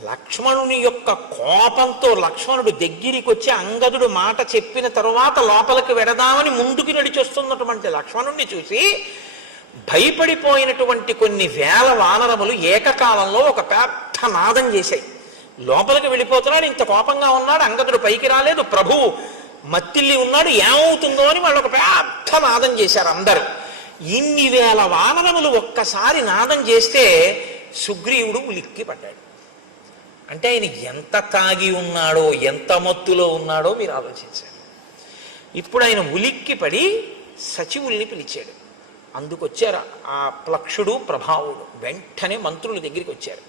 లక్ష్మణుని యొక్క కోపంతో లక్ష్మణుడు దగ్గరికి వచ్చి అంగదుడు మాట చెప్పిన తరువాత లోపలికి వెడదామని ముందుకు నడిచొస్తున్నటువంటి లక్ష్మణుణ్ణి చూసి భయపడిపోయినటువంటి కొన్ని వేల వానరములు ఏకకాలంలో ఒక పెద్ద నాదం చేశాయి. లోపలికి వెళ్ళిపోతున్నాడు, ఇంత కోపంగా ఉన్నాడు, అంగదుడు పైకి రాలేదు, ప్రభువు మత్తిల్లి ఉన్నాడు, ఏమవుతుందో అని వాళ్ళు ఒక పెద్ద నాదం చేశారు అందరూ. ఇన్ని వేల వానరములు ఒక్కసారి నాదం చేస్తే సుగ్రీవుడు ఉలిక్కి పడ్డాడు. అంటే ఆయన ఎంత తాగి ఉన్నాడో, ఎంత మత్తులో ఉన్నాడో మీరు ఆలోచించారు. ఇప్పుడు ఆయన ఉలిక్కి పడి సచివుల్ని పిలిచాడు. అందుకొచ్చారు ఆ ప్లక్షుడు ప్రభావుడు, వెంటనే మంత్రుల దగ్గరికి వచ్చారు.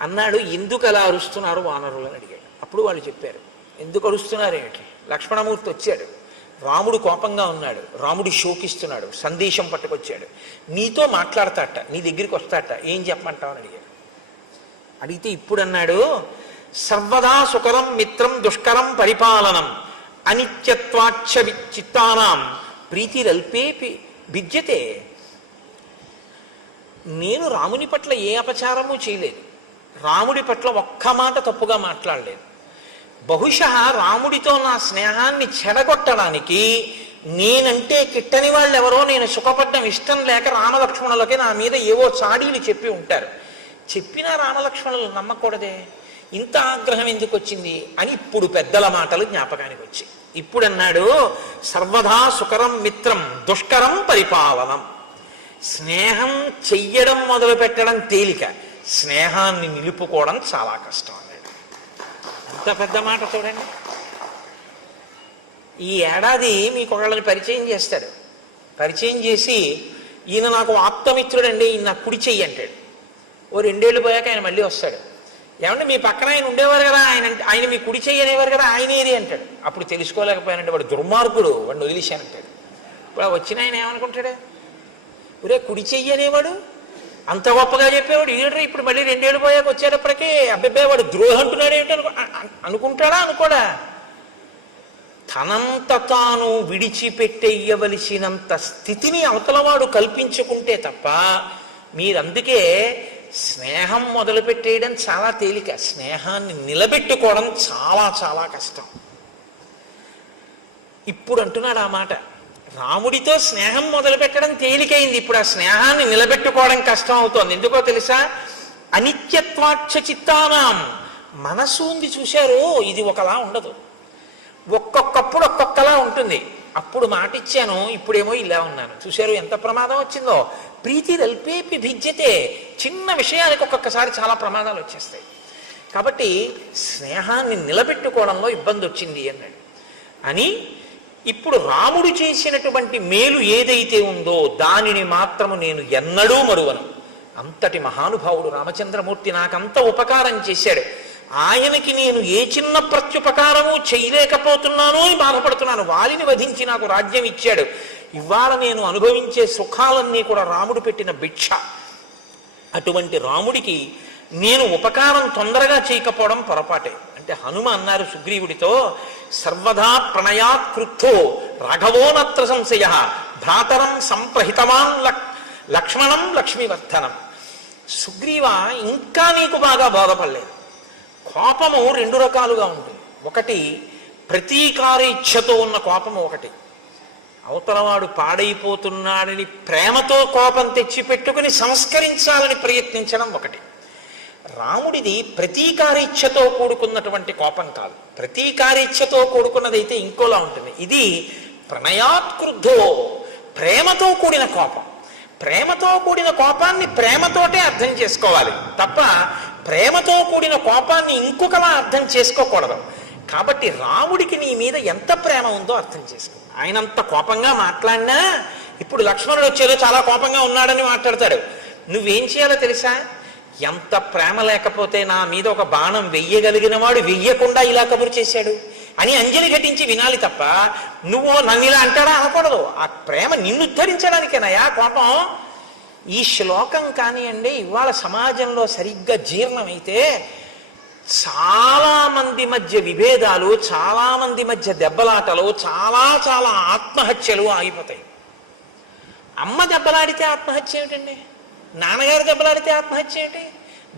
అన్నాడు, ఎందుకు అలా అరుస్తున్నారు వానరులు అని అడిగాడు. అప్పుడు వాళ్ళు చెప్పారు, ఎందుకు అరుస్తున్నారు ఏమిటి? లక్ష్మణమూర్తి వచ్చాడు, రాముడు కోపంగా ఉన్నాడు, రాముడు శోకిస్తున్నాడు, సందేశం పట్టుకొచ్చాడు, నీతో మాట్లాడతాట, నీ దగ్గరికి వస్తాట, ఏం చెప్పమంటావు అని అడిగాడు. అడిగితే ఇప్పుడు అన్నాడు, సర్వదా సుకరం మిత్రం దుష్కరం పరిపాలనం అనిత్యత్వాక్ష చిత్తానాం ప్రీతిరల్పేపి విద్యతే. నేను రాముని పట్ల ఏ అపచారము చేయలేదు, రాముడి పట్ల ఒక్క మాట తప్పుగా మాట్లాడలేదు. బహుశా రాముడితో నా స్నేహాన్ని చెడగొట్టడానికి నేనంటే కిట్టని వాళ్ళు ఎవరో నేను సుఖపడ్డం ఇష్టం లేక రామలక్ష్మణులకి నా మీద ఏవో చాడీలు చెప్పి ఉంటారు. చెప్పినా రామలక్ష్మణులు నమ్మకూడదే, ఇంత ఆగ్రహం ఎందుకు వచ్చింది అని ఇప్పుడు పెద్దల మాటలు జ్ఞాపకానికి వచ్చి ఇప్పుడు అన్నాడు, సర్వదా సుకరం మిత్రం దుష్కరం పరిపాలనం. స్నేహం చెయ్యడం మొదలు పెట్టడం తేలిక, స్నేహాన్ని నిలుపుకోవడం చాలా కష్టం అన్నాడు. అంత పెద్ద మాట చూడండి. ఈ ఏడాది మీకు ఒకళ్ళని పరిచయం చేస్తాడు. పరిచయం చేసి, ఈయన నాకు ఆప్తమిత్రుడండి, ఈయన నాకు కుడి చెయ్యి అంటాడు. ఓ 2 ఏళ్ళు పోయాక ఆయన మళ్ళీ వస్తాడు. ఏమంటే మీ పక్కన ఆయన ఉండేవారు కదా, ఆయన మీ కుడి చెయ్యి అనేవారు కదా, ఆయన ఏది అంటాడు. అప్పుడు తెలుసుకోలేకపోయానంటే వాడు దుర్మార్గుడు, వాడిని వదిలేశానంటాడు. ఇప్పుడు వచ్చిన ఆయన ఏమనుకుంటాడు? ఒరే కుడి చెయ్యి అనేవాడు అంత గొప్పగా చెప్పేవాడు ఈడరా, ఇప్పుడు మళ్ళీ 2 ఏళ్ళు పోయాక వచ్చేటప్పటికీ అబ్బాయి వాడు ద్రోహం అంటున్నాడు ఏమిటి అనుకుంటాడా? అనుకోడా? తనంత తాను విడిచిపెట్టేయవలసినంత స్థితిని అవతలవాడు కల్పించుకుంటే తప్ప, మీరందుకే స్నేహం మొదలుపెట్టేయడం చాలా తేలిక, స్నేహాన్ని నిలబెట్టుకోవడం చాలా చాలా కష్టం. ఇప్పుడు అంటున్నాడు ఆ మాట. రాముడితో స్నేహం మొదలుపెట్టడం తేలికైంది, ఇప్పుడు ఆ స్నేహాన్ని నిలబెట్టుకోవడం కష్టం అవుతోంది. ఎందుకో తెలుసా? అనిత్యత్వాక్ష చిత్తానాం. మనసు ఉంది చూశారు, ఇది ఒకలా ఉండదు. ఒక్కొక్కప్పుడు ఒక్కొక్కలా ఉంటుంది. అప్పుడు మాట ఇచ్చాను, ఇప్పుడేమో ఇలా ఉన్నాను. చూశారు ఎంత ప్రమాదం వచ్చిందో? ప్రీతి అల్పేపి భిజ్యతే. చిన్న విషయానికి ఒక్కొక్కసారి చాలా ప్రమాదాలు వచ్చేస్తాయి. కాబట్టి స్నేహాన్ని నిలబెట్టుకోవడంలో ఇబ్బంది వచ్చింది అన్నాడు. అని ఇప్పుడు రాముడు చేసినటువంటి మేలు ఏదైతే ఉందో దానిని మాత్రము నేను ఎన్నడూ మరువను. అంతటి మహానుభావుడు రామచంద్రమూర్తి నాకంత ఉపకారం చేశాడు. ఆయనకి నేను ఏ చిన్న ప్రత్యుపకారము చేయలేకపోతున్నాను అని బాధపడుతున్నాను. వాలిని వధించి నాకు రాజ్యం ఇచ్చాడు. ఇవాళ నేను అనుభవించే సుఖాలన్నీ కూడా రాముడు పెట్టిన భిక్ష. అటువంటి రాముడికి నేను ఉపకారం తొందరగా చేయకపోవడం పొరపాటే. అంటే హనుమ అన్నారు సుగ్రీవుడితో, సర్వదా ప్రణయాత్ క్రుద్ధో రాఘవో నత్ర సంశయ భ్రాతరం సంప్రహితమాన్ లక్ష్మణం లక్ష్మీవర్ధనం. సుగ్రీవ, ఇంకా నీకు బాగా బోధపడలేదు. కోపము 2 రకాలుగా ఉంటుంది. ఒకటి ప్రతీకార ఇచ్ఛతో ఉన్న కోపము ఒకటి, అవతలవాడు పాడైపోతున్నాడని ప్రేమతో కోపం తెచ్చిపెట్టుకుని సంస్కరించాలని ప్రయత్నించడం ఒకటి. రాముడిది ప్రతీకారేచ్ఛతో కూడుకున్నటువంటి కోపం కాదు. ప్రతీకారేచ్ఛతో కూడుకున్నదైతే ఇంకోలా ఉంటుంది. ఇది ప్రణయాత్క్రుద్ధో, ప్రేమతో కూడిన కోపం. ప్రేమతో కూడిన కోపాన్ని ప్రేమతోటే అర్థం చేసుకోవాలి తప్ప ప్రేమతో కూడిన కోపాన్ని ఇంకొకలా అర్థం చేసుకోకూడదు. కాబట్టి రాముడికి నీ మీద ఎంత ప్రేమ ఉందో అర్థం చేసుకో. ఆయనంత కోపంగా మాట్లాడినా ఇప్పుడు లక్ష్మణుడు వచ్చేదో చాలా కోపంగా ఉన్నాడని మాట్లాడతాడు. నువ్వేం చేయాలో తెలుసా? ఎంత ప్రేమ లేకపోతే నా మీద ఒక బాణం వెయ్యగలిగిన వాడు వెయ్యకుండా ఇలా కబురు చేశాడు అని అంజలి ఘటించి వినాలి తప్ప నువ్వు నన్ను ఇలా అంటాడా అనకూడదు. ఆ ప్రేమ నిన్ను ఉద్ధరించడానికేనయా కోపం. ఈ శ్లోకం కానివ్వండి ఇవాళ సమాజంలో సరిగ్గా జీర్ణమైతే చాలా మంది మధ్య విభేదాలు, చాలా మంది మధ్య దెబ్బలాటలు, చాలా చాలా ఆత్మహత్యలు ఆగిపోతాయి. అమ్మ దెబ్బలాడితే ఆత్మహత్య ఏమిటండి? నాన్నగారు దెబ్బలాడితే ఆత్మహత్య ఏమిటి?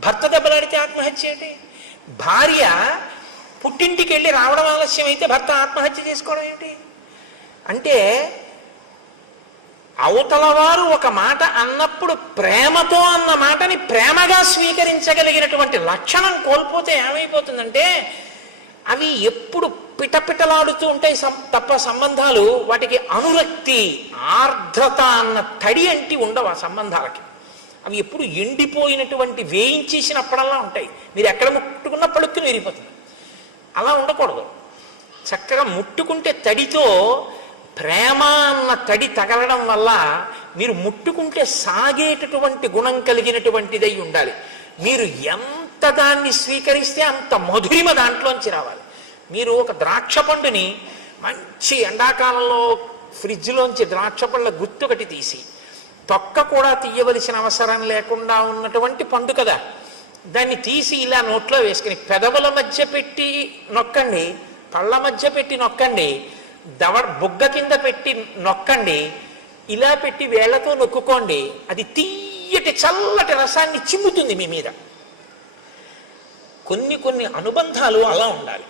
భర్త దెబ్బలాడితే ఆత్మహత్య ఏమిటి? భార్య పుట్టింటికి వెళ్ళి రావడం ఆలస్యం అయితే భర్త ఆత్మహత్య చేసుకోవడం ఏమిటి? అంటే అవతల వారు ఒక మాట అన్నప్పుడు ప్రేమతో అన్న మాటని ప్రేమగా స్వీకరించగలిగినటువంటి లక్షణం కోల్పోతే ఏమైపోతుందంటే అవి ఎప్పుడు పిటపిటలాడుతూ ఉంటాయి తప్ప సంబంధాలు వాటికి అనురక్తి, ఆర్ద్రత అన్న తడి అంటి ఉండవు ఆ సంబంధాలకి. అవి ఎప్పుడు ఎండిపోయినటువంటి వేయించేసినప్పుడల్లా ఉంటాయి. మీరు ఎక్కడ ముట్టుకున్నా పలుక్కుని విరిగిపోతుంది. అలా ఉండకూడదు. చక్కగా ముట్టుకుంటే తడితో ప్రేమ అన్న తడి తగలడం వల్ల మీరు ముట్టుకుంటే సాగేటటువంటి గుణం కలిగినటువంటిదై ఉండాలి. మీరు ఎంత దాన్ని స్వీకరిస్తే అంత మధురిమ దాంట్లోంచి రావాలి. మీరు ఒక ద్రాక్ష పండుని మంచి ఎండాకాలంలో ఫ్రిడ్జ్లోంచి ద్రాక్ష పళ్ళ గుత్తొకటి తీసి తొక్క కూడా తీయవలసిన అవసరం లేకుండా ఉన్నటువంటి పండు కదా, దాన్ని తీసి ఇలా నోట్లో వేసుకుని పెదవుల మధ్య పెట్టి నొక్కండి, పళ్ళ మధ్య పెట్టి నొక్కండి, బుగ్గ కింద పెట్టి నొక్కండి, ఇలా పెట్టి వేళ్లతో నొక్కుకోండి. అది తీయటి చల్లటి రసాన్ని చిమ్ముతుంది మీ మీద. కొన్ని కొన్ని అనుబంధాలు అలా ఉండాలి.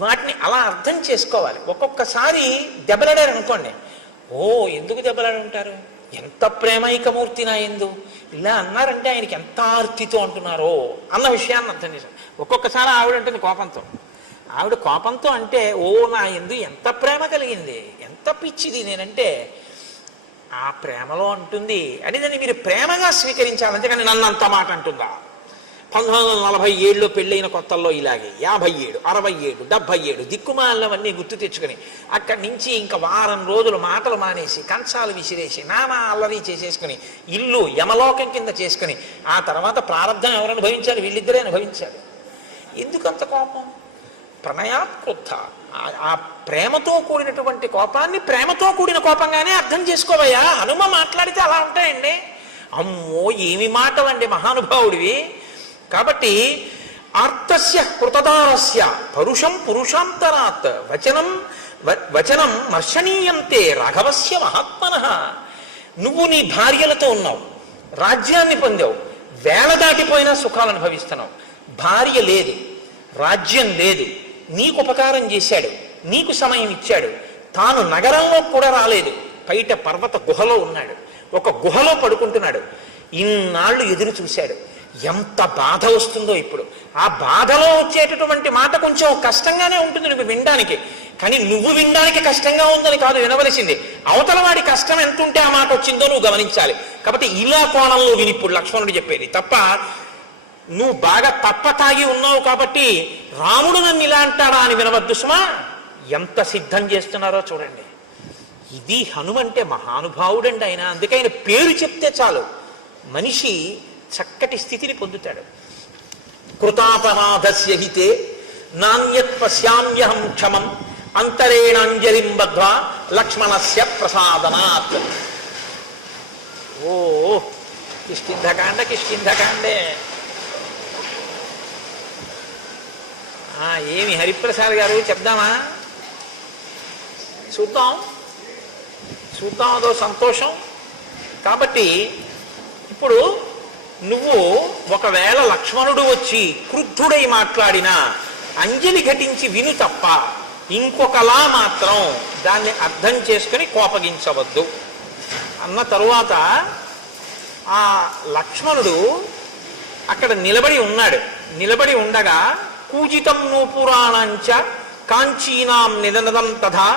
వాటిని అలా అర్థం చేసుకోవాలి. ఒక్కొక్కసారి దెబ్బలాడారు అనుకోండి, ఓ ఎందుకు దెబ్బలాడి ఉంటారు, ఎంత ప్రేమైకమూర్తి నా ఎందు ఇలా అన్నారంటే ఆయనకి ఎంత ఆర్తితో అంటున్నారో అన్న విషయాన్ని అర్థం చేశారు. ఒక్కొక్కసారి ఆవిడ ఉంటుంది కోపంతో, ఆవిడ కోపంతో అంటే ఓ నా ఎందు ఎంత ప్రేమ కలిగింది, ఎంత పిచ్చిది నేనంటే, ఆ ప్రేమలో అంటుంది అని దాన్ని మీరు ప్రేమగా స్వీకరించాలి. అంతేకాని నన్ను అంత మాట అంటుందా, 1947లో పెళ్ళైన కొత్తల్లో ఇలాగే 57, 67, 77 దిక్కుమాలవన్నీ గుర్తు తెచ్చుకొని అక్కడి నుంచి ఇంకా వారం రోజులు మాటలు మానేసి కంచాలు విసిరేసి నానా అల్లరి చేసేసుకుని ఇల్లు యమలోకం కింద చేసుకుని ఆ తర్వాత ప్రారంధం ఎవరు అనుభవించారు? వీళ్ళిద్దరే అనుభవించారు. ఎందుకంత కోపం? ప్రణయాత్కృత. ఆ ప్రేమతో కూడినటువంటి కోపాన్ని ప్రేమతో కూడిన కోపంగానే అర్థం చేసుకోవయ్యా. హనుమ మాట్లాడితే అలా ఉంటాయండి. అమ్మో ఏమి మాటలండి మహానుభావుడివి. కాబట్టి ఆర్తస్య కృతదారస్య పరుషం పురుషాంతరాత్ వచనం మర్షణీయంతే రాఘవస్య మహాత్మనః. నువ్వు నీ భార్యలతో ఉన్నావు, రాజ్యాన్ని పొందావు, వేల దాటిపోయినా సుఖాలు అనుభవిస్తున్నావు. భార్య లేదు, రాజ్యం లేదు, నీకు ఉపకారం చేశాడు, నీకు సమయం ఇచ్చాడు, తాను నగరంలో కూడా రాలేదు, బయట పర్వత గుహలో ఉన్నాడు, ఒక గుహలో పడుకుంటున్నాడు. ఇన్నాళ్ళు ఎదురు చూశాడు. ఎంత బాధ వస్తుందో ఇప్పుడు. ఆ బాధలో వచ్చేటటువంటి మాట కొంచెం కష్టంగానే ఉంటుంది నువ్వు వినడానికి, కానీ నువ్వు వినడానికి కష్టంగా ఉందని కాదు వినవలసింది. అవతల వాడి కష్టం ఎంత ఉంటే ఆ మాట వచ్చిందో నువ్వు గమనించాలి. కాబట్టి ఇలా కోణంలో విని ఇప్పుడు లక్ష్మణుడు చెప్పేది తప్ప నువ్వు బాగా తప్ప తాగి ఉన్నావు కాబట్టి రాముడు నన్ను ఇలా అంటాడా అని వినవద్దు సుమా. ఎంత సిద్ధం చేస్తున్నారో చూడండి. ఇది హనుమంటే మహానుభావుడండి ఆయన. అందుకే ఆయన పేరు చెప్తే చాలు మనిషి చక్కటి స్థితిని పొందుతాడు. కృతాపరాధస్య హితే నాణ్యత్ పశ్యామ్యహం క్షమం అంతరేణాంజలిం బద్ధ్వా లక్ష్మణస్య ప్రసాదనాత్. ఓ కిష్కింధకాండే. ఏమి హరిప్రసాద్ గారు చెప్దామా? చూద్దాం అదో సంతోషం. కాబట్టి ఇప్పుడు నువ్వు ఒకవేళ లక్ష్మణుడు వచ్చి క్రుద్ధుడై మాట్లాడినా అంజలి ఘటించి విను తప్ప ఇంకొకలా మాత్రం దాన్ని అర్థం చేసుకుని కోపగించవద్దు అన్న తరువాత ఆ లక్ష్మణుడు అక్కడ నిలబడి ఉన్నాడు. నిలబడి ఉండగా కూజితం నూపురాణంచ కాంచీనాం నిదనదం తథా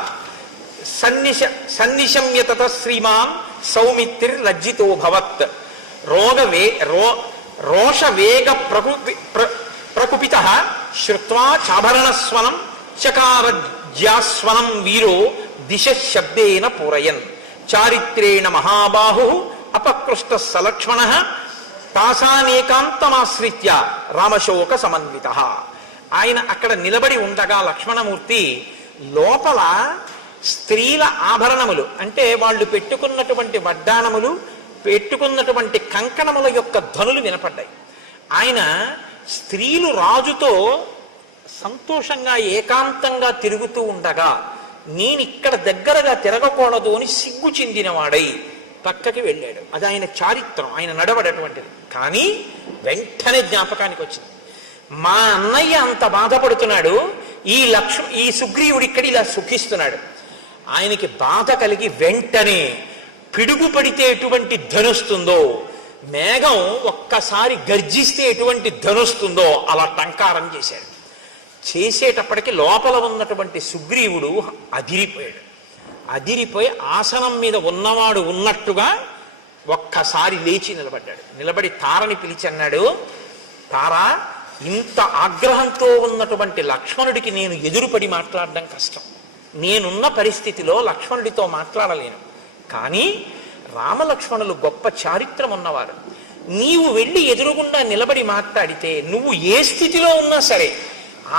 సన్నిశమ్య తత శ్రీమాన్ సౌమిత్రిర్లజ్జితో భవత్ రోషవేగ ప్రకుపిత శ్రుత్వా చాభరణస్వనం చకారజ్యాస్వనం వీరో దిశ శబ్దేన పూరయన్ చారిత్రేణ మహాబాహు అపకృష్ట సలక్ష్మణ తాసానేకాంతమాశ్రిత్య రామశోక సమన్విత. ఆయన అక్కడ నిలబడి ఉండగా లక్ష్మణమూర్తి లోపల స్త్రీల ఆభరణములు అంటే వాళ్ళు పెట్టుకున్నటువంటి వడ్డాణములు, పెట్టుకున్నటువంటి కంకణముల యొక్క ధ్వనులు వినపడ్డాయి. ఆయన స్త్రీలు రాజుతో సంతోషంగా ఏకాంతంగా తిరుగుతూ ఉండగా నేనిక్కడ దగ్గరగా తిరగకూడదు అని సిగ్గు చెందినవాడై పక్కకి వెళ్ళాడు. అది ఆయన చారిత్రం, ఆయన నడవడటువంటిది. కానీ వెంటనే జ్ఞాపకానికి వచ్చింది, మా అన్నయ్య అంత బాధపడుతున్నాడు, ఈ సుగ్రీవుడు ఇక్కడ ఇలా సుఖిస్తున్నాడు. ఆయనకి బాధ కలిగి వెంటనే పిడుగు పడితే ఎటువంటి ధనుస్తుందో, మేఘం ఒక్కసారి గర్జిస్తే ఎటువంటి ధనుస్తుందో అలా టంకారం చేశాడు. చేసేటప్పటికి లోపల ఉన్నటువంటి సుగ్రీవుడు అదిరిపోయాడు. అదిరిపోయి ఆసనం మీద ఉన్నవాడు ఉన్నట్టుగా ఒక్కసారి లేచి నిలబడ్డాడు. నిలబడి తారని పిలిచి అన్నాడు, తారా, ఇంత ఆగ్రహంతో ఉన్నటువంటి లక్ష్మణుడికి నేను ఎదురుపడి మాట్లాడడం కష్టం. నేనున్న పరిస్థితిలో లక్ష్మణుడితో మాట్లాడలేను. కానీ రామలక్ష్మణులు గొప్ప చారిత్రం ఉన్నవారు. నీవు వెళ్ళి ఎదురుగుండా నిలబడి మాట్లాడితే నువ్వు ఏ స్థితిలో ఉన్నా సరే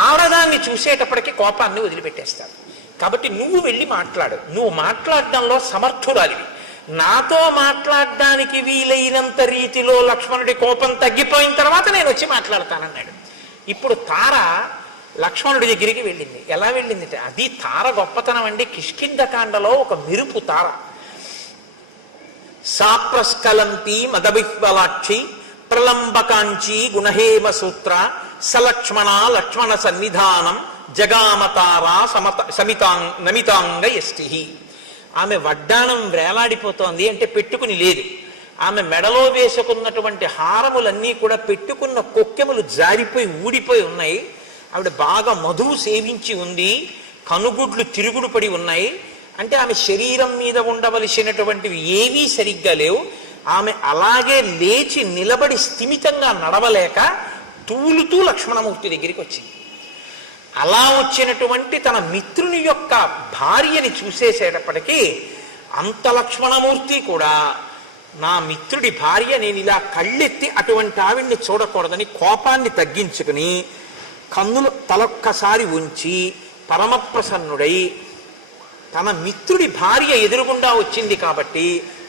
ఆడదాన్ని చూసేటప్పటికీ కోపాన్ని వదిలిపెట్టేస్తాడు. కాబట్టి నువ్వు వెళ్ళి మాట్లాడు. నువ్వు మాట్లాడడంలో సమర్థురాలివి. నాతో మాట్లాడడానికి వీలైనంత రీతిలో లక్ష్మణుడి కోపం తగ్గిపోయిన తర్వాత నేను వచ్చి మాట్లాడతానన్నాడు. ఇప్పుడు తార లక్ష్మణుడి దగ్గరికి వెళ్ళింది. ఎలా వెళ్ళింది? అది తార గొప్పతనం అండి. కిష్కింధకాండలో ఒక మెరుపు తార. సాప్రస్కలంతి మదవిహ్వలాక్షి ప్రలంబకాంచి గుణహేమ సూత్ర సలక్ష్మణ లక్ష్మణ సన్నిధానం జగామతారా నమితాంగ యష్టి. ఆమె వడ్డాణం వేలాడిపోతోంది అంటే పెట్టుకుని లేదు. ఆమె మెడలో వేసుకున్నటువంటి హారములన్నీ కూడా పెట్టుకున్న కొక్కెములు జారిపోయి ఊడిపోయి ఉన్నాయి. ఆవిడ బాగా మధువు సేవించి ఉంది. కనుగుడ్లు తిరుగుడు పడి ఉన్నాయి. అంటే ఆమె శరీరం మీద ఉండవలసినటువంటివి ఏవీ సరిగ్గా లేవు. ఆమె అలాగే లేచి నిలబడి స్థిమితంగా నడవలేక తూలుతూ లక్ష్మణమూర్తి దగ్గరికి వచ్చింది. అలా వచ్చినటువంటి తన మిత్రుని యొక్క భార్యని చూసేసేటప్పటికీ అంత లక్ష్మణమూర్తి కూడా నా మిత్రుడి భార్య, నేను ఇలా కళ్ళెత్తి అటువంటి ఆవిడ్ని చూడకూడదని కోపాన్ని తగ్గించుకుని కన్నులు తలొక్కసారి ఉంచి పరమప్రసన్నుడై తన మిత్రుడి భార్య ఎదురుగుండా వచ్చింది కాబట్టి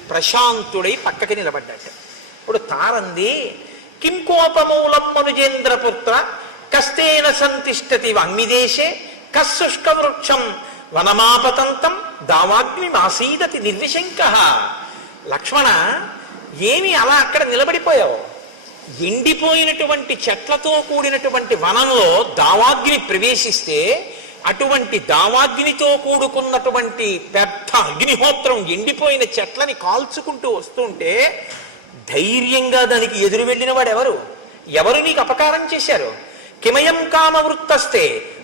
ప్రశాంతుడై పక్కకి నిలబడ్డాడు. ఇప్పుడు తారంది, కిం కోపమూలం మనుజేంద్రపుత్ర కస్తేన సంతిష్టతి వాంగ్మిదేశే కశుష్క వృక్షం వనమాపతంతం దావాగ్నిమాసీదతి నిర్విశంక. లక్ష్మణ, ఏమి అలా అక్కడ నిలబడిపోయావు? ఎండిపోయినటువంటి చెట్లతో కూడినటువంటి వనంలో దావాగ్ని ప్రవేశిస్తే అటువంటి దావాగ్నితో కూడుకున్నటువంటి పెద్ద అగ్నిహోత్రం ఎండిపోయిన చెట్లని కాల్చుకుంటూ వస్తుంటే ధైర్యంగా దానికి ఎదురు వెళ్ళిన వాడు ఎవరు? ఎవరు నీకు అపకారం చేశారు? కిమయం కామవృత్తస్తే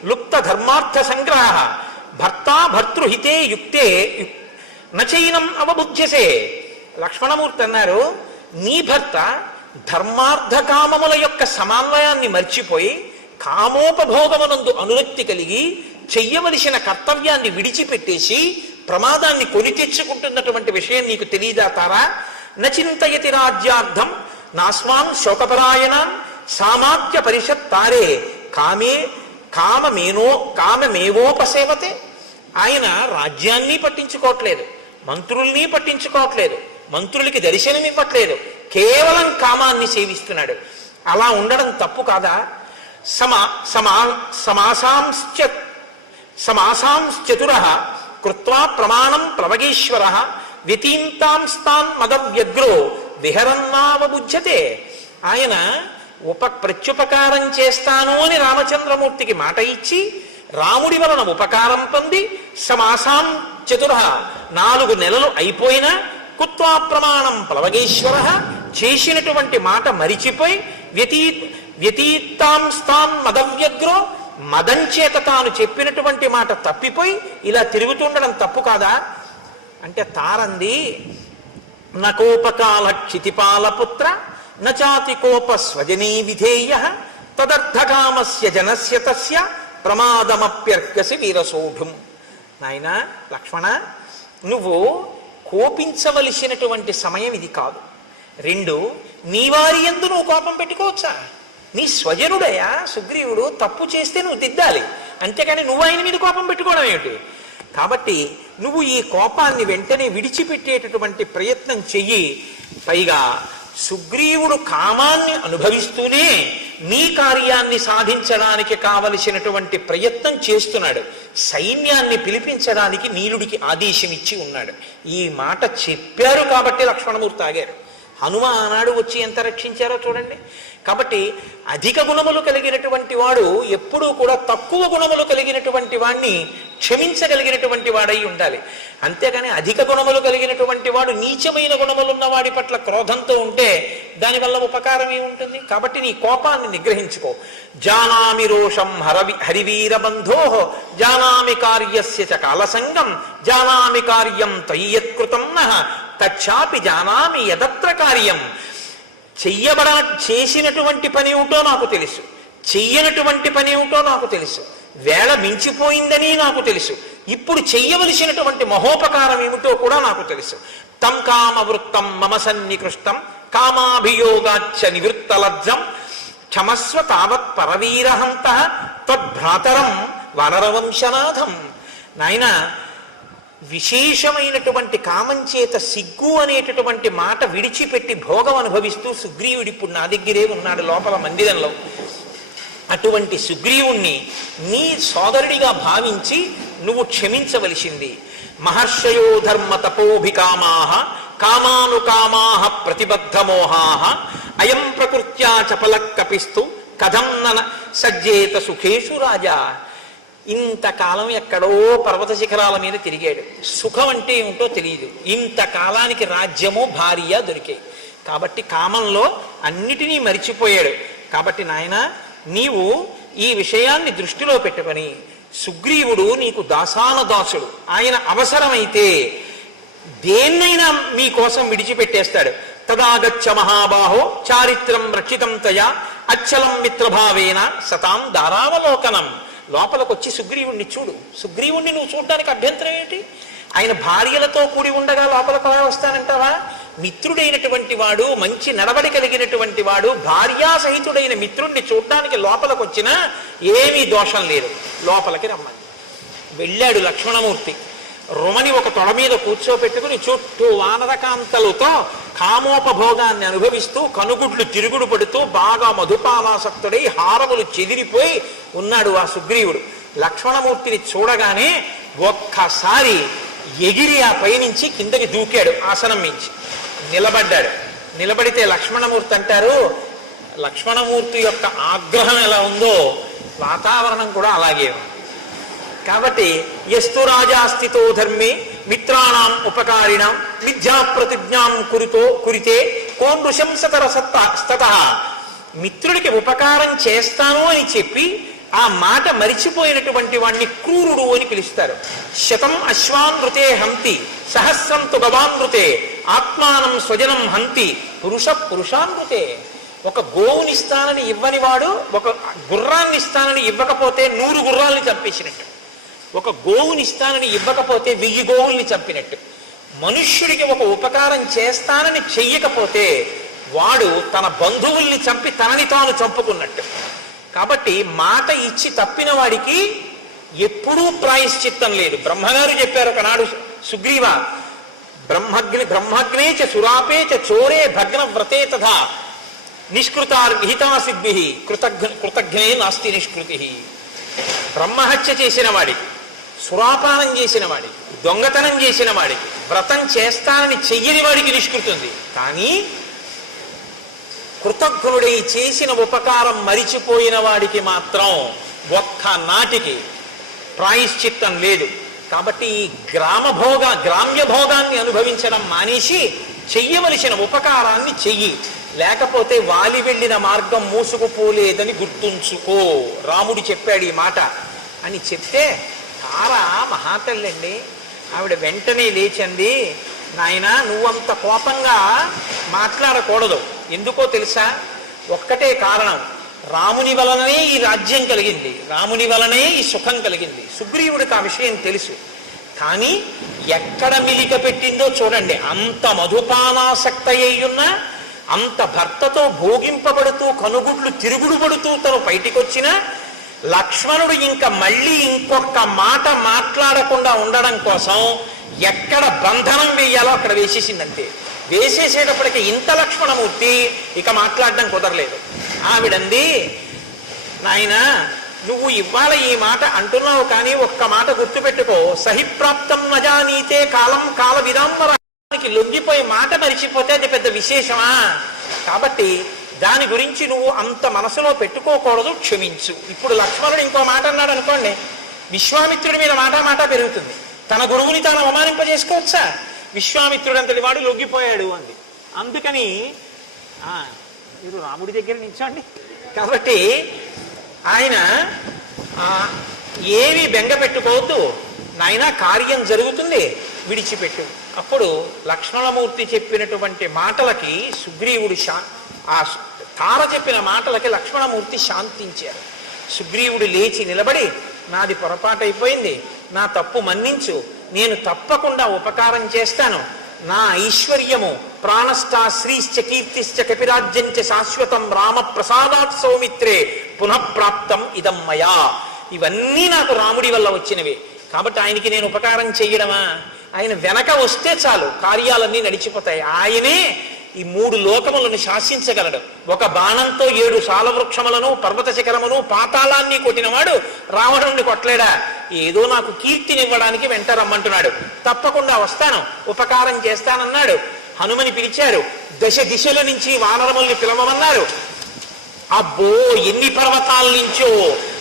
లుప్త ధర్మార్థ సంగ్రహ భర్తా భర్తృహితే యుక్తే నచైనం అవబుధ్యసే. లక్ష్మణమూర్తి అన్నారు, నీ భర్త ధర్మార్థ కామముల యొక్క సమన్వయాన్ని మర్చిపోయి కామోపభోగమునందు అనురక్తి కలిగి చెయ్యవలసిన కర్తవ్యాన్ని విడిచిపెట్టేసి ప్రమాదాన్ని కొని తెచ్చుకుంటున్నటువంటి విషయం నీకు తెలియదా తారా? నచింతయతి రాజ్యార్థం నాస్మాన్ శోకపరాయణాన్ సామాత్య పరిషత్ తారే కామమేవోపసేవతే. ఆయన రాజ్యాన్ని పట్టించుకోవట్లేదు, మంత్రుల్ని పట్టించుకోవట్లేదు, మంత్రులకి దర్శనం ఇవ్వట్లేదు, కేవలం కామాన్ని సేవిస్తున్నాడు. అలా ఉండడం తప్పు కాదా? సమాసాంశ్చతుర కృత్వా ప్రమాణం ప్లవగేశ్వర వ్యతీంతాంస్తాన్ మదవ్యగ్రో విహరన్నావబుధ్యతే. ఆయన ప్రత్యుపకారం చేస్తాను అని రామచంద్రమూర్తికి మాట ఇచ్చి రాముడి వలన ఉపకారం పొంది సమాసాం చతుర 4 నెలలు అయిపోయినా కుత్వా ప్రమాణం ప్లవగేశ్వర చేసినటువంటి మాట మరిచిపోయి వ్యతీతాంస్తాన్ మదవ్యగ్రో మదం చేత తాను చెప్పినటువంటి మాట తప్పిపోయి ఇలా తిరుగుతుండడం తప్పు కాదా అంటే తారంది, నకోపకాల క్షితిపాలపుత్ర నచాతి కోప స్వజనీ విధేయ తదర్థకామస్య జనస్య తస్య ప్రమాదమప్యర్కసి వీరసోఢుం. నాయనా లక్ష్మణ, నువ్వు కోపించవలసినటువంటి సమయం ఇది కాదు. 2, నీ వారి యందు నువ్వు కోపం పెట్టుకోవచ్చా? నీ స్వజనుడయా సుగ్రీవుడు, తప్పు చేస్తే నువ్వు దిద్దాలి, అంతేకాని నువ్వు ఆయన మీద కోపం పెట్టుకోవడం ఏమిటి? కాబట్టి నువ్వు ఈ కోపాన్ని వెంటనే విడిచిపెట్టేటటువంటి ప్రయత్నం చెయ్యి. పైగా సుగ్రీవుడు కామాన్ని అనుభవిస్తూనే నీ కార్యాన్ని సాధించడానికి కావలసినటువంటి ప్రయత్నం చేస్తున్నాడు. సైన్యాన్ని పిలిపించడానికి నీలుడికి ఆదేశం ఇచ్చి ఉన్నాడు. ఈ మాట చెప్పారు కాబట్టి లక్ష్మణమూర్తి ఆగారు. హనుమ ఆనాడు వచ్చి ఎంత రక్షించారో చూడండి. కాబట్టి అధిక గుణములు కలిగినటువంటి వాడు ఎప్పుడూ కూడా తక్కువ గుణములు కలిగినటువంటి వాడిని క్షమించగలిగినటువంటి వాడై ఉండాలి. అంతేగాని అధిక గుణములు కలిగినటువంటి వాడు నీచమైన గుణములున్న వాడి పట్ల క్రోధంతో ఉంటే దానివల్ల ఉపకారం ఏముంటుంది? కాబట్టి నీ కోపాన్ని నిగ్రహించుకో. జానామి రోషం హరివీరబంధో జానామి కార్యస్య చ కాలసంగం జానామి కార్యం తయ్యత్కృతం నః తచ్చాపి జానామి యదత్ర కార్యం. చేసినటువంటి పని ఏమిటో నాకు తెలుసు, చెయ్యనటువంటి పని ఏమిటో నాకు తెలుసు, వేళ మించిపోయిందని నాకు తెలుసు, ఇప్పుడు చెయ్యవలసినటువంటి మహోపకారం ఏమిటో కూడా నాకు తెలుసు. తం కామవృత్తం మమ సన్నికృష్టం కామాభియోగాచ్చ నివృత్తలజ్జం క్షమస్వ తావత్ పరవీరహంత త్వద్భ్రాతరం వానరవంశనాథం. నాయన, విశేషమైనటువంటి కామం చేత సిగ్గు అనేటటువంటి మాట విడిచిపెట్టి భోగం అనుభవిస్తూ సుగ్రీవుడు ఇప్పుడు నా దగ్గరే ఉన్నాడు లోపల మందిరంలో. అటువంటి సుగ్రీవుణ్ణి నీ సోదరుడిగా భావించి నువ్వు క్షమించవలసింది. మహర్షయో ధర్మ తపోభికామాః కామానుకామాః ప్రతిబద్ధమోహాః అయం ప్రకృత్యా చపలకపిస్తు కథం నన సజ్జేత సుఖేషు రాజా. ఇంతకాలం ఎక్కడో పర్వత శిఖరాల మీద తిరిగాడు, సుఖం అంటే ఏమిటో తెలియదు. ఇంతకాలానికి రాజ్యము భార్య దొరికాయి కాబట్టి కామంలో అన్నిటినీ మరిచిపోయాడు. కాబట్టి నాయన, నీవు ఈ విషయాన్ని దృష్టిలో పెట్టుకొని, సుగ్రీవుడు నీకు దాసానదాసుడు, ఆయన అవసరమైతే దేన్నైనా మీకోసం విడిచిపెట్టేస్తాడు. తదాగచ్చ మహాబాహో చారిత్రం రక్షితం తయా అచ్చలం మిత్రభావేన సతాం దారావలోకనం. లోపలికొచ్చి సుగ్రీవుణ్ణి చూడు. సుగ్రీవుణ్ణి నువ్వు చూడడానికి అభ్యంతరం ఏంటి? ఆయన భార్యలతో కూడి ఉండగా లోపలికి వస్తానంటావా? మిత్రుడైనటువంటి వాడు, మంచి నడవడి కలిగినటువంటి వాడు, భార్యాసహితుడైన మిత్రుణ్ణి చూడడానికి లోపలికి వచ్చినా ఏమీ దోషం లేదు. లోపలికి రమ్మని వెళ్ళాడు లక్ష్మణమూర్తి. రుమని ఒక తొడ మీద కూర్చోపెట్టుకుని చుట్టూ వానరకాంతలతో కామోపభోగాన్ని అనుభవిస్తూ కనుగుడ్లు తిరుగుడు పడుతూ బాగా మధుపానాసక్తుడై హారములు చెదిరిపోయి ఉన్నాడు ఆ సుగ్రీవుడు. లక్ష్మణమూర్తిని చూడగానే ఒక్కసారి ఎగిరి ఆ పైనుంచి కిందకి దూకాడు. ఆసనం మించి నిలబడ్డాడు. నిలబడితే లక్ష్మణమూర్తి అంటారు, లక్ష్మణమూర్తి యొక్క ఆగ్రహం ఎలా ఉందో వాతావరణం కూడా అలాగే ఉంది. కాబట్టి యస్తు రాజాస్థితో ధర్మే మిత్రాణం ఉపకారిణం మిథ్యా ప్రతిజ్ఞాం కురితే కోన్ నృశంసతర స్తత. మిత్రుడికి ఉపకారం చేస్తాను అని చెప్పి ఆ మాట మరిచిపోయినటువంటి వాణ్ణి క్రూరుడు అని పిలుస్తారు. శతం అశ్వానృతే హంతి సహస్రం తు గవానృతే ఆత్మానం స్వజనం హంతి పురుషానృతే. ఒక గోవుని ఇస్తానని ఇవ్వని వాడు ఒక గుర్రాన్ని ఇస్తానని ఇవ్వకపోతే 100 గుర్రాల్ని చంపేసినట్టు. ఒక గోవుని ఇస్తానని ఇవ్వకపోతే 1000 గోవుల్ని చంపినట్టు. మనుష్యుడికి ఒక ఉపకారం చేస్తానని చెయ్యకపోతే వాడు తన బంధువుల్ని చంపి తనని తాను చంపుకున్నట్టు. కాబట్టి మాట ఇచ్చి తప్పిన వాడికి ఎప్పుడూ ప్రాయశ్చిత్తం లేదు. బ్రహ్మగారు చెప్పారు ఒకనాడు, సుగ్రీవ బ్రహ్మగ్నే చ సురాపే చ చోరే భగ్న వ్రతే తథా నిష్కృతార్ విహితాసిద్భి కృతజ్ఞే నాస్తి నిష్కృతి. బ్రహ్మహత్య చేసిన వాడికి, సురాపానం చేసిన వాడికి, దొంగతనం చేసిన వాడికి, వ్రతం చేస్తానని చెయ్యని వాడికి నిష్కృతి ఉంది. కానీ కృతజ్ఞుడై చేసిన ఉపకారం మరిచిపోయిన వాడికి మాత్రం ఒక్క నాటికి ప్రాయశ్చిత్తం లేదు. కాబట్టి ఈ గ్రామ్య భోగాన్ని అనుభవించడం మానేసి చెయ్యవలసిన ఉపకారాన్ని చెయ్యి, లేకపోతే వాలి వెళ్ళిన మార్గం మూసుకుపోలేదని గుర్తుంచుకో. రాముడు చెప్పాడు ఈ మాట అని చెప్తే, తార మహాతల్లండి, ఆవిడ వెంటనే లేచంది, నాయనా నువ్వంత కోపంగా మాట్లాడకూడదు. ఎందుకో తెలుసా? ఒక్కటే కారణం, రాముని వలననే ఈ రాజ్యం కలిగింది, రాముని వలనే ఈ సుఖం కలిగింది. సుగ్రీవుడికి ఆ విషయం తెలుసు. కానీ ఎక్కడ మిలిక పెట్టిందో చూడండి. అంత మధుపానాసక్త అయ్యున్నా, అంత భర్తతో భోగింపబడుతూ కనుగుడ్లు తిరుగుడు పడుతూ తను బయటికొచ్చినా లక్ష్మణుడు ఇంకా మళ్ళీ ఇంకొక మాట మాట్లాడకుండా ఉండడం కోసం ఎక్కడ బంధనం వేయాలో అక్కడ వేసేసిందంతే. వేసేసేటప్పటికి ఇంత లక్ష్మణమూర్తి ఇక మాట్లాడడం కుదరలేదు. ఆవిడంది, నాయన నువ్వు ఇవాళ ఈ మాట అంటున్నావు, కానీ ఒక్క మాట గుర్తుపెట్టుకో, సహిప్రాప్తం నజానీతే కాలం కాల విదాంబరానికి లొంగిపోయి మాట మరిచిపోతే అది పెద్ద విశేషమా? కాబట్టి దాని గురించి నువ్వు అంత మనసులో పెట్టుకోకూడదు, క్షమించు. ఇప్పుడు లక్ష్మణుడు ఇంకో మాట అన్నాడు అనుకోండి, విశ్వామిత్రుడి మీద మాట పెరుగుతుంది. తన గురువుని తాను అవమానింపజేసుకోవచ్చా? విశ్వామిత్రుడు అంతటి వాడు లొంగిపోయాడు అంది. అందుకని మీరు రాముడి దగ్గర నిల్చోండి. కాబట్టి ఆయన ఏవి బెంగ పెట్టుకోవద్దు నాయన, కార్యం జరుగుతుంది, విడిచిపెట్టు. అప్పుడు లక్ష్మణమూర్తి చెప్పినటువంటి మాటలకి సుగ్రీవుడు ఆ తార చెప్పిన మాటలకి లక్ష్మణమూర్తి శాంతించారు. సుగ్రీవుడు లేచి నిలబడి, నాది పొరపాటైపోయింది, నా తప్పు మన్నించు, నేను తప్పకుండా ఉపకారం చేస్తాను. నా ఐశ్వర్యము ప్రాణస్థ శ్రీశ్చ కీర్తిశ్చ కపిరాజ్యంచ శాశ్వతం రామ ప్రసాదాత్ సౌమిత్రే పునఃప్రాప్తం ఇదం మయా. ఇవన్నీ నాకు రాముడి వల్ల వచ్చినవి. కాబట్టి ఆయనకి నేను ఉపకారం చెయ్యడమా? ఆయన వెనక వస్తే చాలు, కార్యాలన్నీ నడిచిపోతాయి. ఆయనే ఈ 3 లోకములను శాసించగలడు. ఒక బాణంతో 7 సాలవృక్షములను, పర్వత శిఖరమును, పాతాళాన్ని కొట్టినవాడు రావణుణ్ణి కొట్టలేడా? ఏదో నాకు కీర్తినివ్వడానికి వెంట రమ్మంటున్నాడు. తప్పకుండా వస్తాను, ఉపకారం చేస్తానన్నాడు. హనుమని పిలిచారు, దశ దిశల నుంచి వానరముల్ని పిలవమన్నారు. అబ్బో ఎన్ని పర్వతాల నుంచో,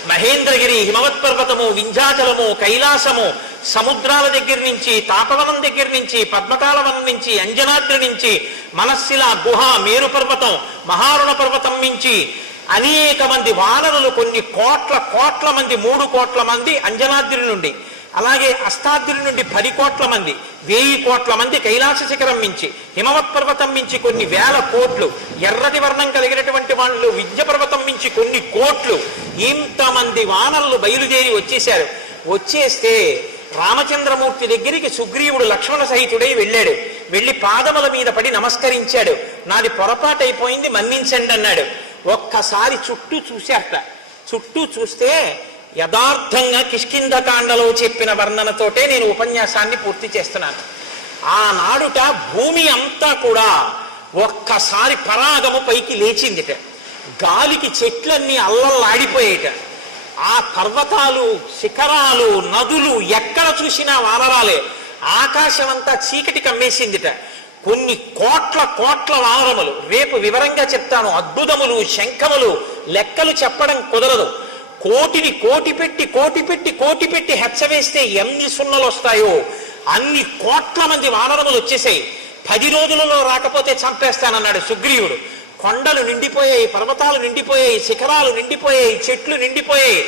మహేంద్రగిరి, హిమవత్ పర్వతము, వింధ్యాచలము, కైలాసము, సముద్రాల దగ్గర నుంచి, తాపవనం దగ్గర నుంచి, పద్మకాలవనం నుంచి, అంజనాద్రి నుంచి, మనస్సిల గుహ, మేరు పర్వతం, మహారుణ పర్వతం నుంచి అనేక మంది వానరులు, కొన్ని కోట్ల మంది, 3 కోట్ల మంది అంజనాద్రి నుండి, అలాగే అష్టాద్రి నుండి 10 కోట్ల మంది, 1000 కోట్ల మంది కైలాస శిఖరం మించి, హిమవత్ పర్వతం మించి కొన్ని వేల కోట్లు, ఎర్రటి వర్ణం కలిగినటువంటి వాళ్ళు విద్య పర్వతం మించి కొన్ని కోట్లు, ఇంతమంది వానరులు బయలుదేరి వచ్చేశారు. వచ్చేస్తే రామచంద్రమూర్తి దగ్గరికి సుగ్రీవుడు లక్ష్మణ సహితుడై వెళ్ళాడు. వెళ్ళి పాదముల మీద పడి నమస్కరించాడు. నాది పొరపాటు అయిపోయింది, మన్నించండి అన్నాడు. ఒక్కసారి చుట్టూ చూశారట. చుట్టూ చూస్తే యథార్థంగా కిష్కింధకాండలో చెప్పిన వర్ణనతోటే నేను ఉపన్యాసాన్ని పూర్తి చేస్తున్నాను. ఆనాడుట భూమి అంతా కూడా ఒక్కసారి పరాగము పైకి లేచిందిట. గాలికి చెట్లన్నీ అల్లల్లాడిపోయేట. ఆ పర్వతాలు, శిఖరాలు, నదులు ఎక్కడ చూసినా వానరాలే. ఆకాశం అంతా చీకటి కమ్మేసిందిట. కొన్ని కోట్ల కోట్ల వానరములు, రేపు వివరంగా చెప్తాను, అద్భుతములు, శంఖములు, లెక్కలు చెప్పడం కుదరదు. కోటిని కోటి పెట్టి హెచ్చవేస్తే ఎన్ని సున్నలు వస్తాయో అన్ని కోట్ల మంది వానరములు వచ్చేసాయి. 10 రోజులలో రాకపోతే చంపేస్తానన్నాడు సుగ్రీవుడు. కొండలు నిండిపోయాయి, పర్వతాలు నిండిపోయాయి, శిఖరాలు నిండిపోయాయి, చెట్లు నిండిపోయాయి.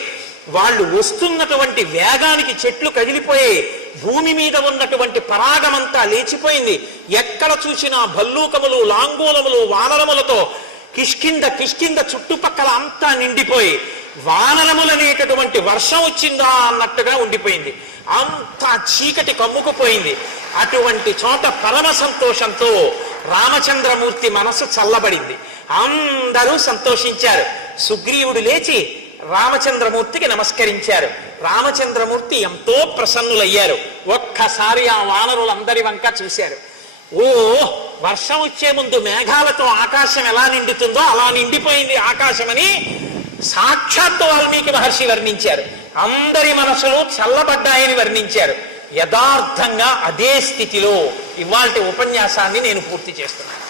వాళ్ళు వస్తున్నటువంటి వేగానికి చెట్లు కదిలిపోయాయి. భూమి మీద ఉన్నటువంటి పరాగమంతా లేచిపోయింది. ఎక్కడ చూసినా భల్లూకములు, లాంగూలములు, వానరములతో కిష్కింద చుట్టుపక్కల అంతా నిండిపోయి వానరములనేటటువంటి వర్షం వచ్చిందా అన్నట్టుగా ఉండిపోయింది. అంతా చీకటి కమ్ముకుపోయింది. అటువంటి చోట పరమ సంతోషంతో రామచంద్రమూర్తి మనసు చల్లబడింది. అందరూ సంతోషించారు. సుగ్రీవుడు లేచి రామచంద్రమూర్తికి నమస్కరించారు. రామచంద్రమూర్తి ఎంతో ప్రసన్నులయ్యారు. ఒక్కసారి ఆ వానరులందరి వంక చూశారు. ఓ, వర్షం వచ్చే ముందు మేఘాలతో ఆకాశం ఎలా నిండుతుందో అలా నిండిపోయింది ఆకాశమని సాక్షాత్తు వాల్మీకి మహర్షి వర్ణించారు. అందరి మనసులు చల్లబడ్డాయని వర్ణించారు. యథార్థంగా అదే స్థితిలో ఇవాల్టి ఉపన్యాసాన్ని నేను పూర్తి చేస్తున్నాను.